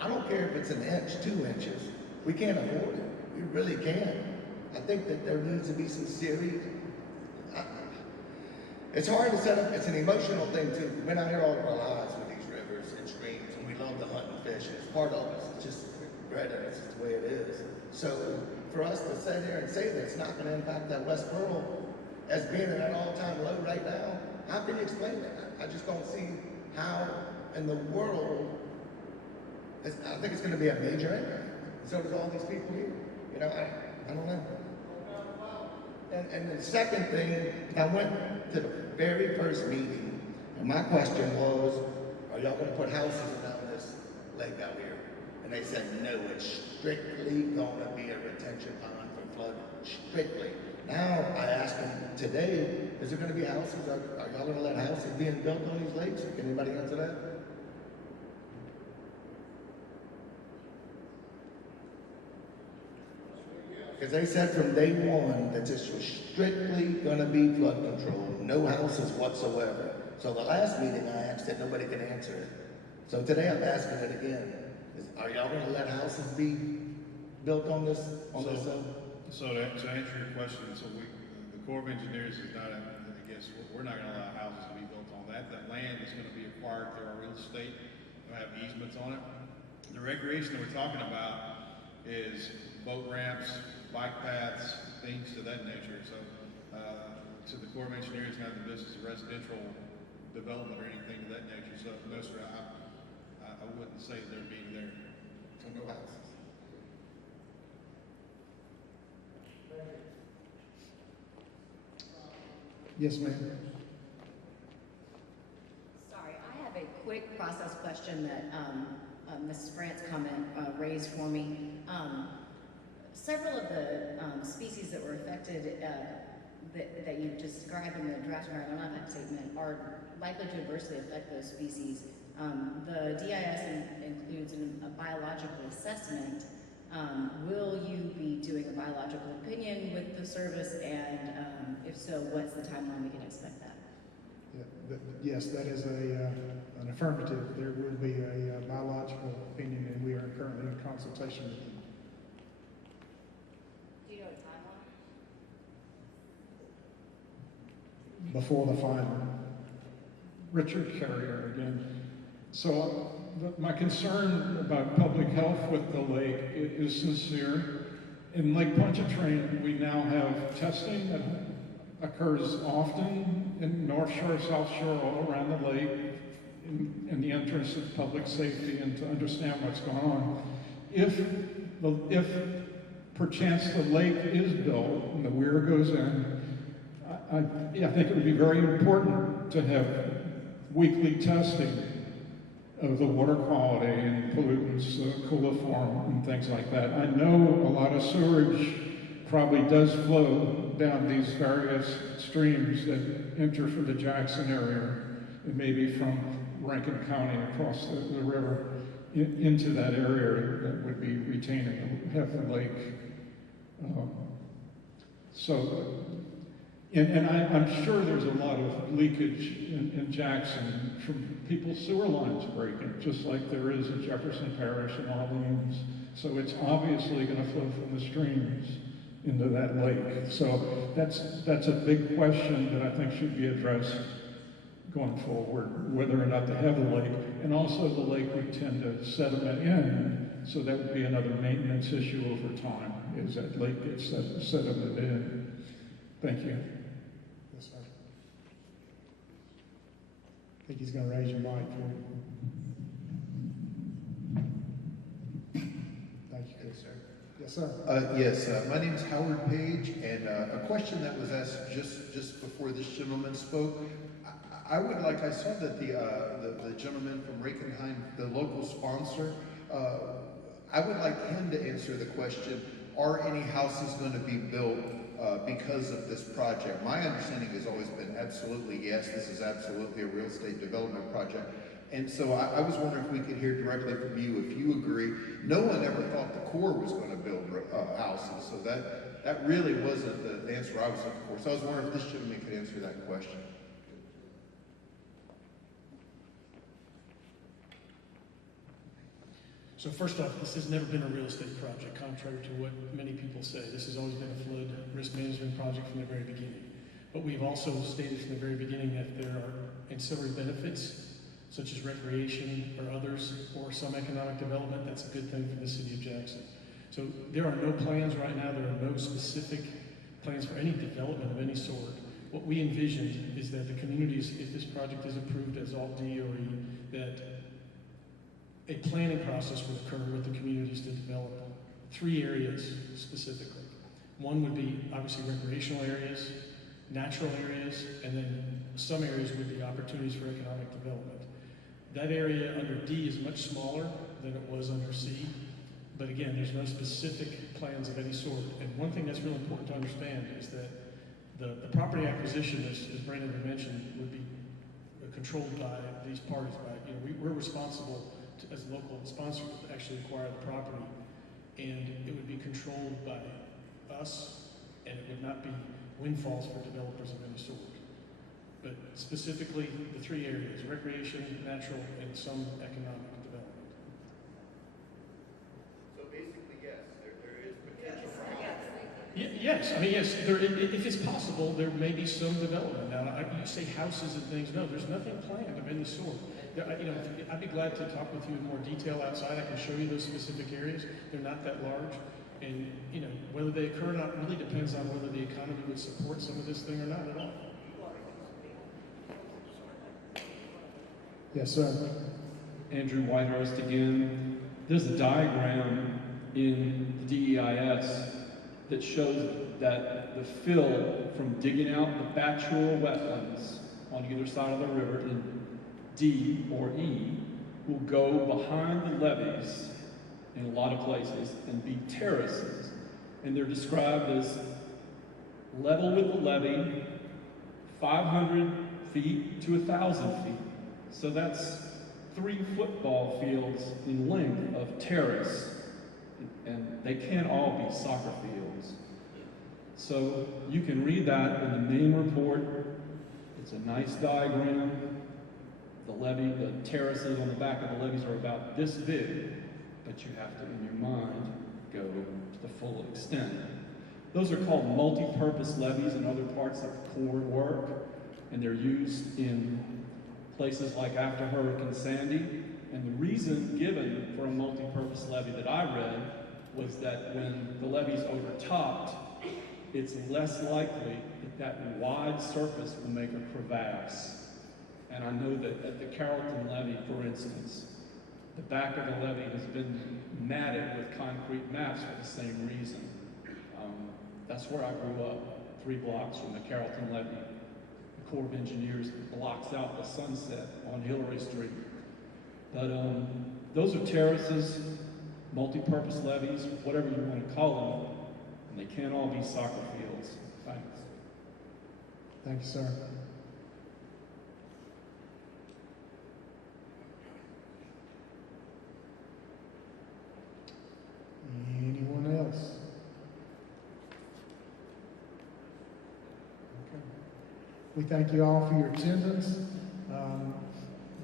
I don't care if it's an inch, 2 inches, we can't afford it, we really can't. I think that there needs to be some serious, it's hard to set up, it's an emotional thing too. We've been out here all of our lives with these rivers and streams, and we love to hunt and fish, and it's part of us, it's just bred in us, it's the way it is. So for us to sit here and say that it's not gonna impact that West Pearl as being at an all-time low right now, how can you explain that? I just don't see how in the world, I think it's gonna be a major impact. So does all these people here. You know, I don't know. And the second thing, I went to the very first meeting, and my question was, are y'all gonna put houses around this lake out here? And they said, no, it's strictly gonna be a retention pond from flood, strictly. Now, I asked them today, is there gonna be houses, are y'all gonna let houses being built on these lakes? Can anybody answer that? Because they said from day one that this was strictly gonna be flood control, no houses whatsoever. So the last meeting I asked it, nobody can answer it. So today I'm asking it again. Are y'all gonna let houses be built on this, So to answer your question, so the Corps of Engineers is not, I guess, we're not gonna allow houses to be built on that. That land is gonna be acquired through our real estate. We'll have easements on it. The recreation that we're talking about is boat ramps, bike paths, things to that nature. So, to the Corps of Engineers, not the business of residential development or anything of that nature. So, no, sir, I wouldn't say they're being there. So no houses. Yes, ma'am. Sorry, I have a quick process question that Mrs. Brandt's comment raised for me. Several of the species that were affected that you described in the draft environmental impact statement are likely to adversely affect those species. The DIS includes a biological assessment. Will you be doing a biological opinion with the service, and if so, what's the timeline we can expect that? Yeah, yes, that is an affirmative. There will be a biological opinion, and we are currently in consultation with them. Do you know the timeline? Before the final. Richard Carrier again. So my concern about public health with the lake is sincere. In Lake Pontchartrain, we now have testing that occurs often in North Shore, South Shore, all around the lake, in the interest of public safety and to understand what's going on. If perchance the lake is built and the weir goes in, I think it would be very important to have weekly testing of the water quality and pollutants, coliform and things like that. I know a lot of sewage probably does flow down these various streams that enter from the Jackson area and maybe from Rankin County across the river into that area that would be retaining the lake. And I'm sure there's a lot of leakage in Jackson from people's sewer lines breaking, just like there is in Jefferson Parish and Orleans. So it's obviously going to flow from the streams into that lake. So that's a big question that I think should be addressed going forward, whether or not they have a lake. And also the lake would tend to sediment in, so that would be another maintenance issue over time, is that lake gets sedimented in. Thank you. Yes, sir. I think he's gonna raise your mic. Thank you, Chris. Yes, sir. Yes, my name is Howard Page, and a question that was asked just before this gentleman spoke. I would like, I saw that the gentleman from Rakenheim, the local sponsor, I would like him to answer the question, are any houses going to be built because of this project? My understanding has always been absolutely yes, this is absolutely a real estate development project. And so I was wondering if we could hear directly from you, if you agree. No one ever thought the Corps was going to build houses, so that really wasn't the answer I was looking for. So I was wondering if this gentleman could answer that question. So first off, this has never been a real estate project, contrary to what many people say. This has always been a flood risk management project from the very beginning. But we've also stated from the very beginning that there are ancillary benefits, such as recreation or others, or some economic development. That's a good thing for the city of Jackson. So there are no plans right now, there are no specific plans for any development of any sort. What we envisioned is that the communities, if this project is approved as all D or E, that a planning process would occur with the communities to develop 3 areas specifically. One would be obviously recreational areas, natural areas, and then some areas would be opportunities for economic development. That area under D is much smaller than it was under C, but again, there's no specific plans of any sort. And one thing that's really important to understand is that the property acquisition, as Brandon had mentioned, would be controlled by these parties. We're responsible as a local sponsor to actually acquire the property, and it would be controlled by us, and it would not be windfalls for developers of any sort. But specifically, the 3 areas: recreation, natural, and some economic development. So basically, yes, there is potential for Yes, I mean, yes, if it's possible, there may be some development. Now, you say houses and things. No, there's nothing planned of any sort. I'd be glad to talk with you in more detail outside. I can show you those specific areas. They're not that large. And, whether they occur or not really depends on whether the economy would support some of this thing or not at all. Yes, sir. Andrew Whitehurst again. There's a diagram in the DEIS that shows that the fill from digging out the bacterial wetlands on either side of the river in D or E will go behind the levees in a lot of places and be terraces. And they're described as level with the levee, 500 feet to 1,000 feet. So that's 3 football fields in length of terrace. And they can't all be soccer fields. So you can read that in the main report. It's a nice diagram. The levee, the terraces on the back of the levees are about this big, but you have to, in your mind, go to the full extent. Those are called multi-purpose levees in other parts of the Corps work, and they're used in places like after Hurricane Sandy. And the reason given for a multi-purpose levee that I read was that when the levee's overtopped, it's less likely that wide surface will make a crevasse. And I know that at the Carrollton levee, for instance, the back of the levee has been matted with concrete mats for the same reason. That's where I grew up, 3 blocks from the Carrollton levee. The Corps of Engineers blocks out the sunset on Hillary Street. But those are terraces, multi-purpose levees, whatever you want to call them, and they can't all be soccer fields. Thanks. Thank you, sir. Anyone else? Okay. We thank you all for your attendance.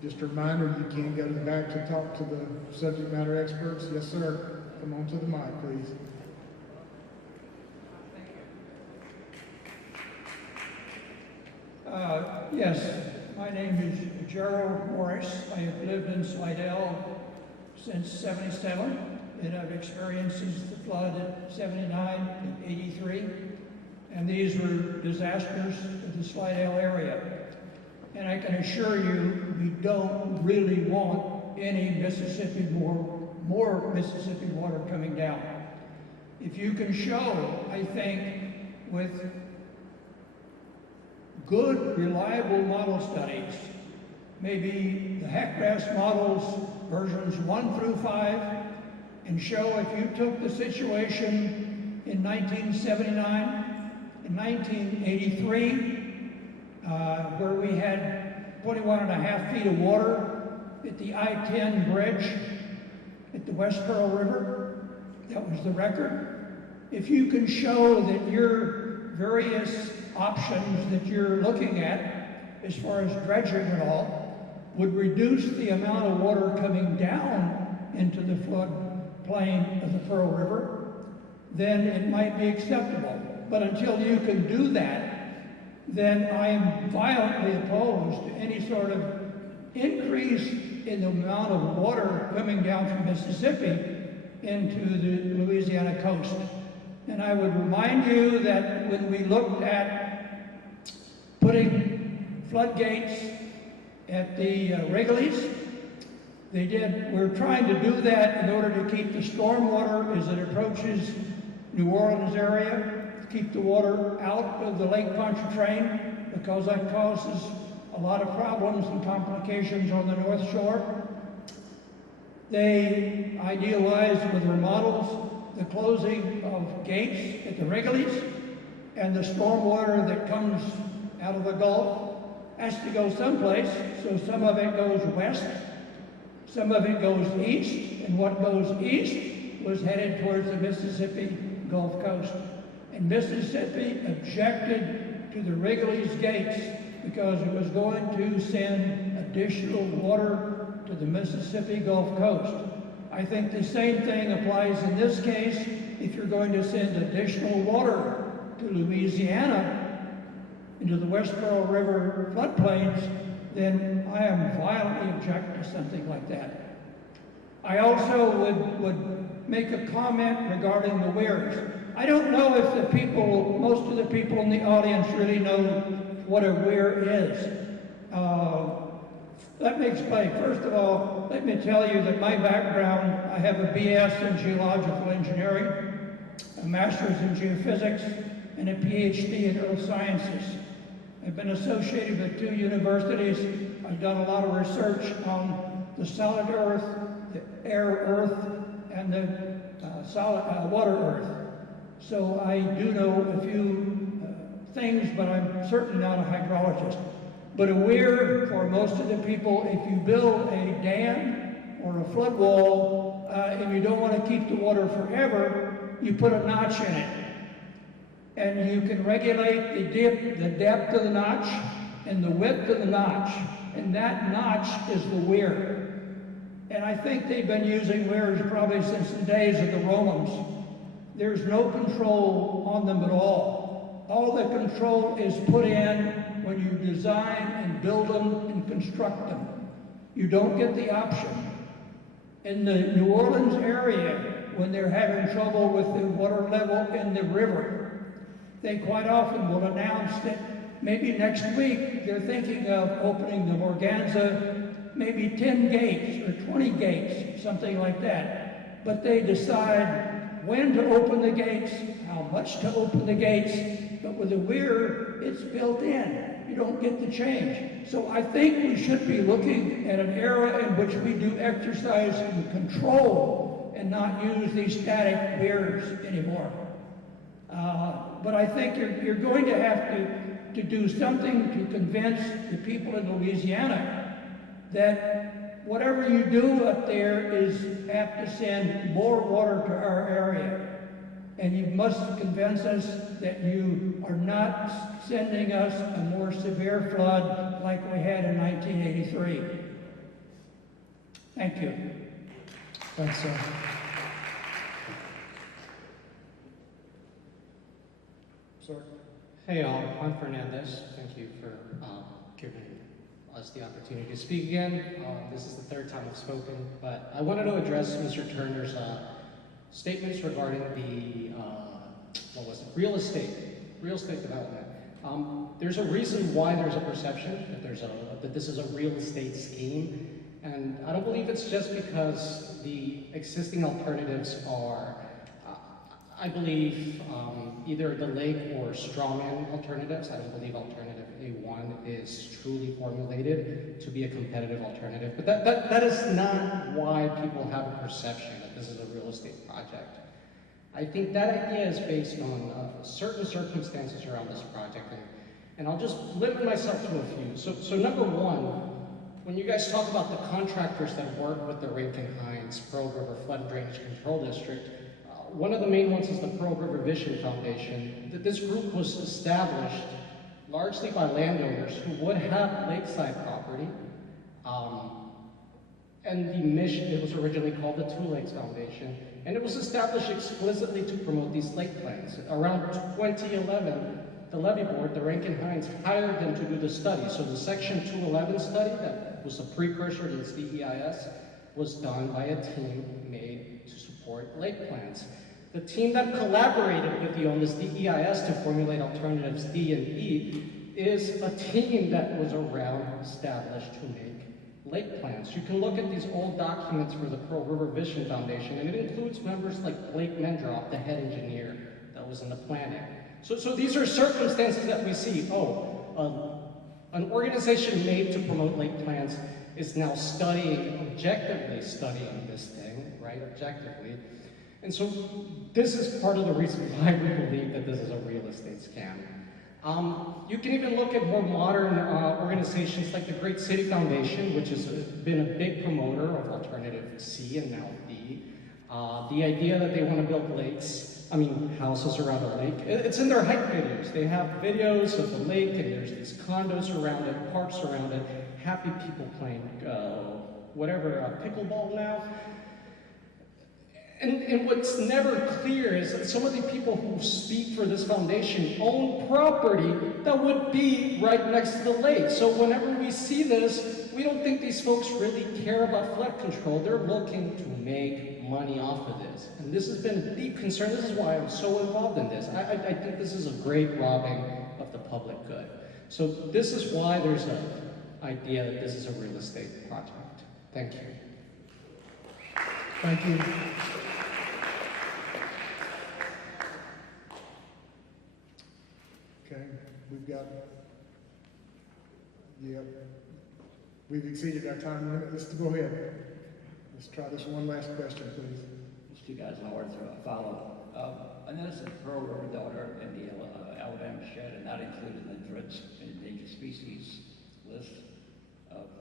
Just a reminder, you can go to the back to talk to the subject matter experts. Yes, sir. Come on to the mic, please. Yes, My name is Gerald Morris. I have lived in Slidell since '77, and I've experienced since the flood at '79 and '83. And these were disasters to the Slidell area. And I can assure you, we don't really want any Mississippi, more Mississippi water coming down. If you can show, I think, with good, reliable model studies, maybe the HECRAS models, versions 1 through 5, and show if you took the situation in 1979, in 1983, where we had 21.5 feet of water at the I-10 bridge at the West Pearl River, that was the record. If you can show that your various options that you're looking at, as far as dredging and all, would reduce the amount of water coming down into the floodplain of the Pearl River, then it might be acceptable. But until you can do that, then I am violently opposed to any sort of increase in the amount of water coming down from Mississippi into the Louisiana coast. And I would remind you that when we looked at putting floodgates at the Wrigley's, we're trying to do that in order to keep the stormwater as it approaches New Orleans area, keep the water out of the Lake Pontchartrain, because that causes a lot of problems and complications on the North Shore. They idealized with their models the closing of gates at the Wrigley's, and the stormwater that comes out of the Gulf has to go someplace, so some of it goes west, some of it goes east, and what goes east was headed towards the Mississippi Gulf Coast. And Mississippi objected to the Wrigley's gates because it was going to send additional water to the Mississippi Gulf Coast. I think the same thing applies in this case. If you're going to send additional water to Louisiana into the West Pearl River floodplains, then I am violently object to something like that. I also would make a comment regarding the weirs. I don't know if the people, most of the people in the audience really know what a weir is. Let me explain. First of all, let me tell you that my background, I have a BS in geological engineering, a master's in geophysics, and a PhD in earth sciences. I've been associated with 2 universities. I've done a lot of research on the solid earth, the air earth, and the solid water earth. So I do know a few things, but I'm certainly not a hydrologist. But a weir, for most of the people, if you build a dam or a flood wall and you don't want to keep the water forever, you put a notch in it. And you can regulate the depth of the notch and the width of the notch. And that notch is the weir. And I think they've been using weirs probably since the days of the Romans. There's no control on them at all. All the control is put in when you design and build them and construct them. You don't get the option. In the New Orleans area, when they're having trouble with the water level in the river, they quite often will announce that maybe next week they're thinking of opening the Morganza, maybe 10 gates or 20 gates, something like that. But they decide when to open the gates, how much to open the gates, but with a weir, it's built in. You don't get the change. So I think we should be looking at an era in which we do exercise in control and not use these static weirs anymore. But I think you're going to have to do something to convince the people in Louisiana that whatever you do up there is have to send more water to our area. And you must convince us that you are not sending us a more severe flood like we had in 1983. Thank you. Thanks, sir. Sir. Hey, Juan Fernandez. Thank you for giving us the opportunity to speak again. This is the third time I've spoken, but I wanted to address Mr. Turner's statements regarding the, real estate development. There's a reason why there's a perception that this is a real estate scheme, and I don't believe it's just because the existing alternatives are, I believe, either the lake or strongman alternatives. I don't believe alternative A1 is truly formulated to be a competitive alternative, but that is not why people have a perception that this is a real estate project. I think that idea is based on certain circumstances around this project, and I'll just limit myself to a few. So number one, when you guys talk about the contractors that work with the Rankin-Hines Pearl River Flood and Drainage Control District, one of the main ones is the Pearl River Vision Foundation. This group was established largely by landowners who would have lakeside property, and the mission, it was originally called the Two Lakes Foundation, and it was established explicitly to promote these lake plans. Around 2011, the levee board, the Rankin-Hines, hired them to do the study. So the Section 211 study that was a precursor to this DEIS was done by a team made to support lake plans. The team that collaborated with you on this DEIS to formulate alternatives D and E is a team that was around established to make lake plans. You can look at these old documents for the Pearl River Vision Foundation, and it includes members like Blake Mendrop, the head engineer that was in the planning. So these are circumstances that we see. An organization made to promote lake plans is now objectively studying this thing, right, objectively. And so this is part of the reason why we believe that this is a real estate scam. You can even look at more modern organizations like the Great City Foundation, which has been a big promoter of alternative C and now D. The idea that they want to build houses around a lake. It's in their hike videos. They have videos of the lake, and there's these condos around it, parks around it, happy people playing pickleball now. And what's never clear is that some of the people who speak for this foundation own property that would be right next to the lake. So whenever we see this, we don't think these folks really care about flood control. They're looking to make money off of this. And this has been a deep concern. This is why I'm so involved in this. I think this is a great robbing of the public good. So this is why there's an idea that this is a real estate project. Thank you. Thank you. Okay, we've exceeded our time limit. Let's go ahead. Let's try this one last question, please. Just you guys know where to follow. I noticed that Pearl River Daughter in the Alabama shed and not included in the threats and endangered species list.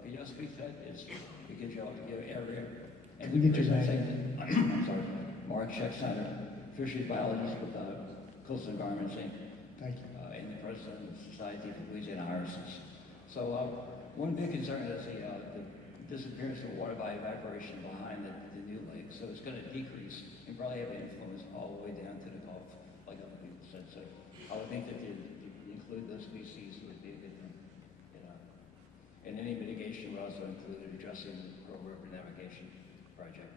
Can you speak to that? It's because you all give area. And we get your name. I'm sorry, Mark Schecksteiner, fisheries biologist with Coastal Environments Inc. Thank you. And the president of the Society for Louisiana Irises. So one big concern is the disappearance of water by evaporation behind the new lake. So it's going to decrease and probably have an influence all the way down to the Gulf, like other people said. So I would think that to include those species would be a good thing. And any mitigation would also include addressing the Pearl River Navigation Project.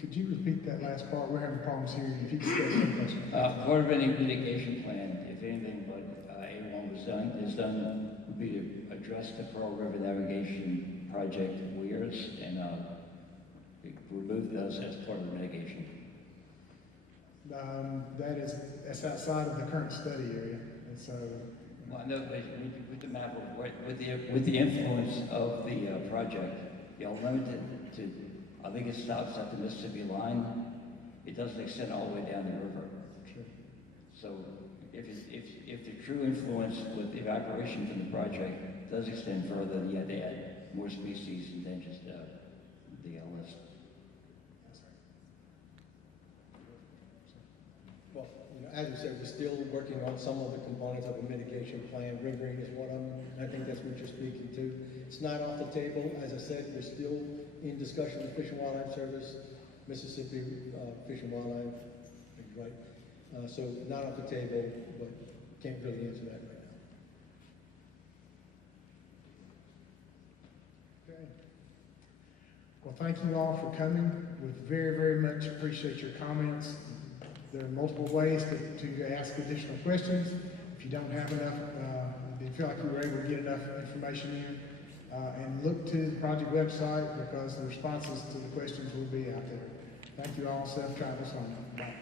Could you repeat that last part? We're having problems hearing you. If you could say that question. Part of any mitigation plan, if anything but A1 is done, would be to address the Pearl River Navigation Project weirs and remove those as part of the mitigation. That's outside of the current study area, and so. Well, no, but with the map, with the influence of the project, you'll limit it to, I think it stops at the Mississippi line. It doesn't extend all the way down the river. Sure. So if the true influence with evaporation from the project does extend further, you have to add more species than just the list. Well, as you said, we're still working on some of the components of a mitigation plan. Ring is one of them, and I think that's what you're speaking to. It's not off the table. As I said, we're still in discussion with Fish and Wildlife Service, Mississippi Fish and Wildlife, right? So not off the table, but can't really answer that right now. Well, thank you all for coming. We very, very much appreciate your comments. There are multiple ways to ask additional questions. If you don't have enough, if you feel like you were able to get enough information in, and look to the project website because the responses to the questions will be out there. Thank you all. Safe travels home. Bye.